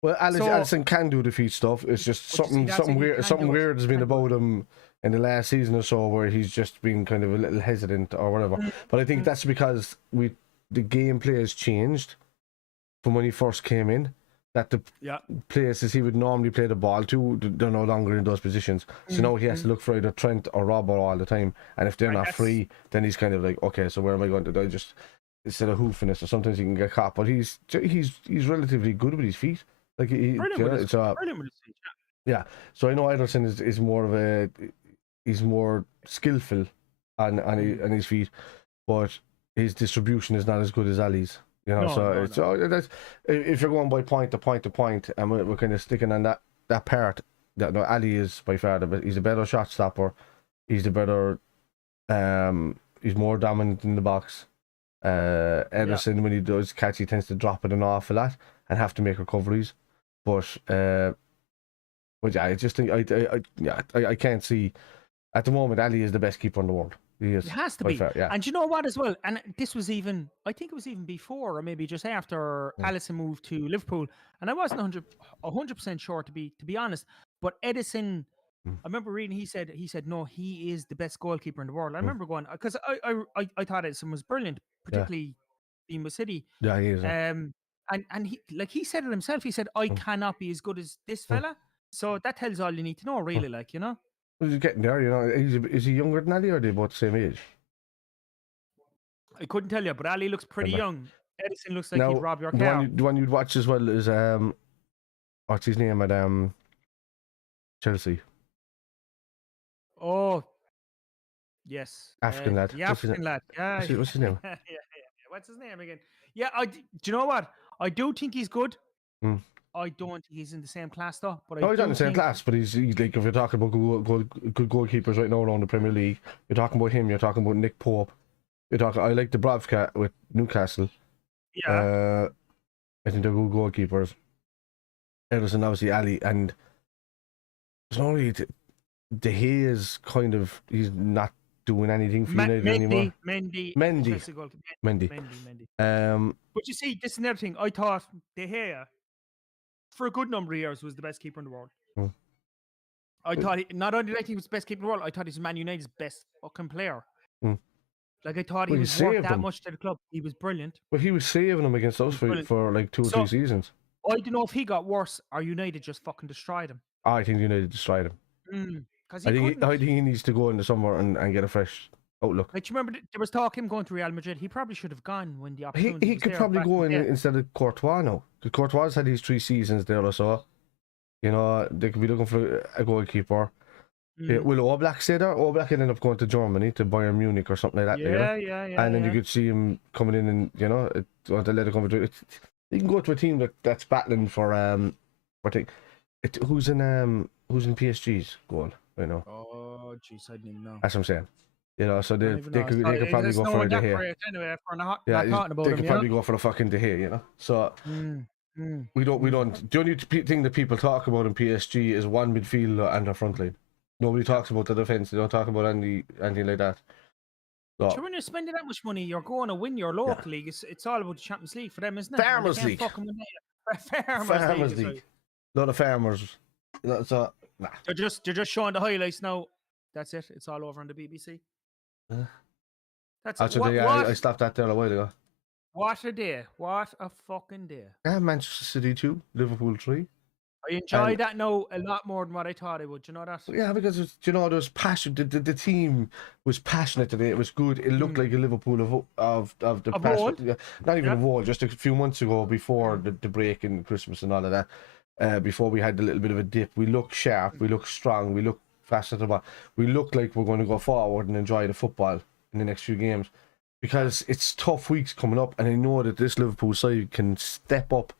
Well, Alisson can do the feet stuff. It's just something weird has been about him in the last season or so, where he's just been kind of a little hesitant or whatever. But I think that's because the gameplay has changed from when he first came in. That the places he would normally play the ball to, they're no longer in those positions. So now he has to look for either Trent or Robbo all the time. And if they're not free, then he's kind of like, okay, so where am I going to do? Just instead of hoofing it, so sometimes he can get caught. But he's relatively good with his feet. Like brilliant with his feet. Yeah. So I know Ederson is more of he's more skillful on his feet, but his distribution is not as good as Ali's. You know, that's if you're going by point to point to point, and we're kind of sticking on that part. That Ali is by far he's a better shot stopper. He's the better. He's more dominant in the box. Ederson, when he does catch, he tends to drop it an awful lot and have to make recoveries. But yeah, I just think I can't see at the moment Ali is the best keeper in the world. It has to be. And you know what as well? And this was even, I think it was even before or maybe just after Alisson moved to Liverpool. And I wasn't 100% sure to be honest. But Edison, I remember reading, he said, no, he is the best goalkeeper in the world. I remember going, because I thought Edison was brilliant, particularly being with City. Yeah, he is. And he said it himself. He said, I cannot be as good as this fella. So that tells all you need to know, really, like, you know. He's getting there, you know. Is he younger than Ali, or are they both the same age? I couldn't tell you, but Ali looks pretty young. Edison looks like he'd rob your car. The one you'd watch as well is what's his name at Chelsea? Oh, yes, African lad. The African lad. Yeah. What's his name? yeah. What's his name again? Yeah, do you know what? I do think he's good. I don't think he's in the same class though. But he's not in the same class. But he's like, if you're talking about good goalkeepers right now around the Premier League, you're talking about him. You're talking about Nick Pope. I like Dubravka with Newcastle. Yeah. I think they're good goalkeepers. Ederson, obviously Ali, and there's no really De Gea is kind of, he's not doing anything for United anymore. Mendy. But you see, this is another thing. I thought De Gea, for a good number of years, was the best keeper in the world. I thought not only did I think he was the best keeper in the world, I thought he was Man United's best fucking player. Like, I thought he was worth that much to the club. He was brilliant. But he was saving them against us for like 2 or 3 seasons. I don't know if he got worse or United just fucking destroyed him. I think United destroyed him. Because I think he needs to go into somewhere and get a fresh outlook. Like, you remember there was talk him going to Real Madrid. He probably should have gone when the opportunity He was could there probably back go in in the day. instead of Courtois now. Because Courtois had these 3 seasons there or so. You know, they could be looking for a goalkeeper. Will Oblak stay there? Oblak ended up going to Germany, to Bayern Munich or something like that. Yeah. And then you could see him coming in and, you know, want to let it come to it. You can go to a team that's battling for I think who's in PSG's goal, you know. Oh, jeez, I didn't even know. That's what I'm saying. You know, so they could probably go no for a De Gea. Anyway, for not Yeah, talking about they him, could probably go for the fucking De Gea, you know. So we don't. The only thing that people talk about in PSG is one midfielder and a front line. Nobody talks about the defense. They don't talk about anything like that. So when you're spending that much money, you're going to win your local league. It's all about the Champions League for them, isn't it? Farmers League. Farmers League. A lot of farmers. So nah. They're just showing the highlights now. That's it. It's all over on the BBC. That's it. Actually, I stopped that there a while ago. What a day. What a fucking day. Yeah, Manchester City 2, Liverpool 3. I enjoyed that now a lot more than what I thought I would. You know that? Yeah, because there was passion. The team was passionate today. It was good. It looked like a Liverpool of the past. old? Not even of old, just a few months ago before the break and Christmas and all of that. Before we had a little bit of a dip, we looked sharp. We looked strong. We looked fast at the ball. We looked like we're going to go forward and enjoy the football in the next few games, because it's tough weeks coming up, and I know that this Liverpool side can step up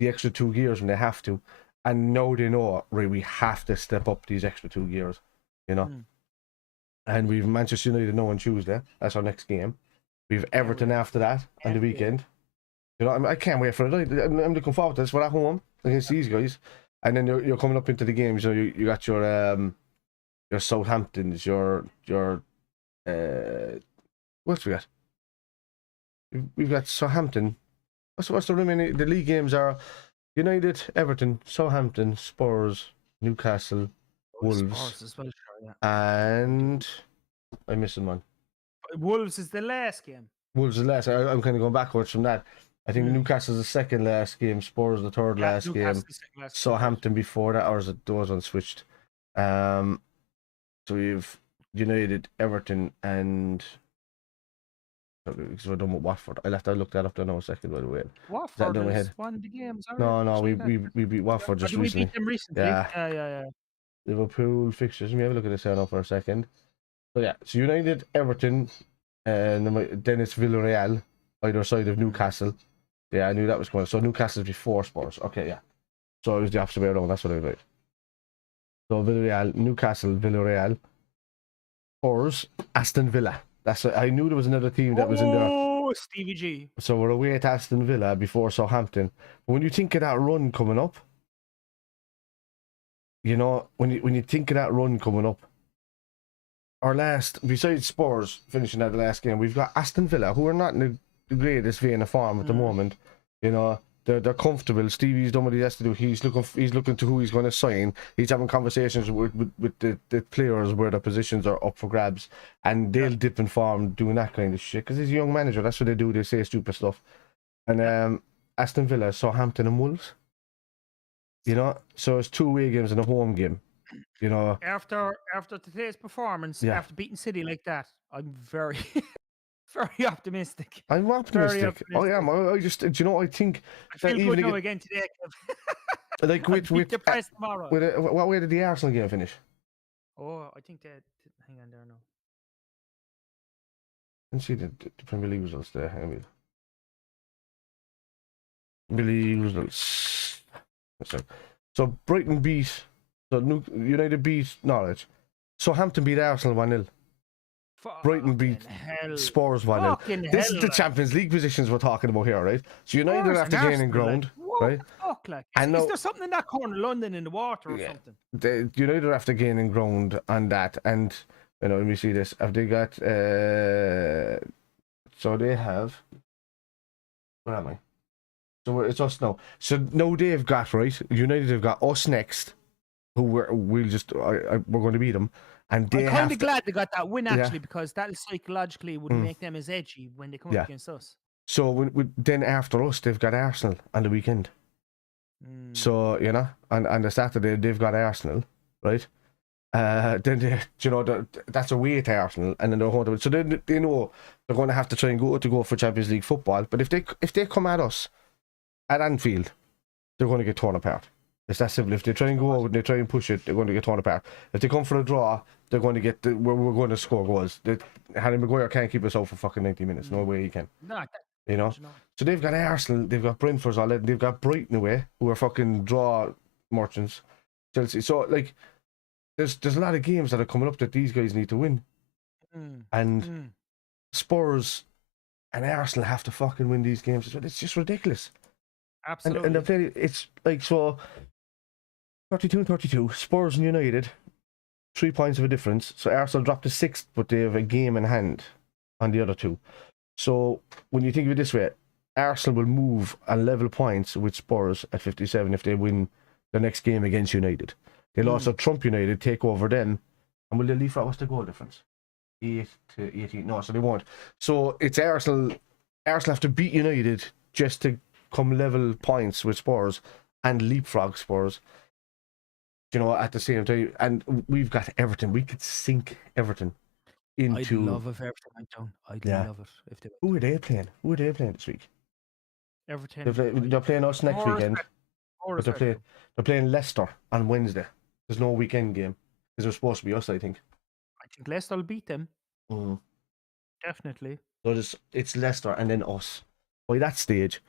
the extra 2 gears when they have to. And now they know, right, we have to step up these extra 2 gears, you know. And we've Manchester United now on Tuesday. That's our next game. We've Everton after that on the weekend. You know, I can't wait for it. I'm looking forward to this. We're at home against these guys, and then you're coming up into the games. You know, you got your Southamptons, your what's we got? We've got Southampton. What's the remaining? The league games are United, Everton, Southampton, Spurs, Newcastle, Wolves, as well, sure, and I'm missing one. Wolves is the last game. Wolves is the last. I'm kind of going backwards from that. I think Newcastle's the second last game, Spurs the third last game, Southampton before that, or is it those ones switched? So we've United, Everton, and because we're done with Watford. I looked that up there now a second, by the way. Watford has won the games. No, we beat Watford just recently. We beat them recently. Yeah. Liverpool fixtures. Let me have a look at this here now for a second. So yeah, so United, Everton, and then it's Villarreal, either side of Newcastle. Yeah, I knew that was going. So Newcastle's before Spurs. Okay, yeah. So it was the opposite way around. That's what I like. So Villarreal, Newcastle, Villarreal, Spurs, Aston Villa. I knew there was another team that was in there. Oh, Stevie G. So we're away at Aston Villa before Southampton. But when you think of that run coming up, you know, when you think of that run coming up, our last, besides Spurs finishing at the last game, we've got Aston Villa, who are not in the greatest vein of form at the moment. You know, they're comfortable. Stevie's done what he has to do. He's looking to who he's going to sign. He's having conversations with the players where their positions are up for grabs, and they'll dip in form doing that kind of shit because he's a young manager. That's what they do. They say stupid stuff. And Aston Villa, Southampton, and Wolves. You know, so it's 2 away games and a home game. You know, after today's performance, after beating City like that, I'm very very optimistic. I'm optimistic. I am. I just, do you know, I think I feel good now again today. Like with tomorrow. What way did the Arsenal game finish? Oh, I think that. Hang on there now. Let's see the Premier League results there. Hang on. Premier League results. So Brighton beat. So United beat Norwich. Southampton beat Arsenal 1-0. Brighton beat Spurs 1-0. This is the Champions League positions we're talking about here, right? So United are after gaining ground, right? And is there something in that corner of London in the water or something? The United are after gaining ground on that, and you know, let me see this. Have they got? So they have. Where am I? So it's us now. So now they've got right. United have got us next, who we're going to beat them. And I'm kind of glad they got that win actually, because that psychologically would make them as edgy when they come up against us. So then after us, they've got Arsenal on the weekend. So, you know, and the Saturday they've got Arsenal, right? Then they, you know, that's away to Arsenal, and then they're going to, so they know they're going to have to try and go for Champions League football. But if they come at us at Anfield, they're going to get torn apart. It's that simple. If they try and go out and they try and push it, they're going to get torn apart. If they come for a draw, they're going to get we're going to score goals. Harry Maguire can't keep us out for fucking 90 minutes. No way he can. You know. So they've got Arsenal, they've got Brentford all that, they've got Brighton away, who are fucking draw merchants. Chelsea. So like, there's a lot of games that are coming up that these guys need to win, and Spurs and Arsenal have to fucking win these games. It's just ridiculous. Absolutely. And they're playing, it's like, so 32-32, Spurs and United, 3 points of a difference. So Arsenal dropped to 6th, but they have a game in hand on the other two. So when you think of it this way, Arsenal will move and level points with Spurs at 57 if they win the next game against United. They'll also trump United, take over them, and will they leave for what's the goal difference? 8-18. No, so they won't. So it's Arsenal. Arsenal have to beat United just to come level points with Spurs and leapfrog Spurs. You know, at the same time, and we've got Everton. We could sink Everton into. I'd love if Everton went down. I'd love it if they. Who are they playing? Who are they playing this week? Everton. They're playing us next weekend. But they're playing Leicester on Wednesday. There's no weekend game because it was supposed to be us, I think. I think Leicester will beat them. Definitely. So it's Leicester and then us. By that stage,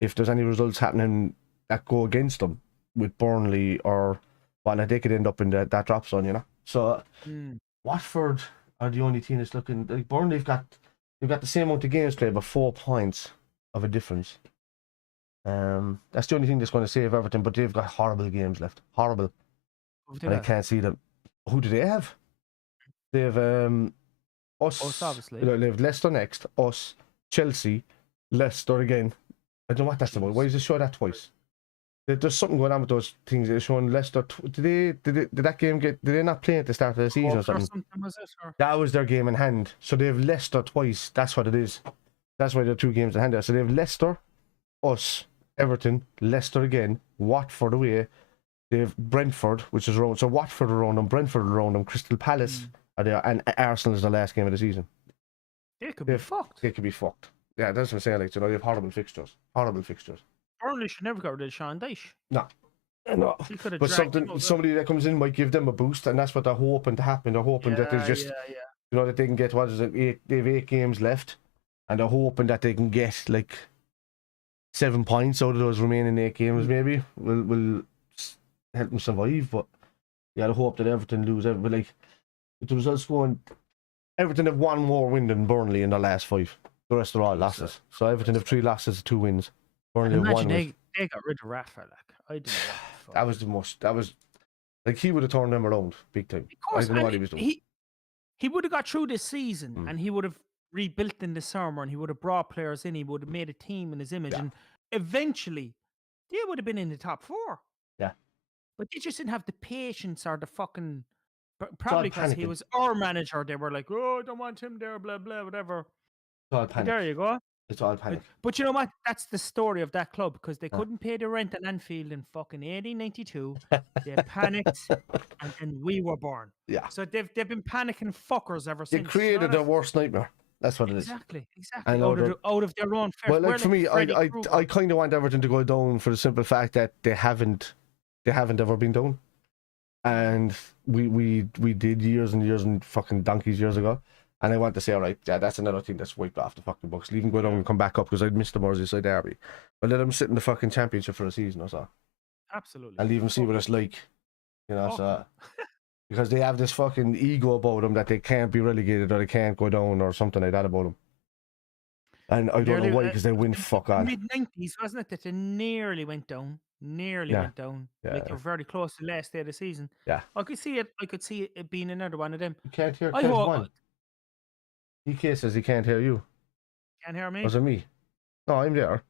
if there's any results happening that go against them with Burnley or whatnot, they could end up in that drop zone, you know. So Watford are the only team that's looking like Burnley. They've got the same amount of games played, but 4 points of a difference. That's the only thing that's going to save Everton, but they've got horrible games left. Horrible. And I can't see them. Who do they have? They have us, obviously. They have Leicester next, us, Chelsea, Leicester again. I don't know what that's about. Why does it show that twice? There's something going on with those things. They're showing Leicester. Did that game get? Did they not play at the start of the season or something? That was their game in hand. So they have Leicester twice. That's what it is. That's why they're 2 games in hand there. So they have Leicester, us, Everton, Leicester again, Watford away. They have Brentford, which is around. So Watford are around them, Brentford are around them, Crystal Palace are there, and Arsenal is the last game of the season. They could be fucked. They could be fucked. Yeah, that's what I'm saying. Like, you know, they have horrible fixtures. Horrible fixtures. Burnley should never get rid of Sean Dyche. No. But somebody that comes in might give them a boost, and that's what they're hoping to happen. They're hoping that there's just, you know, that they can get, what is it, they have 8 games left, and they're hoping that they can get like 7 points out of those remaining 8 games. Maybe will help them survive. But yeah, I hope that Everton lose. But like, if the results going, Everton have 1 more win than Burnley in the last 5. The rest are all losses. So Everton have 3 losses, 2 wins. Burnley have 1 win. They got rid of Rafa. Like, I didn't know. That was the most. That was like, he would have turned them around big time. Of course, I don't know what he was doing. He would have got through this season, and he would have rebuilt in the summer, and he would have brought players in. He would have made a team in his image, and eventually, they would have been in the top 4. Yeah. But they just didn't have the patience or the fucking. Probably because he was our manager. They were like, oh, I don't want him there, blah, blah, whatever. It's all panic. There you go. It's all panic. But you know what? That's the story of that club, because they couldn't pay the rent on Anfield in fucking 1892. They panicked, and then we were born. Yeah. So they've been panicking fuckers ever since. They created their worst nightmare. That's what it is. Exactly. And out of their own fair. Well, like, for me, I kind of want Everton to go down for the simple fact that they haven't ever been down, and we did years and years and fucking donkeys years ago. And I want to say, all right, yeah, that's another thing that's wiped off the fucking books. Leave them go down and come back up, because I'd missed the Merseyside derby. But let them sit in the fucking championship for a season or so. Absolutely. And leave them see what it's like. You know, so because they have this fucking ego about them that they can't be relegated or they can't go down or something like that about them. And I don't know why, because they win fuck all. Mid-90s, wasn't it, that they nearly went down? Went down. Yeah. Like, they're very close to the last day of the season. Yeah. I could see it being another one of them. You can't hear. I hope. EK says he can't hear you. Can't hear me? Was it me? No, I'm there.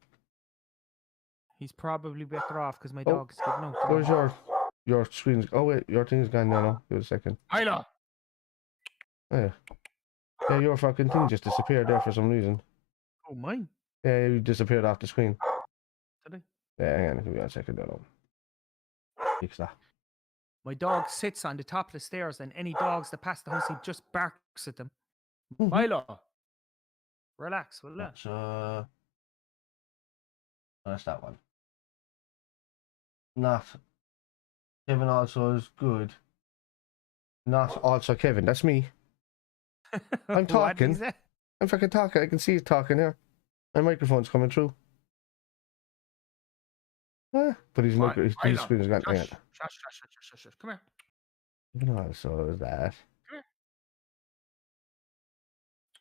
He's probably better off because my dog's getting out. Where's your screen? Oh wait, your thing's gone now. No, give it a second. Hello. Yeah, your fucking thing just disappeared there for some reason. Oh, mine? Yeah, you disappeared off the screen. Did Yeah, hang on, give me 1 second. No. Fix that. My dog sits on the top of the stairs, and any dogs that pass the house, he just barks at them. Milo, relax, will you? So that's that one. Not Kevin also is good. Not also Kevin. That's me. I'm talking. I'm fucking talking. I can see you talking here. My microphone's coming through. But his screen is gone. Shush. Come here. Kevin also is that.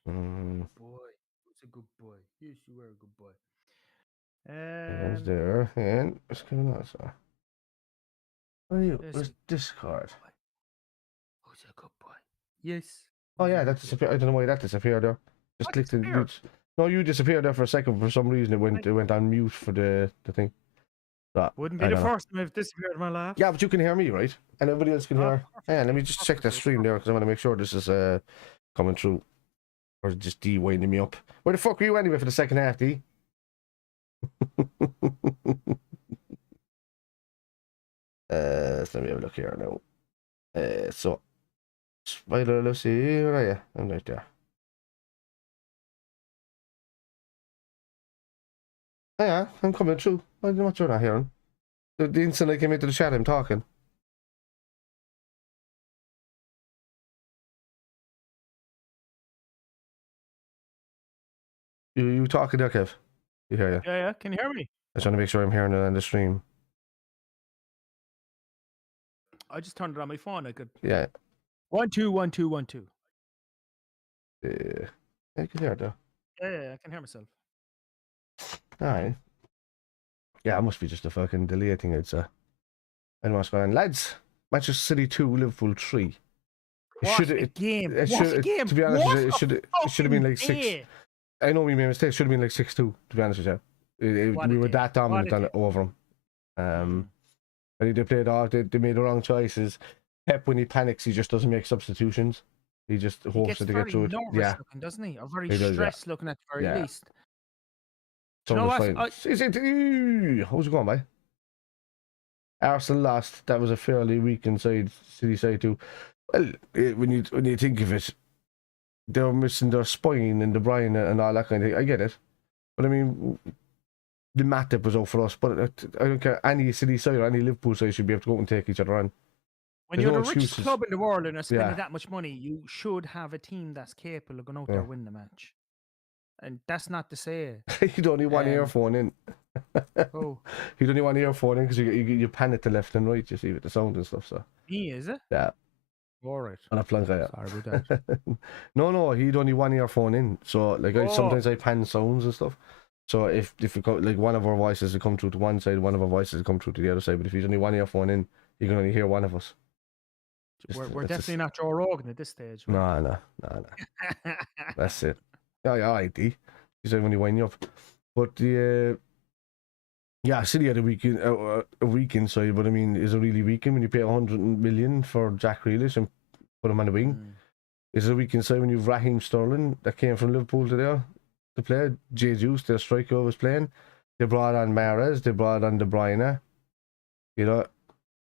Good boy. Who's a good boy? Yes, you are a good boy. Kevin's there. And what's Kevin also? What are you? Where's Discord? Who's a good boy? Yes. Oh yeah, that disappeared. I don't know why that disappeared there. Just clicked in mute. No, you disappeared there for a second. For some reason, it went on mute for the thing. So, wouldn't be the first time I've disappeared in my life. Yeah, but you can hear me, right? And everybody else can hear. Yeah, let me just check that stream there because I want to make sure this is coming through. Or just D winding me up. Where the fuck were you anyway for the second half, D? Let me have a look here now. So, Spider, let's see. Where are you? I'm right there. Oh, yeah, I'm coming through. I don't know what you're not hearing. The instant I came into the chat, I'm talking. You talking there, Kev? You hear you? Yeah. Can you hear me? I just want to make sure I'm hearing it on the stream. I just turned it on my phone. I could. Yeah. 1 2 1 2 1 2. Yeah, I can hear it though. Yeah, I can hear myself. Alright. Yeah, it must be just a fucking delay thing, I'd say. And what's going on? Lads, Manchester City 2, Liverpool 3. What a game. To be honest with you, it should have been like 6. I know we made a mistake. It should have been like 6-2, to be honest with you. We were that dominant over them. And they played off, they made the wrong choices. Pep, when he panics, he just doesn't make substitutions. He just hopes that they get through it. Yeah. Looking, doesn't he? Or very stressed looking at the very least. So you know what? How's it going, mate? Arsenal lost. That was a fairly weak inside City side too. Well, when you think of it, they were missing their spine and De Bruyne and all that kind of thing. I get it, but I mean, the Matip was out for us. But I don't care. Any City side or any Liverpool side should be able to go and take each other on. When you're the richest club in the world and are spending that much money, you should have a team that's capable of going out there and win the match. And that's not to say you don't need one earphone in. Oh, you don't need one earphone in because you pan it to left and right. You see with the sound and stuff. So me is it? Yeah. All right. On a plunk, Sorry about that. No, he'd only one earphone in. So like sometimes I pan sounds and stuff. So if it like one of our voices will come through to one side, one of our voices will come through to the other side. But if he's only one earphone in, you can only hear one of us. We're definitely not Joe Rogan at this stage. Right? No. That's it. Yeah, I D. He's only winding up. But the City had a weekend side, but I mean, is a really weekend when you pay 100 million for Jack Grealish and put him on the wing. Is a weekend side when you've Raheem Sterling that came from Liverpool to play. Jesus, their striker, was playing. They brought on Mahrez, they brought on De Bruyne. You know,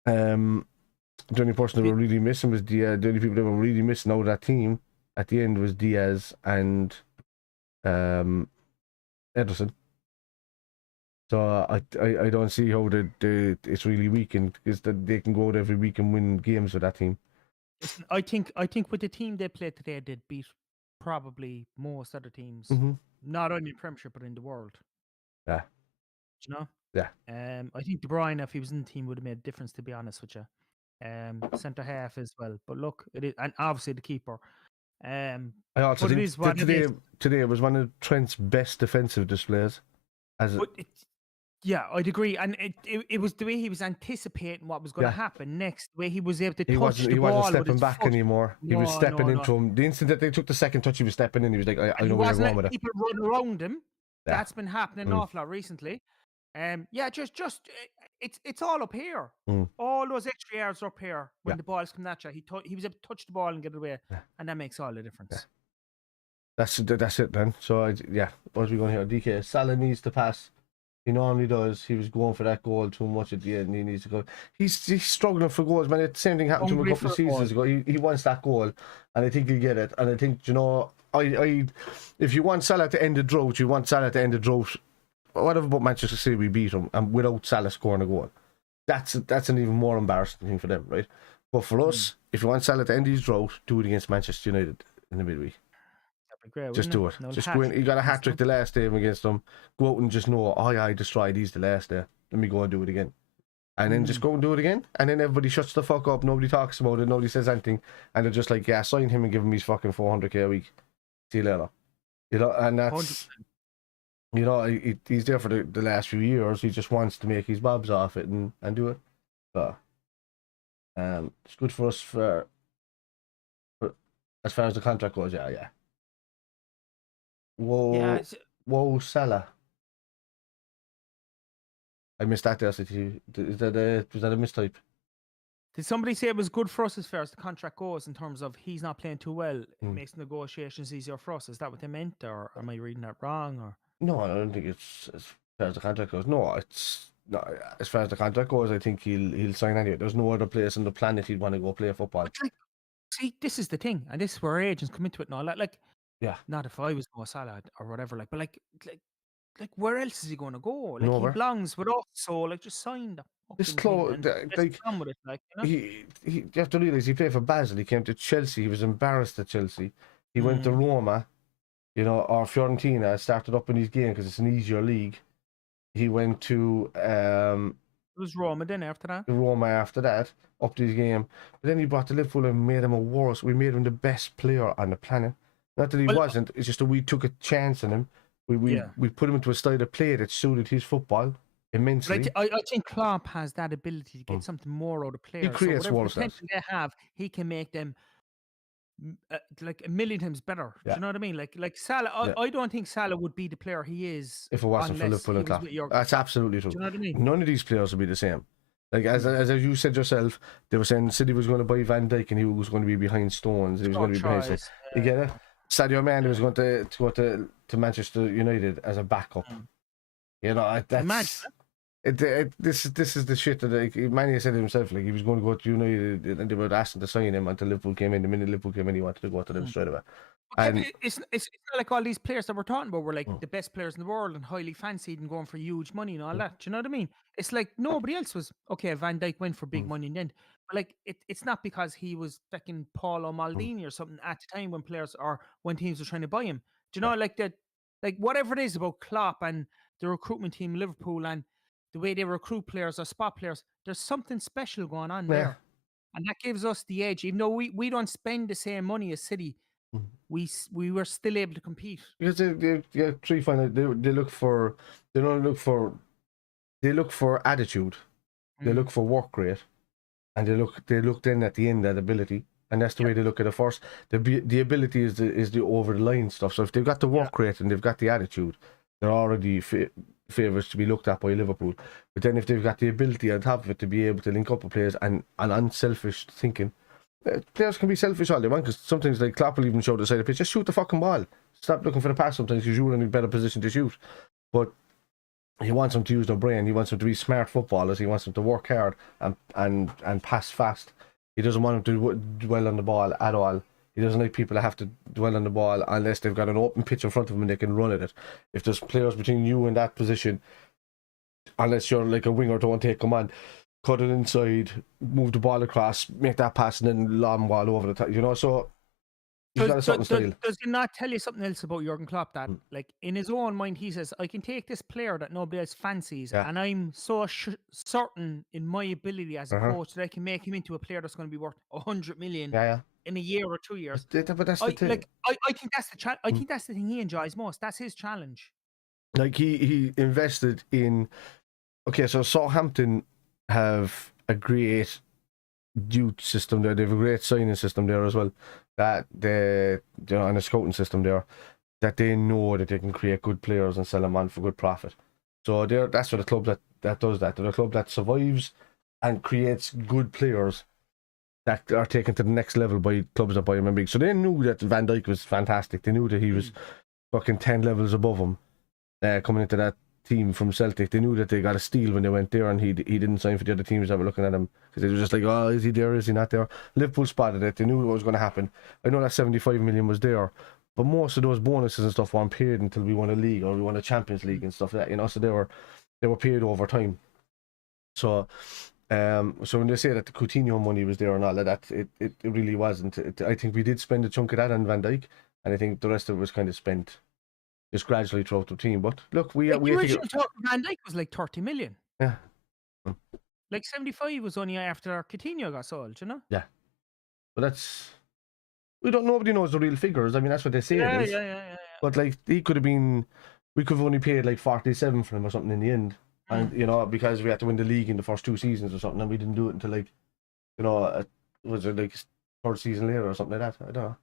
the only person they were really missing was the only people they were really missing out of that team at the end was Diaz and Ederson. So I don't see how it's really weakened because they can go out every week and win games with that team. I think with the team they played today, they'd beat probably most other teams, not only in Premiership but in the world. Yeah. Do you know? Yeah. I think De Bruyne, if he was in the team, would have made a difference. To be honest with you, centre half as well. But look, it is, and obviously the keeper. I also think today was one of Trent's best defensive displays. Yeah, I'd agree, and it was the way he was anticipating what was going to happen next. The way he was able to touch the ball. He wasn't stepping back anymore. He was stepping into him. The instant that they took the second touch, he was stepping in. He was like, I know where I'm going with it. People run around him. Yeah. That's been happening an awful lot recently. Just it's all up here. All those extra yards up here when the ball's come at you. He was able to touch the ball and get it away, and that makes all the difference. Yeah. That's it then. So what are we going here? DK Salah needs to pass He normally does. He was going for that goal too much at the end. He needs to go. He's struggling for goals, man. The same thing happened to him a couple of seasons ago. He wants that goal, and I think he'll get it. And I think, you know, if you want Salah to end the drought, you want Salah to end the drought. Whatever about Manchester City, we beat them, and without Salah scoring a goal, that's an even more embarrassing thing for them, right? But for us, if you want Salah to end his drought, do it against Manchester United in the midweek. Great, just do it. Just go in. You got a hat trick the last game against them. Go out and just know, oh yeah, I destroyed these the last day. Let me go and do it again. And then just go and do it again. And then everybody shuts the fuck up. Nobody talks about it. Nobody says anything. And they're just like, yeah, sign him and give him his fucking 400k a week. See you later. You know, and that's, 100%. You know, he's there for the last few years. He just wants to make his bobs off it and do it. So, it's good for us for as far as the contract goes. Yeah. Whoa, Salah. I missed that there. Was that a mistype? Did somebody say it was good for us as far as the contract goes in terms of he's not playing too well? It makes negotiations easier for us. Is that what they meant, or am I reading that wrong? Or no, I don't think it's as far as the contract goes. No, it's not as far as the contract goes. I think he'll sign anyway. There's no other place on the planet he'd want to go play football. See, this is the thing, and this is where agents come into it and all that. Like, yeah, not if I was Mo Salah or whatever, like, but like where else is he going to go? Like, nowhere. He belongs with us, so like, just sign the this close. Like, with it, like, you know? You have to realize he played for Basel. He came to Chelsea. He was embarrassed at Chelsea. He went to Roma, you know, or Fiorentina. Started up in his game because it's an easier league. He went to it was Roma then after that. Roma after that, up to his game. But then he brought to Liverpool and made him a worse. We made him the best player on the planet. Not that he wasn't. It's just that we took a chance on him. We put him into a style of play that suited his football immensely. But I think Klopp has that ability to get something more out of players. He creates world potential they have, he can make them like a million times better. Do you know what I mean? Like Salah, I don't think Salah would be the player he is if it wasn't for Liverpool and Klopp. That's absolutely true. Do you know what I mean? None of these players would be the same. Like as you said yourself, they were saying City was going to buy Van Dijk and he was going to be behind Stones. He was going to be behind. So, you get it? Sadio Mane was going to go to Manchester United as a backup. You know, that's this is the shit that Mane said himself. Like he was going to go to United and they were asking to sign him until Liverpool came in. The minute Liverpool came in, he wanted to go to them straight away. And it's not like all these players that we're talking about were like the best players in the world and highly fancied and going for huge money and all that. Do you know what I mean? It's like nobody else was okay. Van Dijk went for big money and then, but like it's not because he was fucking Paulo Maldini or something at the time when teams were trying to buy him. Do you know like that? Like whatever it is about Klopp and the recruitment team in Liverpool and the way they recruit players or spot players, there's something special going on there, and that gives us the edge. Even though we don't spend the same money as City. We were still able to compete because they look for attitude, they look for work rate, and they look then at the end at ability, and that's the way they look at it first. The ability is the over the line stuff. So if they've got the work rate and they've got the attitude, they're already favourites to be looked at by Liverpool. But then if they've got the ability on top of it to be able to link up with players and unselfish thinking. Players can be selfish all they want because sometimes like Klopp will even show the side of the pitch. Just shoot the fucking ball. Stop looking for the pass sometimes because you're in a better position to shoot. But he wants them to use their brain. He wants them to be smart footballers. He wants them to work hard and pass fast. He doesn't want them to dwell on the ball at all. He doesn't like people that have to dwell on the ball unless they've got an open pitch in front of them and they can run at it. If there's players between you and that position, unless you're like a winger, don't take command. Cut it inside, move the ball across, make that pass, and then lob the ball over the top. You know, so he's got a certain style. Does he not tell you something else about Jurgen Klopp that, like, in his own mind, he says, I can take this player that nobody else fancies, and I'm so certain in my ability as a coach that I can make him into a player that's going to be worth 100 million in a year or 2 years. But that's the thing. Like, I think that's the I think that's the thing he enjoys most. That's his challenge. Like he invested in. Okay, so Southampton have a great youth system there. They have a great signing system there as well. That and a scouting system there. That they know that they can create good players and sell them on for good profit. So that's what a club that does that. They're a club that survives and creates good players that are taken to the next level by clubs that buy them in big. So they knew that Van Dijk was fantastic. They knew that he was fucking 10 levels above him coming into team from Celtic. They knew that they got a steal when they went there, and he didn't sign for the other teams that were looking at him because they were just like, oh, is he there? Is he not there? Liverpool spotted it. They knew what was going to happen. I know that 75 million was there, but most of those bonuses and stuff weren't paid until we won a league or we won a Champions League and stuff like that. You know, so they were paid over time. So. So when they say that the Coutinho money was there and all of that, it really wasn't. I think we did spend a chunk of that on Van Dijk, and I think the rest of it was kind of spent just gradually throughout the team. But look, the original talk of Van Dijk was like 30 million. Yeah. Like 75 was only after Coutinho got sold, you know? Yeah. But nobody knows the real figures. I mean, that's what they say it is. Yeah. But like, we could have only paid like 47 for him or something in the end. And, you know, because we had to win the league in the first 2 seasons or something, and we didn't do it until, like, you know, was it like 3rd season later or something like that? I don't know.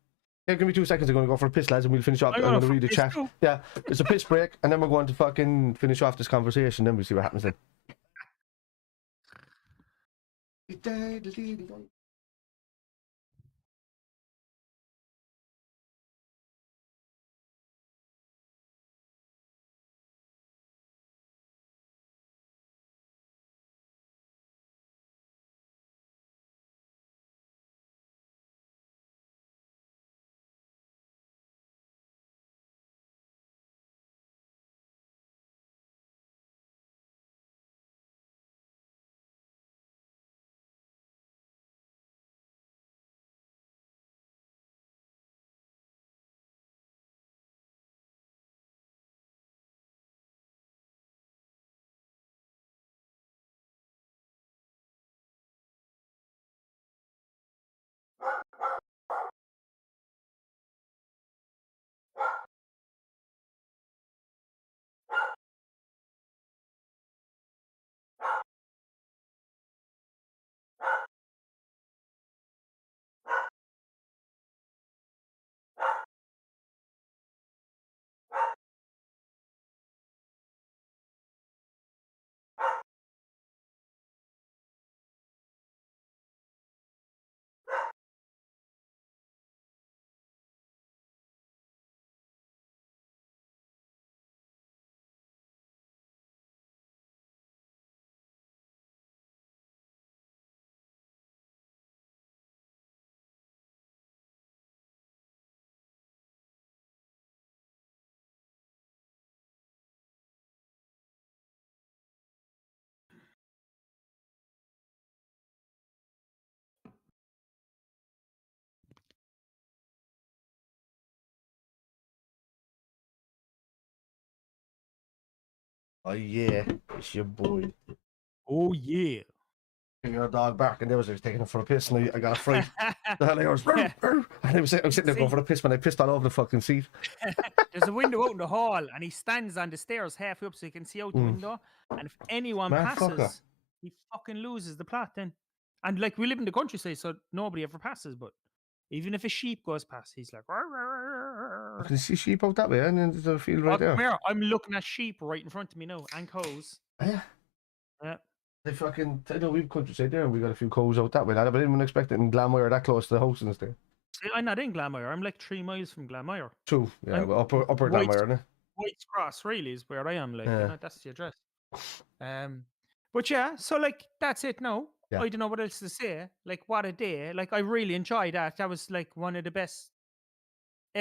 Yeah, give me 2 seconds. I'm going to go for a piss, lads, and we'll finish off. I'm going to read the chat. Too. Yeah, it's a piss break, and then we're going to fucking finish off this conversation, then we'll see what happens then. Oh, yeah, it's your boy. Oh, yeah. Your dog barking. There was taking him for a piss, and I got a fright. The hell I was, and I was sitting there going for a piss when I pissed all over the fucking seat. There's a window out in the hall, and he stands on the stairs halfway up so he can see out the window. And if anyone passes, he fucking loses the plot then. And like, we live in the countryside, so nobody ever passes. But even if a sheep goes past, he's like, "Rawr, rawr, rawr." I can see sheep out that way, and then there's a field right there. Where? I'm looking at sheep right in front of me now, and cows. Yeah. Yeah. They fucking, I know we've countryside there, and we got a few cows out that way. But I didn't expect it in Glanmire that close to the house and stuff. See, I'm not in Glanmire. I'm like 3 miles from Glanmire. True. Yeah, well, upper Glanmire, isn't it? White's Cross really is where I am. Like, you know, that's the address. But yeah, so like that's it now. Yeah. I don't know what else to say. Like, what a day. Like, I really enjoyed that. That was like one of the best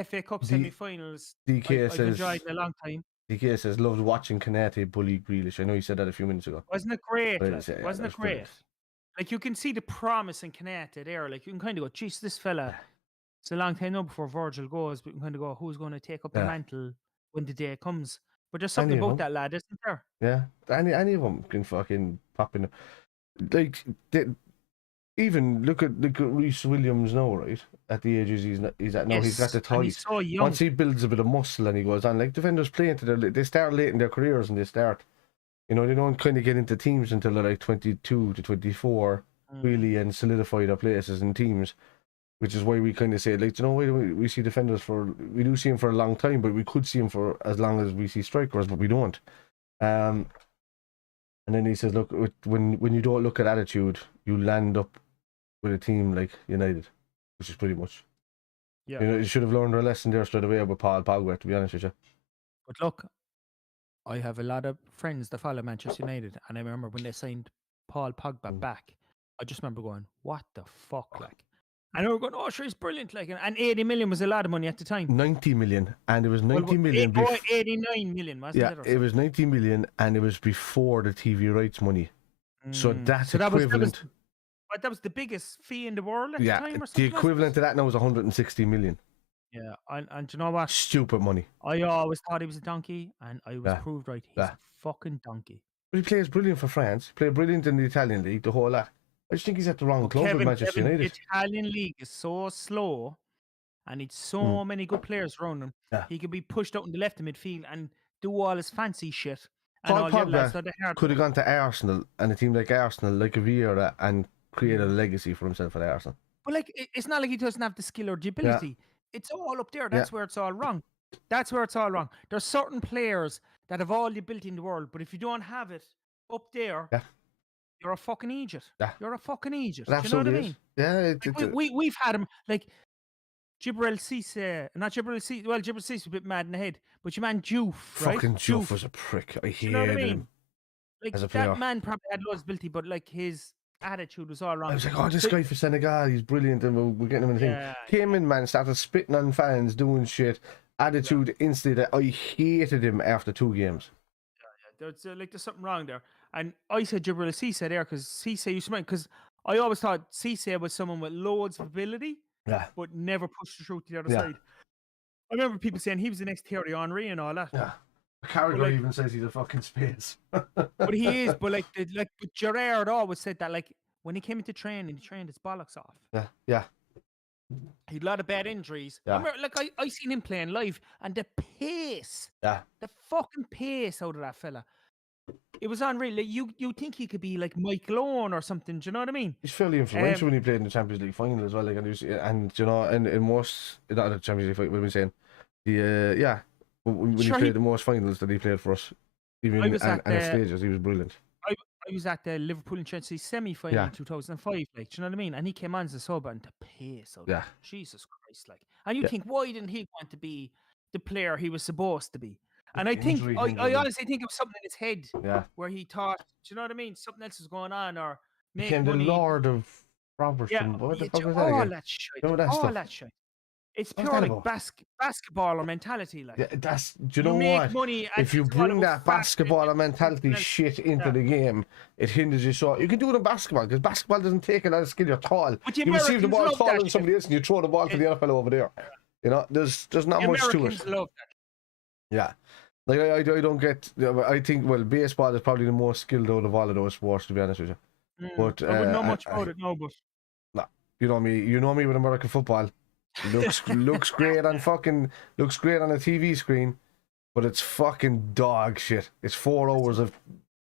FA Cup semi-finals I've enjoyed in a long time. DK says, loved watching Canate bully Grealish. I know he said that a few minutes ago. Wasn't it great? Wasn't it great? Brilliant. Like, you can see the promise in Canate there. Like, you can kind of go, geez, this fella, it's a long time now before Virgil goes, but you can kind of go, who's going to take up the mantle when the day comes? But there's something about that lad, isn't there? Yeah. Any of them can fucking pop in. Like, even look at Reece Williams now, right? At the ages he's at now, he's got the height. He's so young. Once he builds a bit of muscle and he goes on, like defenders play into they start late in their careers and they start, you know, they don't kind of get into teams until they're like 22 to 24, really, and solidify their places in teams, which is why we kind of say, like, you know, we see defenders we do see him for a long time, but we could see him for as long as we see strikers, but we don't. And then he says, look, when you don't look at attitude, you land up with a team like United, which is pretty much. Yeah. You know, you should have learned a lesson there straight away with Paul Pogba, to be honest with you. But look, I have a lot of friends that follow Manchester United, and I remember when they signed Paul Pogba back, I just remember going, "What the fuck?" Like, and we were going, "Oh, sure, he's brilliant!" Like, and 80 million was a lot of money at the time. 90 million, and it was 90 million. 89 million, wasn't it? Yeah, it was 90 million, and it was before the TV rights money. So that's equivalent. But that was the biggest fee in the world at the time, or something. The equivalent to that now is 160 million. Yeah, and do you know what? Stupid money. I always thought he was a donkey, and I was proved right. He's a fucking donkey. But he plays brilliant for France. He played brilliant in the Italian league, the whole lot. I just think he's at the wrong club with Manchester United. The Italian league is so slow, and it's so many good players around him. Yeah. He could be pushed out in the left of midfield and do all his fancy shit. And Paul Pogba could have gone to Arsenal, and a team like Arsenal, like a Vieira, and created a legacy for himself at Arsenal. But like, it's not like he doesn't have the skill or the ability. Yeah. It's all up there. That's where it's all wrong. That's where it's all wrong. There's certain players that have all the ability in the world, but if you don't have it up there, you're a fucking idiot. Yeah. You're a fucking idiot. Do you know what I mean? Yeah. We've had him, like, Jibril Cisse, not Jibril Cisse. Well, Jibril Cisse was a bit mad in the head, but your man Diouf, right? Fucking Diouf was a prick. I hated him. Like, as a player. That man probably had loads of ability, but like his attitude was all wrong. I was like, oh, this guy for Senegal, he's brilliant, and we're getting him in the thing. Came in, man, started spitting on fans, doing shit. Attitude instantly. I hated him after 2 games. Yeah. There's something wrong there. And I said Jibril Cisse there because Cisse used to mind, because I always thought Cisse was someone with loads of ability, but never pushed the truth to the other side. I remember people saying he was the next Thierry Henry and all that. Yeah. Carragher even says he's a fucking space. But he is. But but Gerrard always said that, like, when he came into training, he trained his bollocks off. Yeah. He had a lot of bad injuries. Yeah. I remember, like, I seen him playing live, and the pace, the fucking pace out of that fella, it was unreal. Like, you think he could be like Michael Owen or something? Do you know what I mean? He's fairly influential when he played in the Champions League final as well. Like, and you know, in most, not the Champions League final, what am I saying? When he played the most finals that he played for us, even and stages, he was brilliant. I was at the Liverpool and Chelsea semi-final in 2005, like, do you know what I mean? And he came on as a sub, and the pace out there. Jesus Christ, like. And you think, why didn't he want to be the player he was supposed to be? And I think, I honestly think it was something in his head where he thought, do you know what I mean? Something else is going on, or became the Lord of Robertson. What the fuck was that again? All that shit. It's pure like basketballer mentality, like. Yeah, do you know what? Money, if you bring that basketballer mentality shit into the game, it hinders you. So you can do it in basketball, because basketball doesn't take a lot of skill at all. You receive the ball falling somebody else, and you throw the ball to the other fellow over there. You know, there's not much to it. Love that. Yeah, like I don't get. I think, well, baseball is probably the most skilled out of all of those sports, to be honest with you. But I wouldn't know much about it, no. But nah, you know me. You know me with American football. looks great on a TV screen, but it's fucking dog shit. It's 4 hours of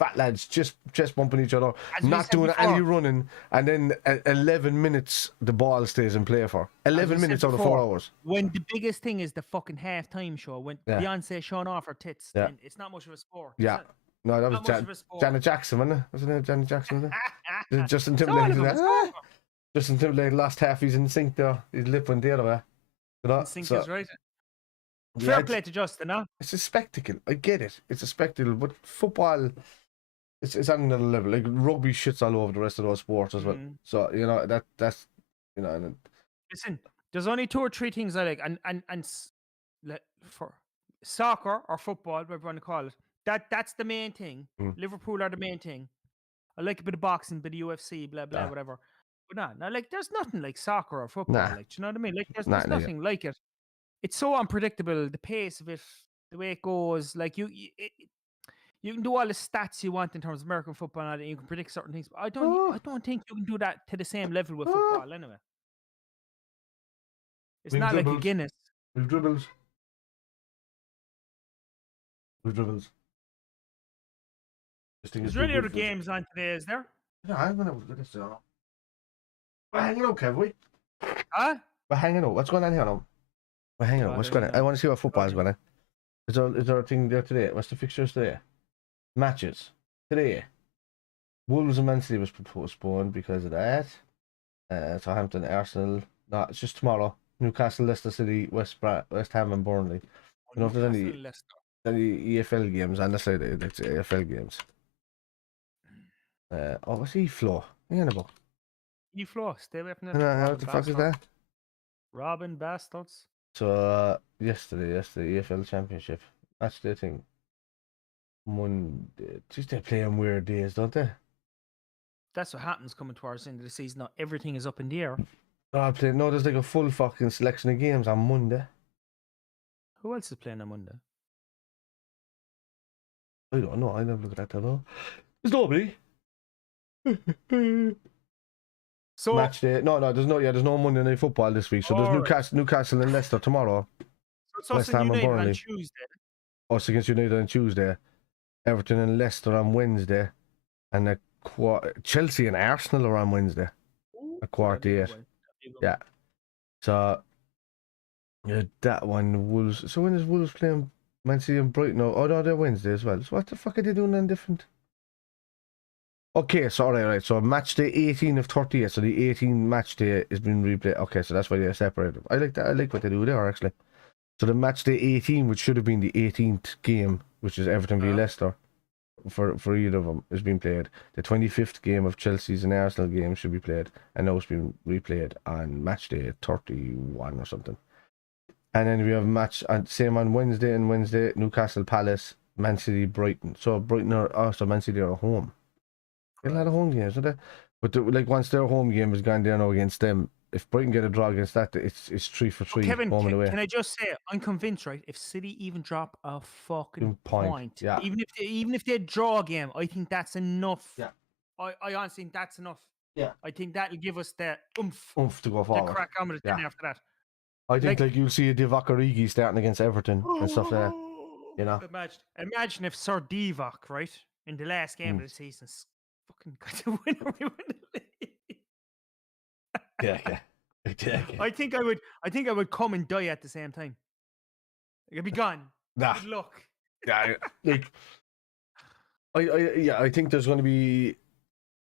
fat lads just bumping each other, not doing any running, and then 11 minutes the ball stays in play for 11 minutes out of 4 hours. When the biggest thing is the fucking halftime show, when Beyonce showing off her tits, then it's not much of a sport. Yeah. No, that was Janet Jackson, wasn't it? Wasn't it Janet Jackson? Justin Timberlake. Justin Timberlake lost half his instinct there. His lip went the other way. You know? Instinct is right. Fair play to Justin, huh? It's a spectacle. I get it. It's a spectacle, but football, it's at another level. Like, rugby shits all over the rest of those sports as well. So, you know, that's you know. Listen, there's only 2 or 3 things I like, and for soccer or football, whatever you want to call it, that's the main thing. Liverpool are the main thing. I like a bit of boxing, bit of UFC, blah blah, whatever. But no, like, there's nothing like soccer or football. Like, do you know what I mean? Like, there's nothing like it. It's so unpredictable, the pace of it, the way it goes. Like, you can do all the stats you want in terms of American football, and you can predict certain things. But I don't think you can do that to the same level with football anyway. It's not like a Guinness. We've dribbles. Is there any other games on today, is there? Yeah, I'm going to look at this. We're hanging out, Kev, Huh? We're hanging out. What's going on here now? We're hanging out. What's going on? I want to see what football's going on. Is there a thing there today? What's the fixtures today? Matches. Today. Wolves and Man City was postponed because of that. Southampton, Arsenal. No, it's just tomorrow. Newcastle, Leicester City, West Ham and Burnley. I don't know if there's any... EFL games, honestly, it's EFL games. What's E-Flow? Hang on about. E-Flow, stay away from And that. what the fuck is that? Robin Bastards. So, yesterday, EFL Championship. That's the thing. Monday. Just they play on weird days, don't they? That's what happens coming towards the end of the season. Now everything is up in the air. No, there's like a full fucking selection of games on Monday. Who else is playing on Monday? I don't know. I never look at that at all. There's nobody. So Match day. No, there's no Monday Night Football this week. So there's Newcastle and Leicester tomorrow. So it's West Ham and United Burnley. on Tuesday. Us against United on Tuesday. Everton and Leicester on Wednesday. And Chelsea and Arsenal are on Wednesday. Ooh, A quarter 8. Yeah. So that one, Wolves. So when is Wolves playing Man City and Brighton? Oh no, they're Wednesday as well. So what the fuck are they doing on different? Okay, so right. So match day 18 of 38. So the 18 match day is being replayed. Okay, so that's why they're separated. I like that. I like what they do there actually. So the match day 18, which should have been the 18th game, which is Everton v Leicester, for either of them, is being played. The 25th game of Chelsea's and Arsenal game should be played, and now it's been replayed on match day 31 or something. And then we have same on Wednesday, Newcastle Palace, Man City Brighton. So Man City are at home. A lot of home games, don't they? But once their home game is gone there now against them, if Brighton get a draw against that, it's 3 for 3 Kevin, home and away. Can I just say, I'm convinced, right? If City even drop a fucking point, yeah. even if they draw a game, I think that's enough. Yeah. I honestly think that's enough. Yeah. I think that'll give us the oomph to go forward. To crack on with it after that. I think you'll see a Divock Origi starting against Everton and stuff like that. You know. Imagine if Sir Divock, right, in the last game of the season, fucking got to win the league. Yeah. I think I would come and die at the same time. You'd be gone. Nah. Good luck. Yeah, I think there's going to be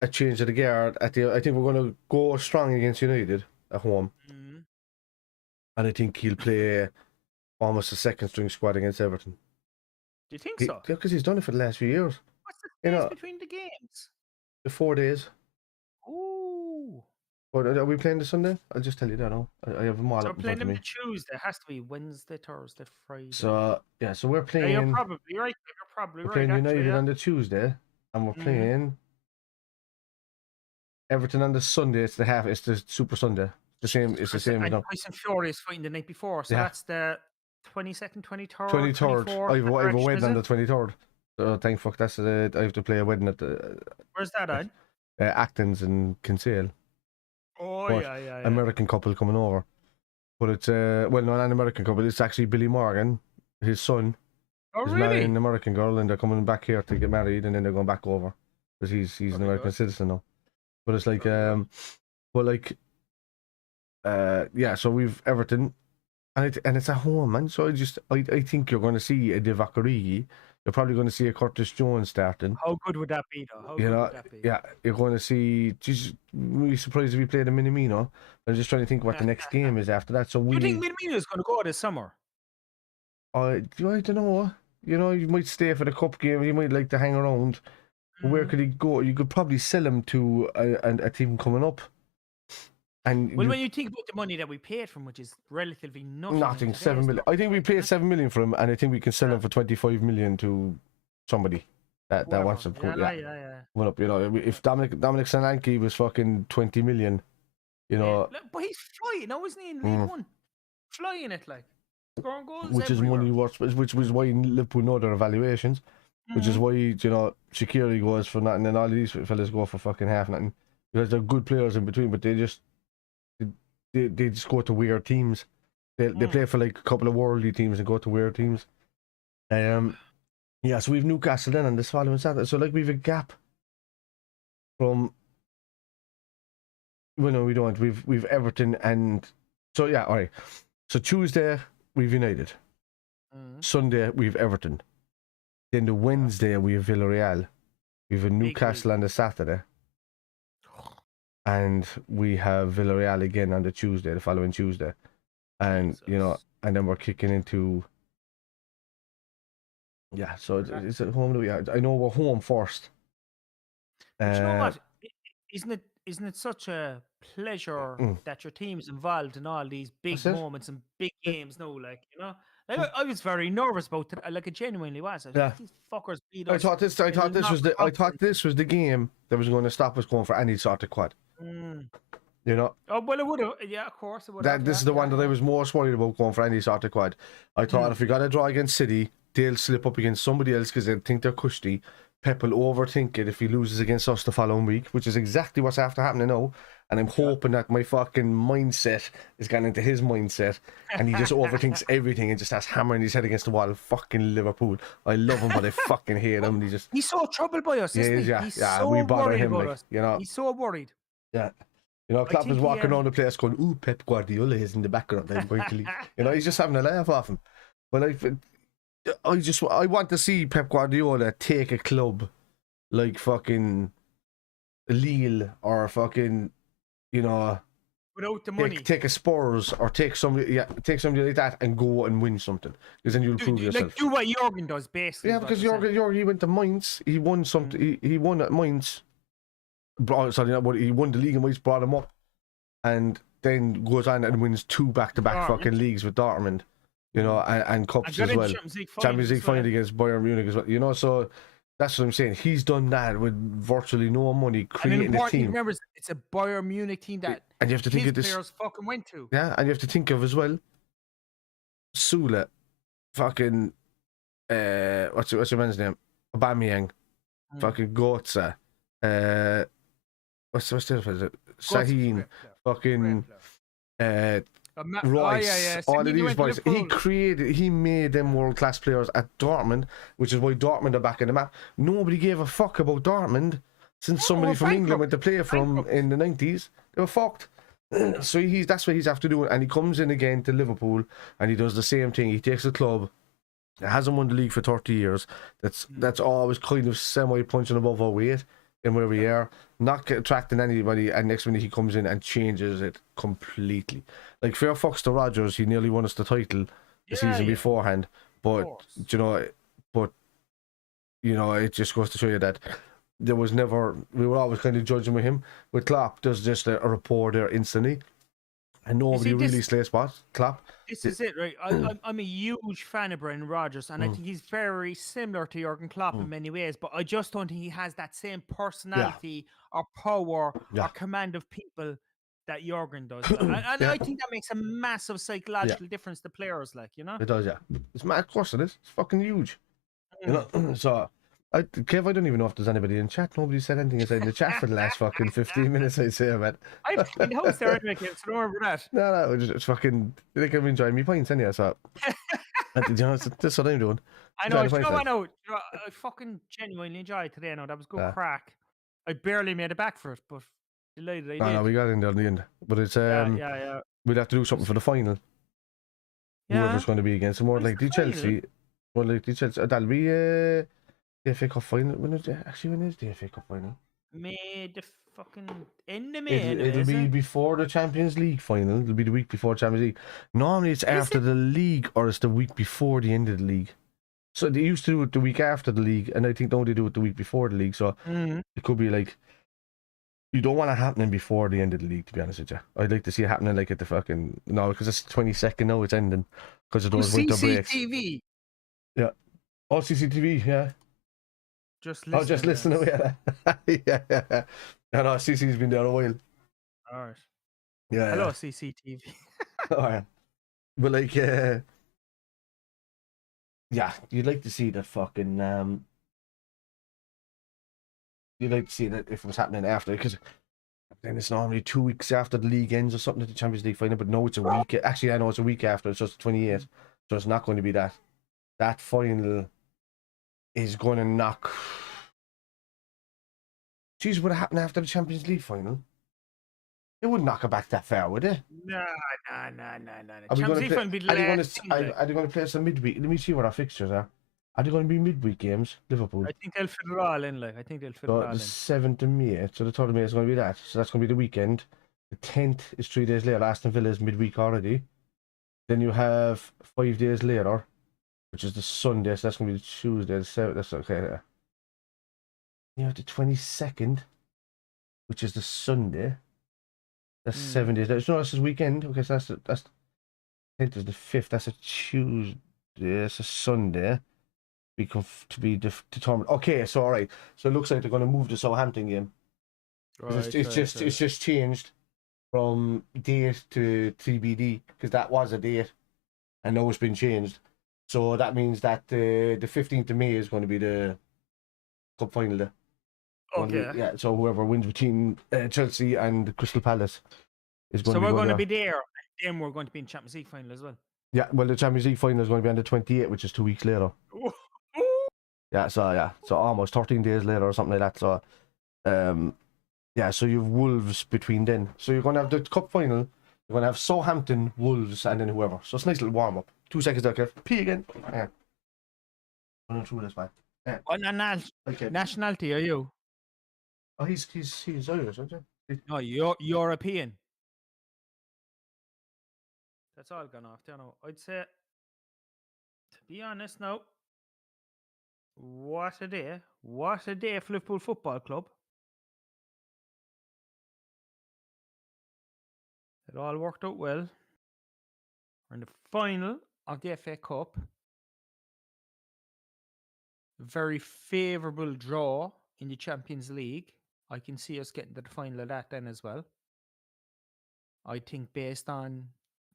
a change of the guard I think we're going to go strong against United at home. Mm-hmm. And I think he'll play almost a second string squad against Everton. Do you think so? Yeah, because he's done it for the last few years. What's the space between the games? The 4 days. Ooh. Are we playing this Sunday? I'll just tell you that now. I have them all. So we're playing them the Tuesday. It has to be Wednesday, Thursday, Friday. So so we're playing. Yeah, you're probably right. We're playing United on the Tuesday, and we're playing Everton on the Sunday. It's the Super Sunday. It's the same. And Tyson Fury is fighting the night before, so that's the 22nd, 23rd. 23rd. I have a wedding on the 23rd. So thank fuck that's I have to play a wedding at the. Where's that on? Actons and Kinsale. Oh yeah. American couple coming over, but it's not an American couple. It's actually Billy Morgan, his son. Oh he's really? marrying an American girl, and they're coming back here to get married, and then they're going back over because he's an American citizen now. But it's like so we've Everton, and it's at home, man. So I think you're going to see a Divock Origi. You're probably going to see a Curtis Jones starting. How good would that be, though? Would that be? Yeah, you're going to see. Just really surprised if we played a Minamino. I'm just trying to think what the next game is after that. So do you think Minamino is going to go this summer? I don't know. You know, you might stay for the cup game. You might like to hang around. Where could he go? You could probably sell him to a team coming up. And when you think about the money that we paid for him, which is relatively nothing, 7 million. I think we paid 7 million for him, and I think we can sell him for 25 million to somebody that wants him. Yeah. Went up, you know. If Dominic Solanke was fucking 20 million, you know. But he's flying now, isn't he? In League One, flying it like scoring goals. Which everywhere. is money worth. Which was why Liverpool know their evaluations. Which is why Shaqiri goes for nothing, and all these fellas go for fucking half nothing because they're good players in between, but they just go to weird teams. They play for like a couple of worldly teams and go to weird teams. So we've Newcastle then on this following Saturday. So like we've a gap from. Well, no, we don't. We've Everton and so all right. So Tuesday we've United. Sunday we've Everton. Then the Wednesday we have Villarreal. We have a Newcastle on the Saturday. And we have Villarreal again on the following Tuesday. And, and then we're kicking into Yeah, so it's at home. I know we're home first. But you know what? Isn't it such a pleasure Mm, that your team's involved in all these that's big it. moments and big Yeah. games? No, like like I was very nervous about it. Like it genuinely was. I was like, Yeah. if these fuckers beat I us thought this. in the I knockout thought this was the game that was going to stop us going for any sort of quad. Mm. You know. Oh well, it would have. Yeah, of course it would have. That this is the one that I was most worried about going for any sort of quad. I thought if we got a draw against City, they'll slip up against somebody else because they think they're cushy. Pep will overthink it if he loses against us the following week, which is exactly what's after happening now. And I'm hoping that my fucking mindset is getting into his mindset and he just overthinks everything and just starts hammering his head against the wall. Fucking Liverpool. I love him, but I fucking hate him. He's so troubled by us, isn't he? Yeah, He's yeah, so we bother worried him, about like, us. you know. He's so worried. Yeah. You know, Klopp is think walking around the place going, ooh, Pep Guardiola is in the background. I'm going to leave. You know, he's just having a laugh off him. But I want to see Pep Guardiola take a club like fucking Lille or fucking, you know, Without the money. take a Spurs or take somebody like that and go and win something. Because then you'll prove yourself. Like do what Jurgen does, basically. Yeah, because Jurgen went to Mainz. He won something. He won at Mainz. He won the league and Mainz brought him up. And then goes on and wins 2 back-to-back fucking leagues with Dortmund. You know, and cups as well. Champions League final against Bayern Munich as well. You know, so that's what I'm saying. He's done that with virtually no money, creating a team. Remember, it's a Bayern Munich team that and you have to think of this, players fucking went to. Yeah, and you have to think of as well. Sula, fucking, what's your man's name? Aubameyang, fucking Götze, what's the other one? Sahin, fucking, Rice, all of these boys. He made them world-class players at Dortmund, which is why Dortmund are back in the map. Nobody gave a fuck about Dortmund since somebody from England went to play for him in the 90s. They were fucked. So that's what he's have to do. And he comes in again to Liverpool and he does the same thing. He takes a club that hasn't won the league for 30 years. That's always kind of semi-punching above our weight in where we are, not attracting anybody, and next minute he comes in and changes it completely. Like, fair fucks to Rodgers, he nearly won us the title the season beforehand, but it just goes to show you that we were always kind of judging with him. With Klopp, there's just a rapport there instantly. And nobody really slays spots. Klopp. This is it, right? I'm a huge fan of Brendan Rodgers, and I think he's very similar to Jurgen Klopp in many ways, but I just don't think he has that same personality or power or command of people that Jurgen does. And I think that makes a massive psychological difference to players, like, you know? It does, yeah. It's mad, of course it is. It's fucking huge. You know, so... Kev, I don't even know if there's anybody in chat. Nobody said anything inside the chat for the last fucking 15 minutes, I'd say, man. I'm in the house there anyway, so don't worry about that. No, it's fucking... I think I'm enjoying me pints anyway, so... you know, that's what I'm doing. I know, I fucking genuinely enjoyed today, that was good crack. I barely made it back for it, but delighted I did. No, we got in there in the end. But it's... yeah. We'd have to do something for the final. Whoever's going to be against. More like the Chelsea. That'll be... the FA Cup final. When is the FA Cup final? May the fucking end of May. It'll be before the Champions League final. It'll be the week before Champions League. Normally it's after the league, or it's the week before the end of the league. So they used to do it the week after the league, and I think now they do it the week before the league. So it could be like, you don't want it happening before the end of the league, to be honest with you. I'd like to see it happening like at the fucking... No, because it's 22nd now, it's ending. Because of those winter breaks. CCTV. Yeah. Oh, CCTV, yeah. Just listen. Just listen to it. Yeah. No, CC's been there a while. All right. Yeah. Hello, CCTV. Oh, yeah. But like, yeah, you'd like to see that fucking you'd like to see that if it was happening after, because then it's normally 2 weeks after the league ends or something at the Champions League final. But no, it's a week. Actually, I know it's a week after. It's just 28, so it's not going to be that. That final is going to knock... Jeez, would it happen after the Champions League final? It wouldn't knock it back that far, would it? No. Are they going to play some midweek? Let me see what our fixtures are. Are they going to be midweek games, Liverpool? I think they'll fit it all in, like. I think they'll fit it all in. The 7th of May, so the 3rd of May is going to be that. So that's going to be the weekend. The 10th is 3 days later. Aston Villa is midweek already. Then you have 5 days later. which is the Sunday, so that's going to be the Tuesday, the 7th. That's okay. You have the 22nd, which is the Sunday. That's 7 days. No, this is weekend. Okay, so that's 10th is the 5th. That's a Tuesday. It's a Sunday. To be determined. Okay, so all right. So it looks like they're going to move the Southampton game. Right, it's just changed from date to TBD because that was a date, and now it's been changed. So that means that the 15th of May is going to be the cup final day. Okay. Yeah. So whoever wins between Chelsea and Crystal Palace is going. So we're going to be there, and then we're going to be in Champions League final as well. Yeah. Well, the Champions League final is going to be on the 28th, which is 2 weeks later. Yeah, so almost 13 days later or something like that. So, yeah, so you've Wolves between then. So you're going to have the cup final. You're going to have Southampton, Wolves, and then whoever. So it's a nice little warm up. 2 seconds there, Kev. Pee again. Yeah. Running through this, man. Yeah. What nationality are you? Oh, he's Irish, isn't he? No, you're European. That's all gone off there now. I'd say, to be honest now, what a day. What a day for Liverpool Football Club. It all worked out well. We're in the final of the FA Cup. Very favourable draw in the Champions League. I can see us getting to the final of that then as well. I think based on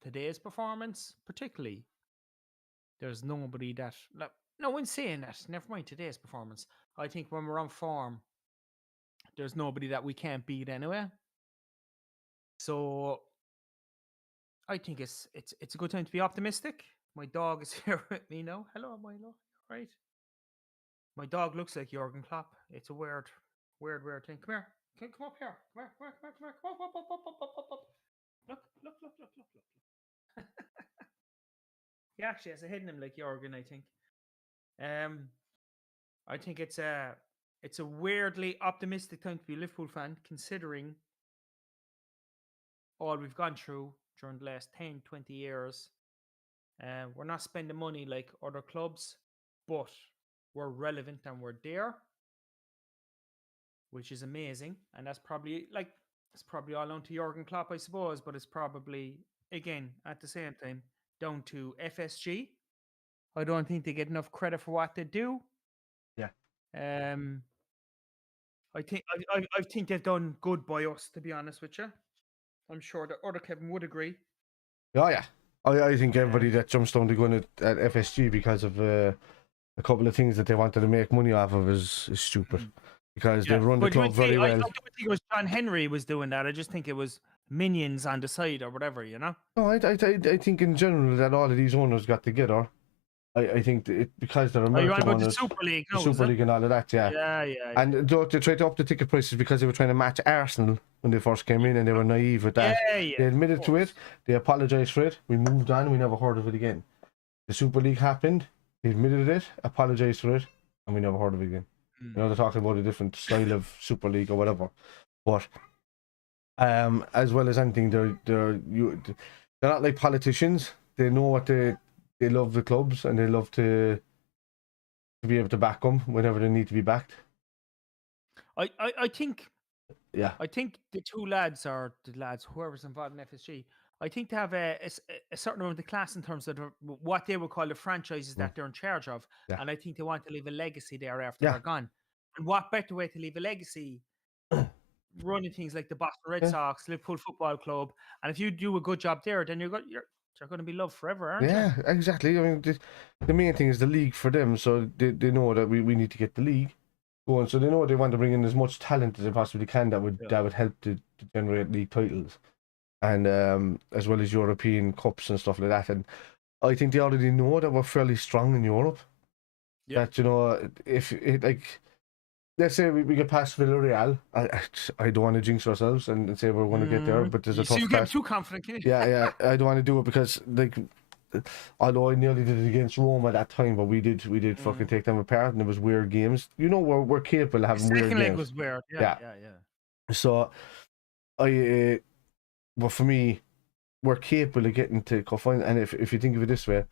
today's performance, particularly, there's nobody that... No, in saying that, never mind today's performance. I think when we're on form, there's nobody that we can't beat anyway. So I think it's a good time to be optimistic. My dog is here with me now. Hello, Milo. Right? My dog looks like Jurgen Klopp. It's a weird thing. Come here. Come up here. Come here. Up. Look. He actually has a head in him like Jurgen, I think. I think it's a weirdly optimistic time to be a Liverpool fan, considering all we've gone through during the last 10, 20 years. We're not spending money like other clubs, but we're relevant and we're there, which is amazing. And that's probably all down to Jurgen Klopp, I suppose, but it's probably, again, at the same time, down to FSG. I don't think they get enough credit for what they do. Yeah. I think they've done good by us, to be honest with you. I'm sure that other Kevin would agree. Oh yeah, I think everybody that jumps down to going at FSG because of a couple of things that they wanted to make money off of is stupid. Because they run the club very well. I don't think it was John Henry was doing that. I just think it was minions on the side or whatever, you know. No, I think in general that all of these owners got together. I think because they're American owners, the Super League, and all of that, yeah. Yeah. And they tried to up the ticket prices because they were trying to match Arsenal when they first came in, and they were naive with that. Yeah, they admitted to it. They apologized for it. We moved on. We never heard of it again. The Super League happened. They admitted it, apologized for it, and we never heard of it again. You know, they're talking about a different style of Super League or whatever. But as well as anything, they're not like politicians. They know what they love the clubs, and they love to be able to back them whenever they need to be backed. I think. Yeah. I think the two lads, or the lads, whoever's involved in FSG, I think they have a certain amount of class in terms of what they would call the franchises that they're in charge of. Yeah. And I think they want to leave a legacy there after they're gone. And what better way to leave a legacy running things like the Boston Red Sox, Liverpool Football Club. And if you do a good job there, then you're going to be loved forever, aren't you? Yeah, exactly. I mean, the main thing is the league for them. So they know that we need to get the league going. So they know they want to bring in as much talent as they possibly can that would help to generate league titles. And as well as European cups and stuff like that. And I think they already know that we're fairly strong in Europe. Yeah. That, you know, if it, like, let's say we get past Villarreal, I don't want to jinx ourselves and say we're going to get there, but there's a tough you get too confident, can you? Yeah, I don't want to do it because, like, although I nearly did it against Rome at that time, but we did fucking take them apart, and it was weird games. You know, we're capable of having weird games. The second leg was weird. Yeah. So, but for me, we're capable of getting to cup final, and if you think of it this way,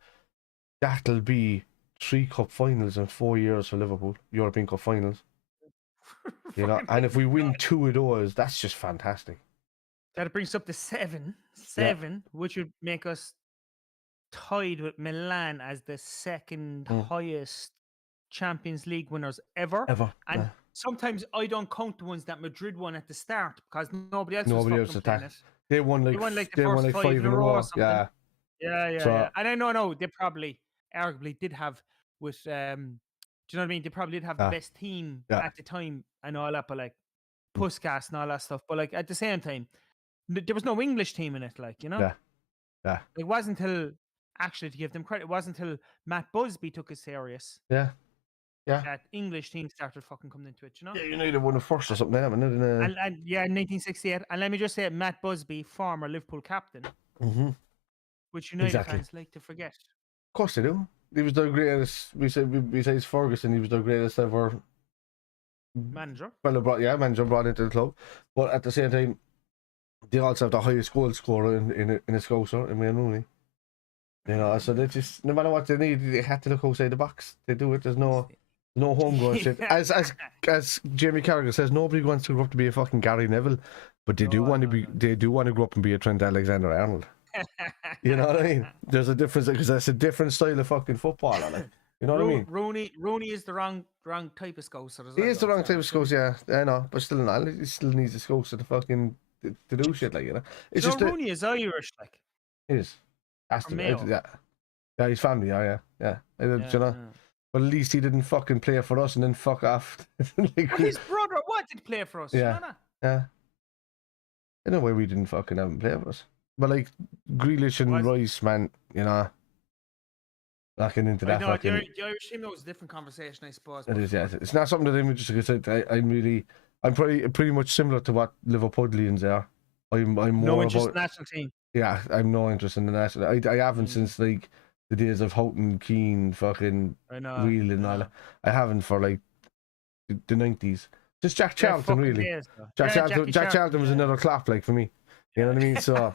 that'll be 3 cup finals in 4 years for Liverpool, European Cup finals. You know, and if we win 2 of those, that's just fantastic. That brings up to seven, which would make us tied with Milan as the second highest Champions League winners ever. And sometimes I don't count the ones that Madrid won at the start because nobody else was fucking playing it. They won like the first 5 in a row. Yeah. And I know they probably arguably did have with do you know what I mean? They probably did have the best team at the time and all that, but like Puskas and all that stuff. But like at the same time, there was no English team in it, like, you know? Yeah. It wasn't until, actually, to give them credit, it wasn't until Matt Busby took it serious. Yeah. That English team started fucking coming into it, you know? Yeah, United won the first or something, haven't they? And yeah, in 1968. And let me just say, Matt Busby, former Liverpool captain, which United fans like to forget. Of course they do. He was the greatest, besides Ferguson, he was the greatest ever manager. Manager brought into the club. But at the same time, they also have the highest goal scorer in a Scouser, in Wayne Rooney. You know, so they just, no matter what they need, they have to look outside the box. They do it. There's no homegrown shit. As Jamie Carragher says, nobody wants to grow up to be a fucking Gary Neville, but they do want to grow up and be a Trent Alexander-Arnold. You know what I mean? There's a difference because that's a different style of fucking footballer. Like, you know what I mean? Rooney is the wrong type of Scouser. He is the wrong type of Scouser, yeah. I know, but still not. He still needs a Scouser to fucking to do shit, like, you know. It's just Rooney is Irish, like. He is. Yeah, he's family, you know. But at least he didn't fucking play for us and then fuck off. Like, his brother wanted to play for us. Yeah. In a way, we didn't fucking have him play for us. But like Grealish and Rice, man, you know, locking into that. No, the Irish team was a different conversation, I suppose. It is, yeah. It's not something that I'm interested in. I'm pretty much similar to what Liverpudlians are. I'm more no interest about in the national team. Yeah, I'm no interest in the national. I haven't since like the days of Houghton, Keane, fucking Whelan and all that. I haven't for like the 90s. Just Jack Charlton, really. Days, Jack Charlton was another clap, like, for me. You know what I mean? So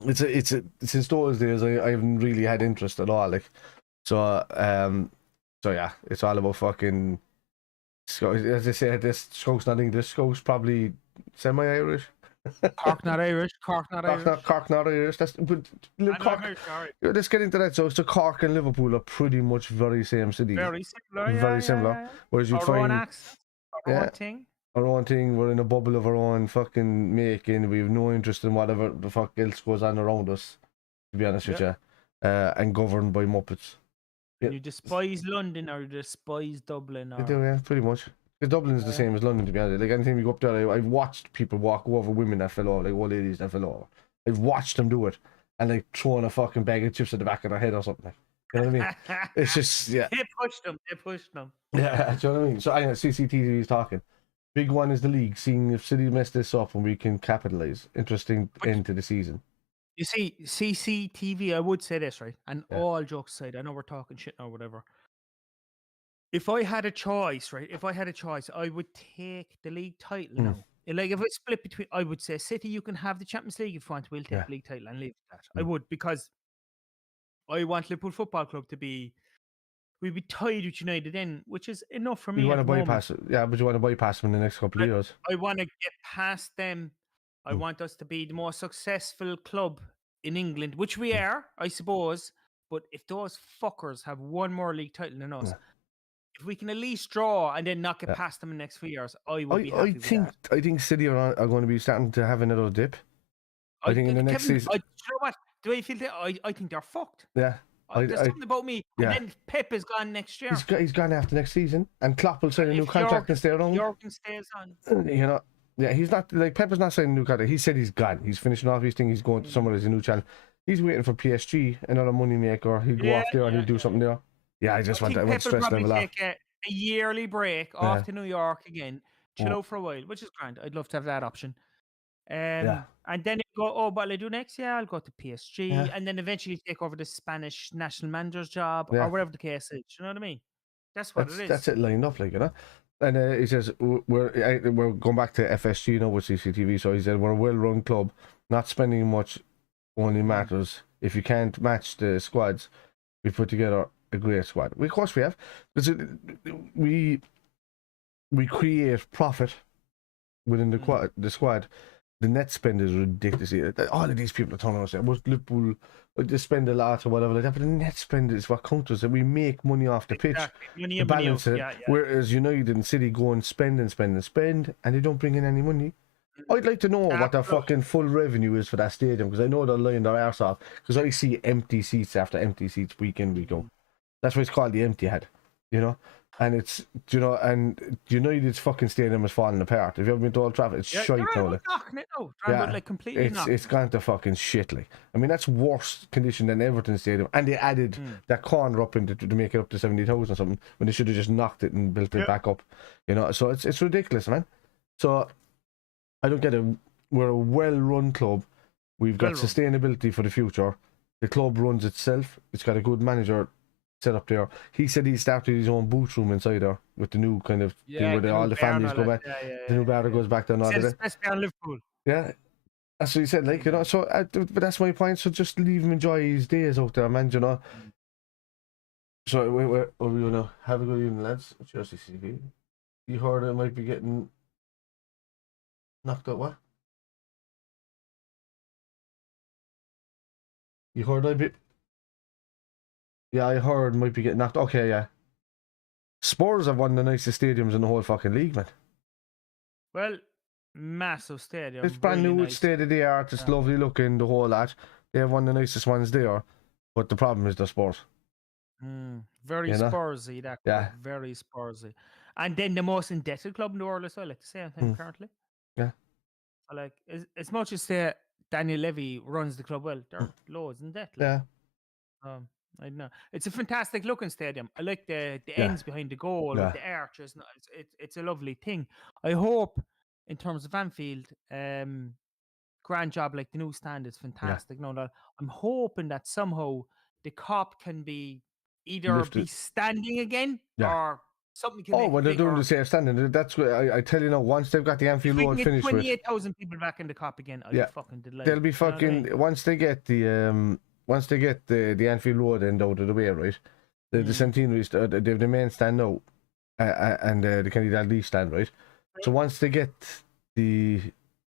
it's since those days I haven't really had interest at all. Like, so yeah, it's all about fucking. As I said, this Scouse not English. Scouse probably semi-Irish. Cork not Irish. Cork not Irish. That's Cork. Let's get into that. So Cork and Liverpool are pretty much very same city. Very similar. Similar. Whereas you find our own thing. We're in a bubble of our own fucking making. We have no interest in whatever the fuck else goes on around us. To be honest with you, and governed by Muppets. You despise London or you despise Dublin? Or... I do, yeah, pretty much. Because Dublin's the same as London, to be honest. Like, anytime you go up there, I've watched people walk over women that fell over, like old ladies that fell over. I've watched them do it, and like throwing a fucking bag of chips at the back of their head or something. You know what I mean? It's just, yeah. They pushed them. Yeah, do you know what I mean? So, I know CCTV is talking. Big one is the league, seeing if City mess this up and we can capitalise. Interesting end to the season. You see, CCTV, I would say this, right? And all jokes aside, I know we're talking shit now, whatever. If I had a choice, right? I would take the league title now. Like, if it's split between, I would say, City, you can have the Champions League if you want. We'll take the league title and leave that. I would, because I want Liverpool Football Club to be, we'd be tied with United in, which is enough for me. You want to bypass it, but you want to bypass them in the next couple of years. I want to get past them. I want us to be the most successful club in England, which we are, I suppose. But if those fuckers have one more league title than us, if we can at least draw and then not get past them in the next 3 years, I would be happy with that. I think City are going to be starting to have another dip. I think in the next season. You know what? Do I feel that? I think they're fucked. Yeah. There's something about me. And then Pep is gone next year. He's gone after next season, and Klopp will sign a new contract and stay around. Jurgen stays on. You know, he's not, like, Pep is not signing a new contract. He said he's gone. He's finishing off his thing. He's going to somewhere as a new channel. He's waiting for PSG, another money maker. He'll go off there and he'll do something there. Yeah, I just want that stress level off. Take a yearly break off to New York again, chill out for a while, which is grand. I'd love to have that option. And then you go, what'll I do next? Yeah, I'll go to PSG, and then eventually take over the Spanish national manager's job or whatever the case is. You know what I mean? That's what it is. That's it lined up, like, you know. And he says we're going back to FSG, you know, with CCTV. So he said we're a well-run club, not spending much only matters. If you can't match the squads we put together, a great squad. Of course we have. We create profit within the squad. The net spend is ridiculous. All of these people are telling us that Liverpool they spend a lot or whatever like that, but the net spend is what counts. That we make money off the pitch Money to in, money balance out. it. Yeah. Whereas United and City go and spend, and they don't bring in any money. I'd like to know what their fucking full revenue is for that stadium, because I know they're lying their arse off, because I see empty seats after empty seats week in, week out. That's why it's called the empty head, you know? And it's, you know, and United's fucking stadium is falling apart. Have you ever been to Old Trafford? It's shite now. Like completely it's gone to fucking shit, like. I mean, that's worse condition than Everton Stadium. And they added that corner up to make it up to 70,000 or something, when they should have just knocked it and built it back up, you know? So it's ridiculous, man. So I don't get it. We're a well-run club. We've got sustainability for the future. The club runs itself. It's got a good manager set up there. He said he started his own booth room inside there with the new kind of thing where all the families go back. The new bar goes back there. It's the best bar in Liverpool. Yeah, that's what he said. Like, you know, so but that's my point. So just leave him enjoy his days out there, man. You know. So we're gonna have a good evening, lads. Chelsea CV. You heard I might be getting knocked out. What? You heard I be. Yeah, I heard might be getting knocked. Okay, yeah. Spurs have one of the nicest stadiums in the whole fucking league, man. Well, massive stadium. It's brand new, it's state of the art, it's lovely looking, the whole lot. They have one of the nicest ones there, but the problem is the Spurs. Very Spursy, that club. Very Spursy. And then the most indebted club in the world as well, at the same time, currently. Yeah. So, like, as much as Daniel Levy runs the club well, they're loads in debt. Like. Yeah. I know it's a fantastic looking stadium. I like the ends behind the goal with the arches. It's a lovely thing. I hope, in terms of Anfield, grand job. Like the new stand is fantastic. No, I'm hoping that somehow the cop can be either be standing again or something. Can well, they're doing the safe standing. That's what I tell you now. Once they've got the Anfield Road finished with 28,000 people back in the cop again, I'll be fucking delighted. They'll be fucking once they get the Anfield Road end out of the way, right? The Centenary, they have the main stand now, and the Kenny Dalglish stand, right? So once they get the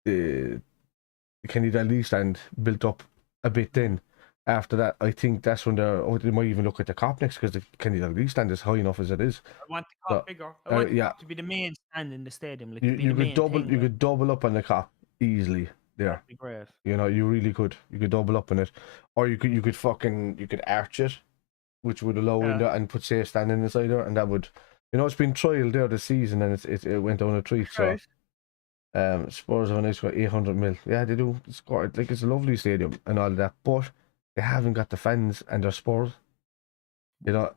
Kenny Dalglish stand built up a bit, then after that, I think that's when they might even look at the cop next, because the Kenny Dalglish stand is high enough as it is. I want the cop bigger. I want the cop to be the main stand in the stadium. Like you could double up on the cop easily. There, that'd be great. You know, you really could. You could double up on it, or you could arch it, which would allow and put safe standing inside there, and that would, you know, it's been trialed there this season, and it went down a treat. So, Spurs have a nice 800 mil. Yeah, they do. It's a lovely stadium and all of that, but they haven't got the fans, and they're Spurs. You know.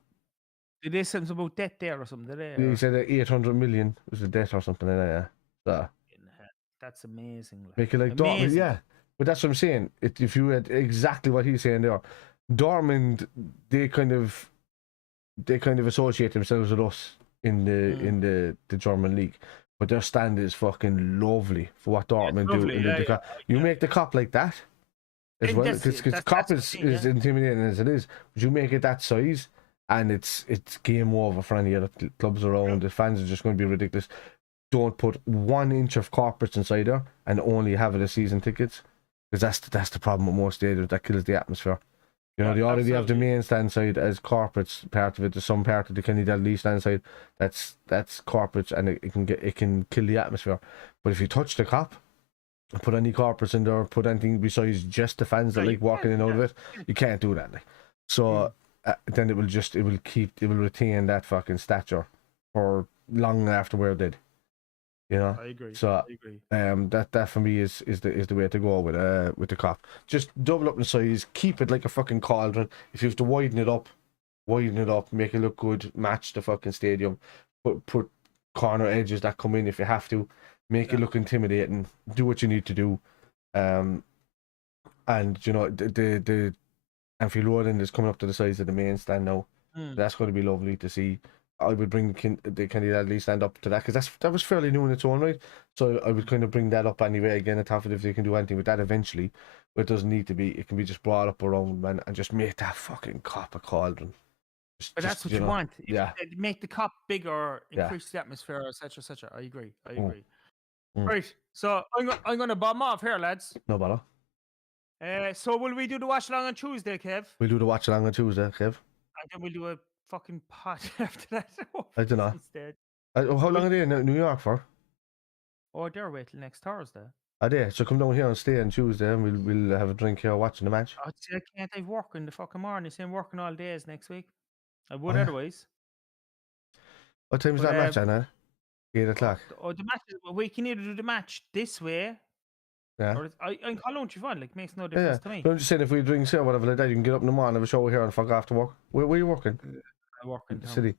Did they say something about debt there or something? They said that 800 million was the debt or something like that. Yeah. So. That's amazing. Make it like Dortmund, yeah. But that's what I'm saying. If you had exactly what he's saying there, Dortmund, they kind of associate themselves with us in the German league, but their stand is fucking lovely for what Dortmund do. You make the cop like that as well, because cop is intimidating as it is, but you make it that size, and it's game over for any other clubs around. The fans are just going to be ridiculous. Don't put 1 inch of corporates inside there and only have it as season tickets, because that's the problem with most stadiums. That kills the atmosphere. You know, they already have the main stand side as corporates part of it. There's some part of the Kenny Dalglish stand side that's corporates, and it can kill the atmosphere. But if you touch the cop and put any corporates in there, put anything besides just the fans that like walking in and out of it, you can't do that. Like. So then it will retain that fucking stature for long after we're dead. You know, I agree. So I agree. That for me is the way to go with the cop. Just double up in size, keep it like a fucking cauldron. If you have to widen it up, make it look good, match the fucking stadium, put corner edges that come in if you have to, make it look intimidating. Do what you need to do, and you know the Anfield Road end is coming up to the size of the main stand now. That's going to be lovely to see. I would bring the Kenny Dalglish stand up to that, because that was fairly new in its own right. So I would kind of bring that up anyway. Again, it's if they can do anything with that eventually, but it doesn't need to be. It can be just brought up around, man, and just make that fucking cop a cauldron. But that's what you want. Yeah. Make the cup bigger, increase the atmosphere, etc., etc. I agree. Right. So I'm going to bomb off here, lads. No bother. So will we do the watch along on Tuesday, Kev? We'll do the watch along on Tuesday, Kev. And then we'll do a fucking pot after that. I don't know. How long are they in New York for? Oh, they're wait till next Thursday. Are they? So come down here and stay on Tuesday, and we'll have a drink here watching the match. I can't. I've working the fucking morning. I'm working all days next week. I would otherwise. What time is that match, Anna? 8 o'clock. Oh, the match. We can either do the match this way. Yeah. Or I'm calling you fun. Like, makes no difference to me. I'm just saying, if we drink here, whatever like that, you can get up in the morning, have a show here, and fuck after work. Where are you working? I work in the city.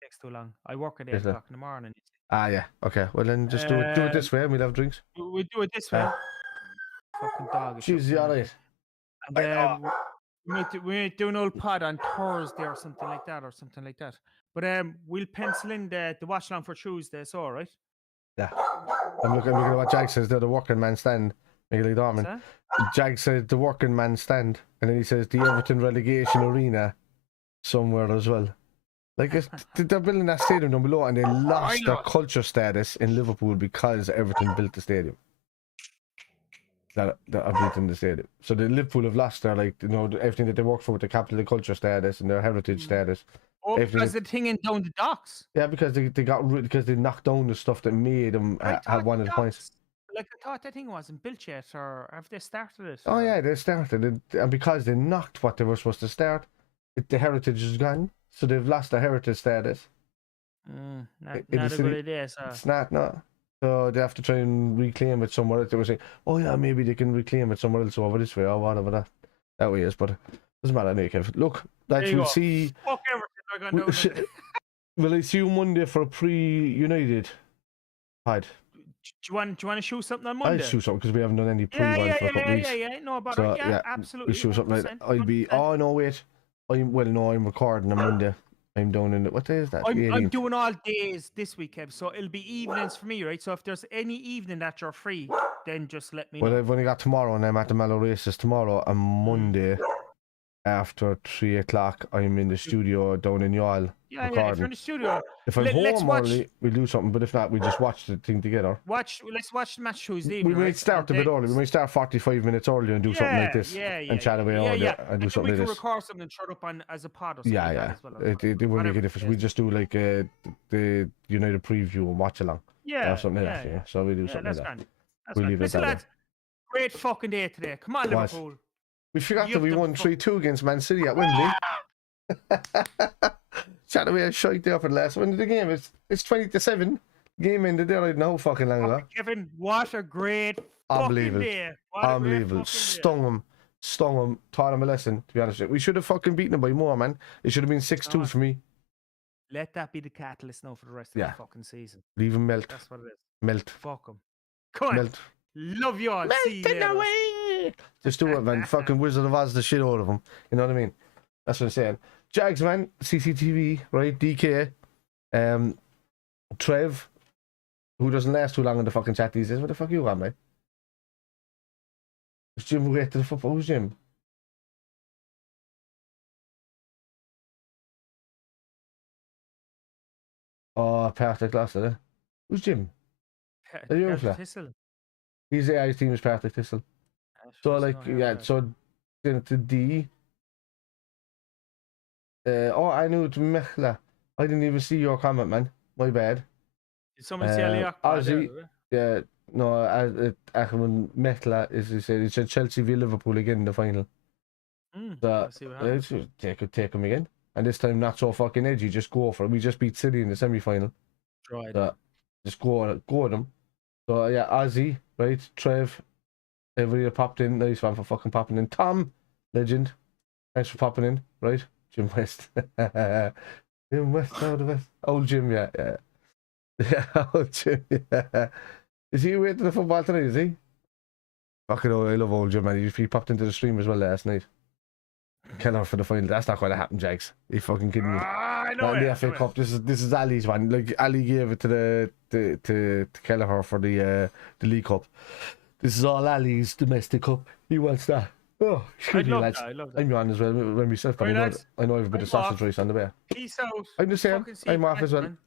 Takes too long. I work at 8 o'clock in the morning. Ah, yeah. Okay. Well, then just do it this way, and we'll have drinks. We do it this way. Fucking dog. Jeez, you alright? And we might do an old pod on Thursday or something like that. But we'll pencil in the watch along for Tuesday. So, all right. Yeah. I'm looking at what Jag says. They're the working man stand. Michael Dorman. Jag said the working man stand, and then he says the Everton relegation arena somewhere as well. Like they're building that stadium down below, and they lost their culture status in Liverpool because Everton built the stadium. That are built in the stadium. So the Liverpool have lost their everything that they worked for with the capital culture status and their heritage status. Oh, because the thing in down the docks. Yeah, because they knocked down the stuff that made them have one of the points. Like I thought that thing wasn't built yet, or have they started it? Oh yeah, they started it, and because they knocked what they were supposed to start, the heritage is gone. So they've lost their heritage status. Not a good idea. So. It's not, no. So they have to try and reclaim it somewhere else. They were saying, oh yeah, maybe they can reclaim it somewhere else over this way or whatever that way is. But it doesn't matter anyway, Kev. Look, lads, we'll see. Fuck everything I got Will I see you Monday for a pre-United pod? Do you want to shoot something on Monday? I'll shoot something because we haven't done any pre-run for a couple of weeks. Yeah. No, but so, absolutely. We'll shoot something like that. I'll be. Oh no, wait. I'm recording on Monday. I'm down in what day is that? I'm doing all days this week, Kev, so it'll be evenings for me, right? So if there's any evening that you're free, then just let me know. Well, I've only got tomorrow, and I'm at the Mallow Races tomorrow, and Monday after 3 o'clock, I'm in the studio down in Youghal. Yeah, if you're in the studio. If I'm home early, we'll do something, but if not, we'll just watch the thing together. Let's watch the match Tuesday evening. We might start a bit early. We might start 45 minutes early and do something like this. And chat away earlier and do something like this. We can record something and shut up on as a pod or something. Yeah. It won't make a difference. We just do like the United preview and watch along. Yeah. Or something like that. Yeah. So we do something like that. We'll leave it that way. Great fucking day today. Come on, Liverpool. We forgot that we won 3-2 against Man City at Wembley. Chat away a shite there for the last one of the game. It's 20-7. Game ended there. I don't know how fucking long ago. Kevin, what a great fucking day. Unbelievable. Stung him. Taught him a lesson, to be honest with you. We should have fucking beaten him by more, man. It should have been 6-2 for me. Let that be the catalyst now for the rest of the fucking season. Leave him melt. That's what it is. Melt. Fuck him. Come on. Melt. Love you all. Melting away. Just do it, man. Fucking Wizard of Oz the shit out of him. You know what I mean? That's what I'm saying. Jags, man. CCTV, right? DK. Trev, who doesn't last too long in the fucking chat these days. What the fuck you on, mate? Is Jim great to the football? Who's Jim? Oh, Partick lost it, eh? Who's Jim? Thistle. His team is Partick Thistle. So, like, so to D. I knew it's Mechla. I didn't even see your comment, man. My bad. Did someone say Aliak? Ozzy, yeah, no, Ahmed Mechla he said Chelsea v Liverpool again in the final. So, take him again. And this time, not so fucking edgy, just go for it. We just beat City in the semi final. Right. So, just go at them. So, yeah, Ozzy, right? Trev, everybody popped in. Nice one for fucking popping in. Tom, legend. Thanks for popping in, right? Jim West. Jim West, the West. Old Jim, yeah. Yeah, old Jim, yeah. Is he away to the football tonight, is he? Fucking I love old Jim, man. He popped into the stream as well last night. Keller for the final. That's not going to happen, Jags. Are you fucking kidding me? I know it. The FA Cup. This is Ali's one. Like Ali gave it to Kelleher for the League Cup. This is all Ali's domestic cup. He wants that. Oh, excuse me, lads. I love that. I'm on as well. When myself, but Right, I know I have a bit of sausage rice on the way. Peace out. I'm the same. Fucking see you I'm off as well. man.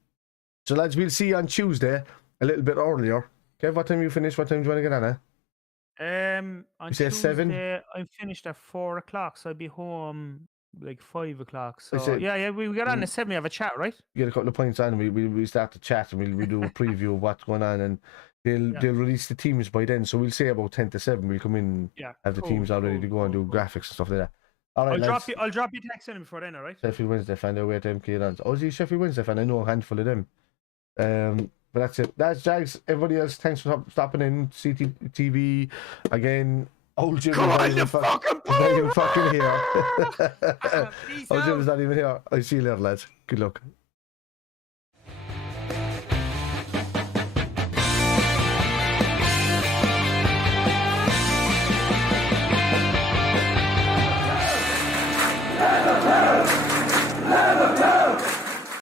So, lads, we'll see you on Tuesday, a little bit earlier. Kev, what time you finish? What time do you want to get on, On You say Tuesday, 7? I'm finished at 4 o'clock, so I'll be home like 5 o'clock. I So say- yeah, we get on at 7. We have a chat, right? Get a couple of points on, and we start to chat, and we'll do a preview of what's going on, and they'll release the teams by then. So we'll say about 10 to 7. We'll come in, have the teams all ready to go and do graphics and stuff like that. All right, I'll drop you text in before then, all right? Sheffield Wednesday fan, they're away to MK Dons. Oh, is he Sheffield Wednesday fan? I know a handful of them. But that's it. That's Jags. Everybody else, thanks for stopping in. CTV again. Old Jim is not even fucking here. Old Jim is not even here. I'll see you later, lads. Good luck.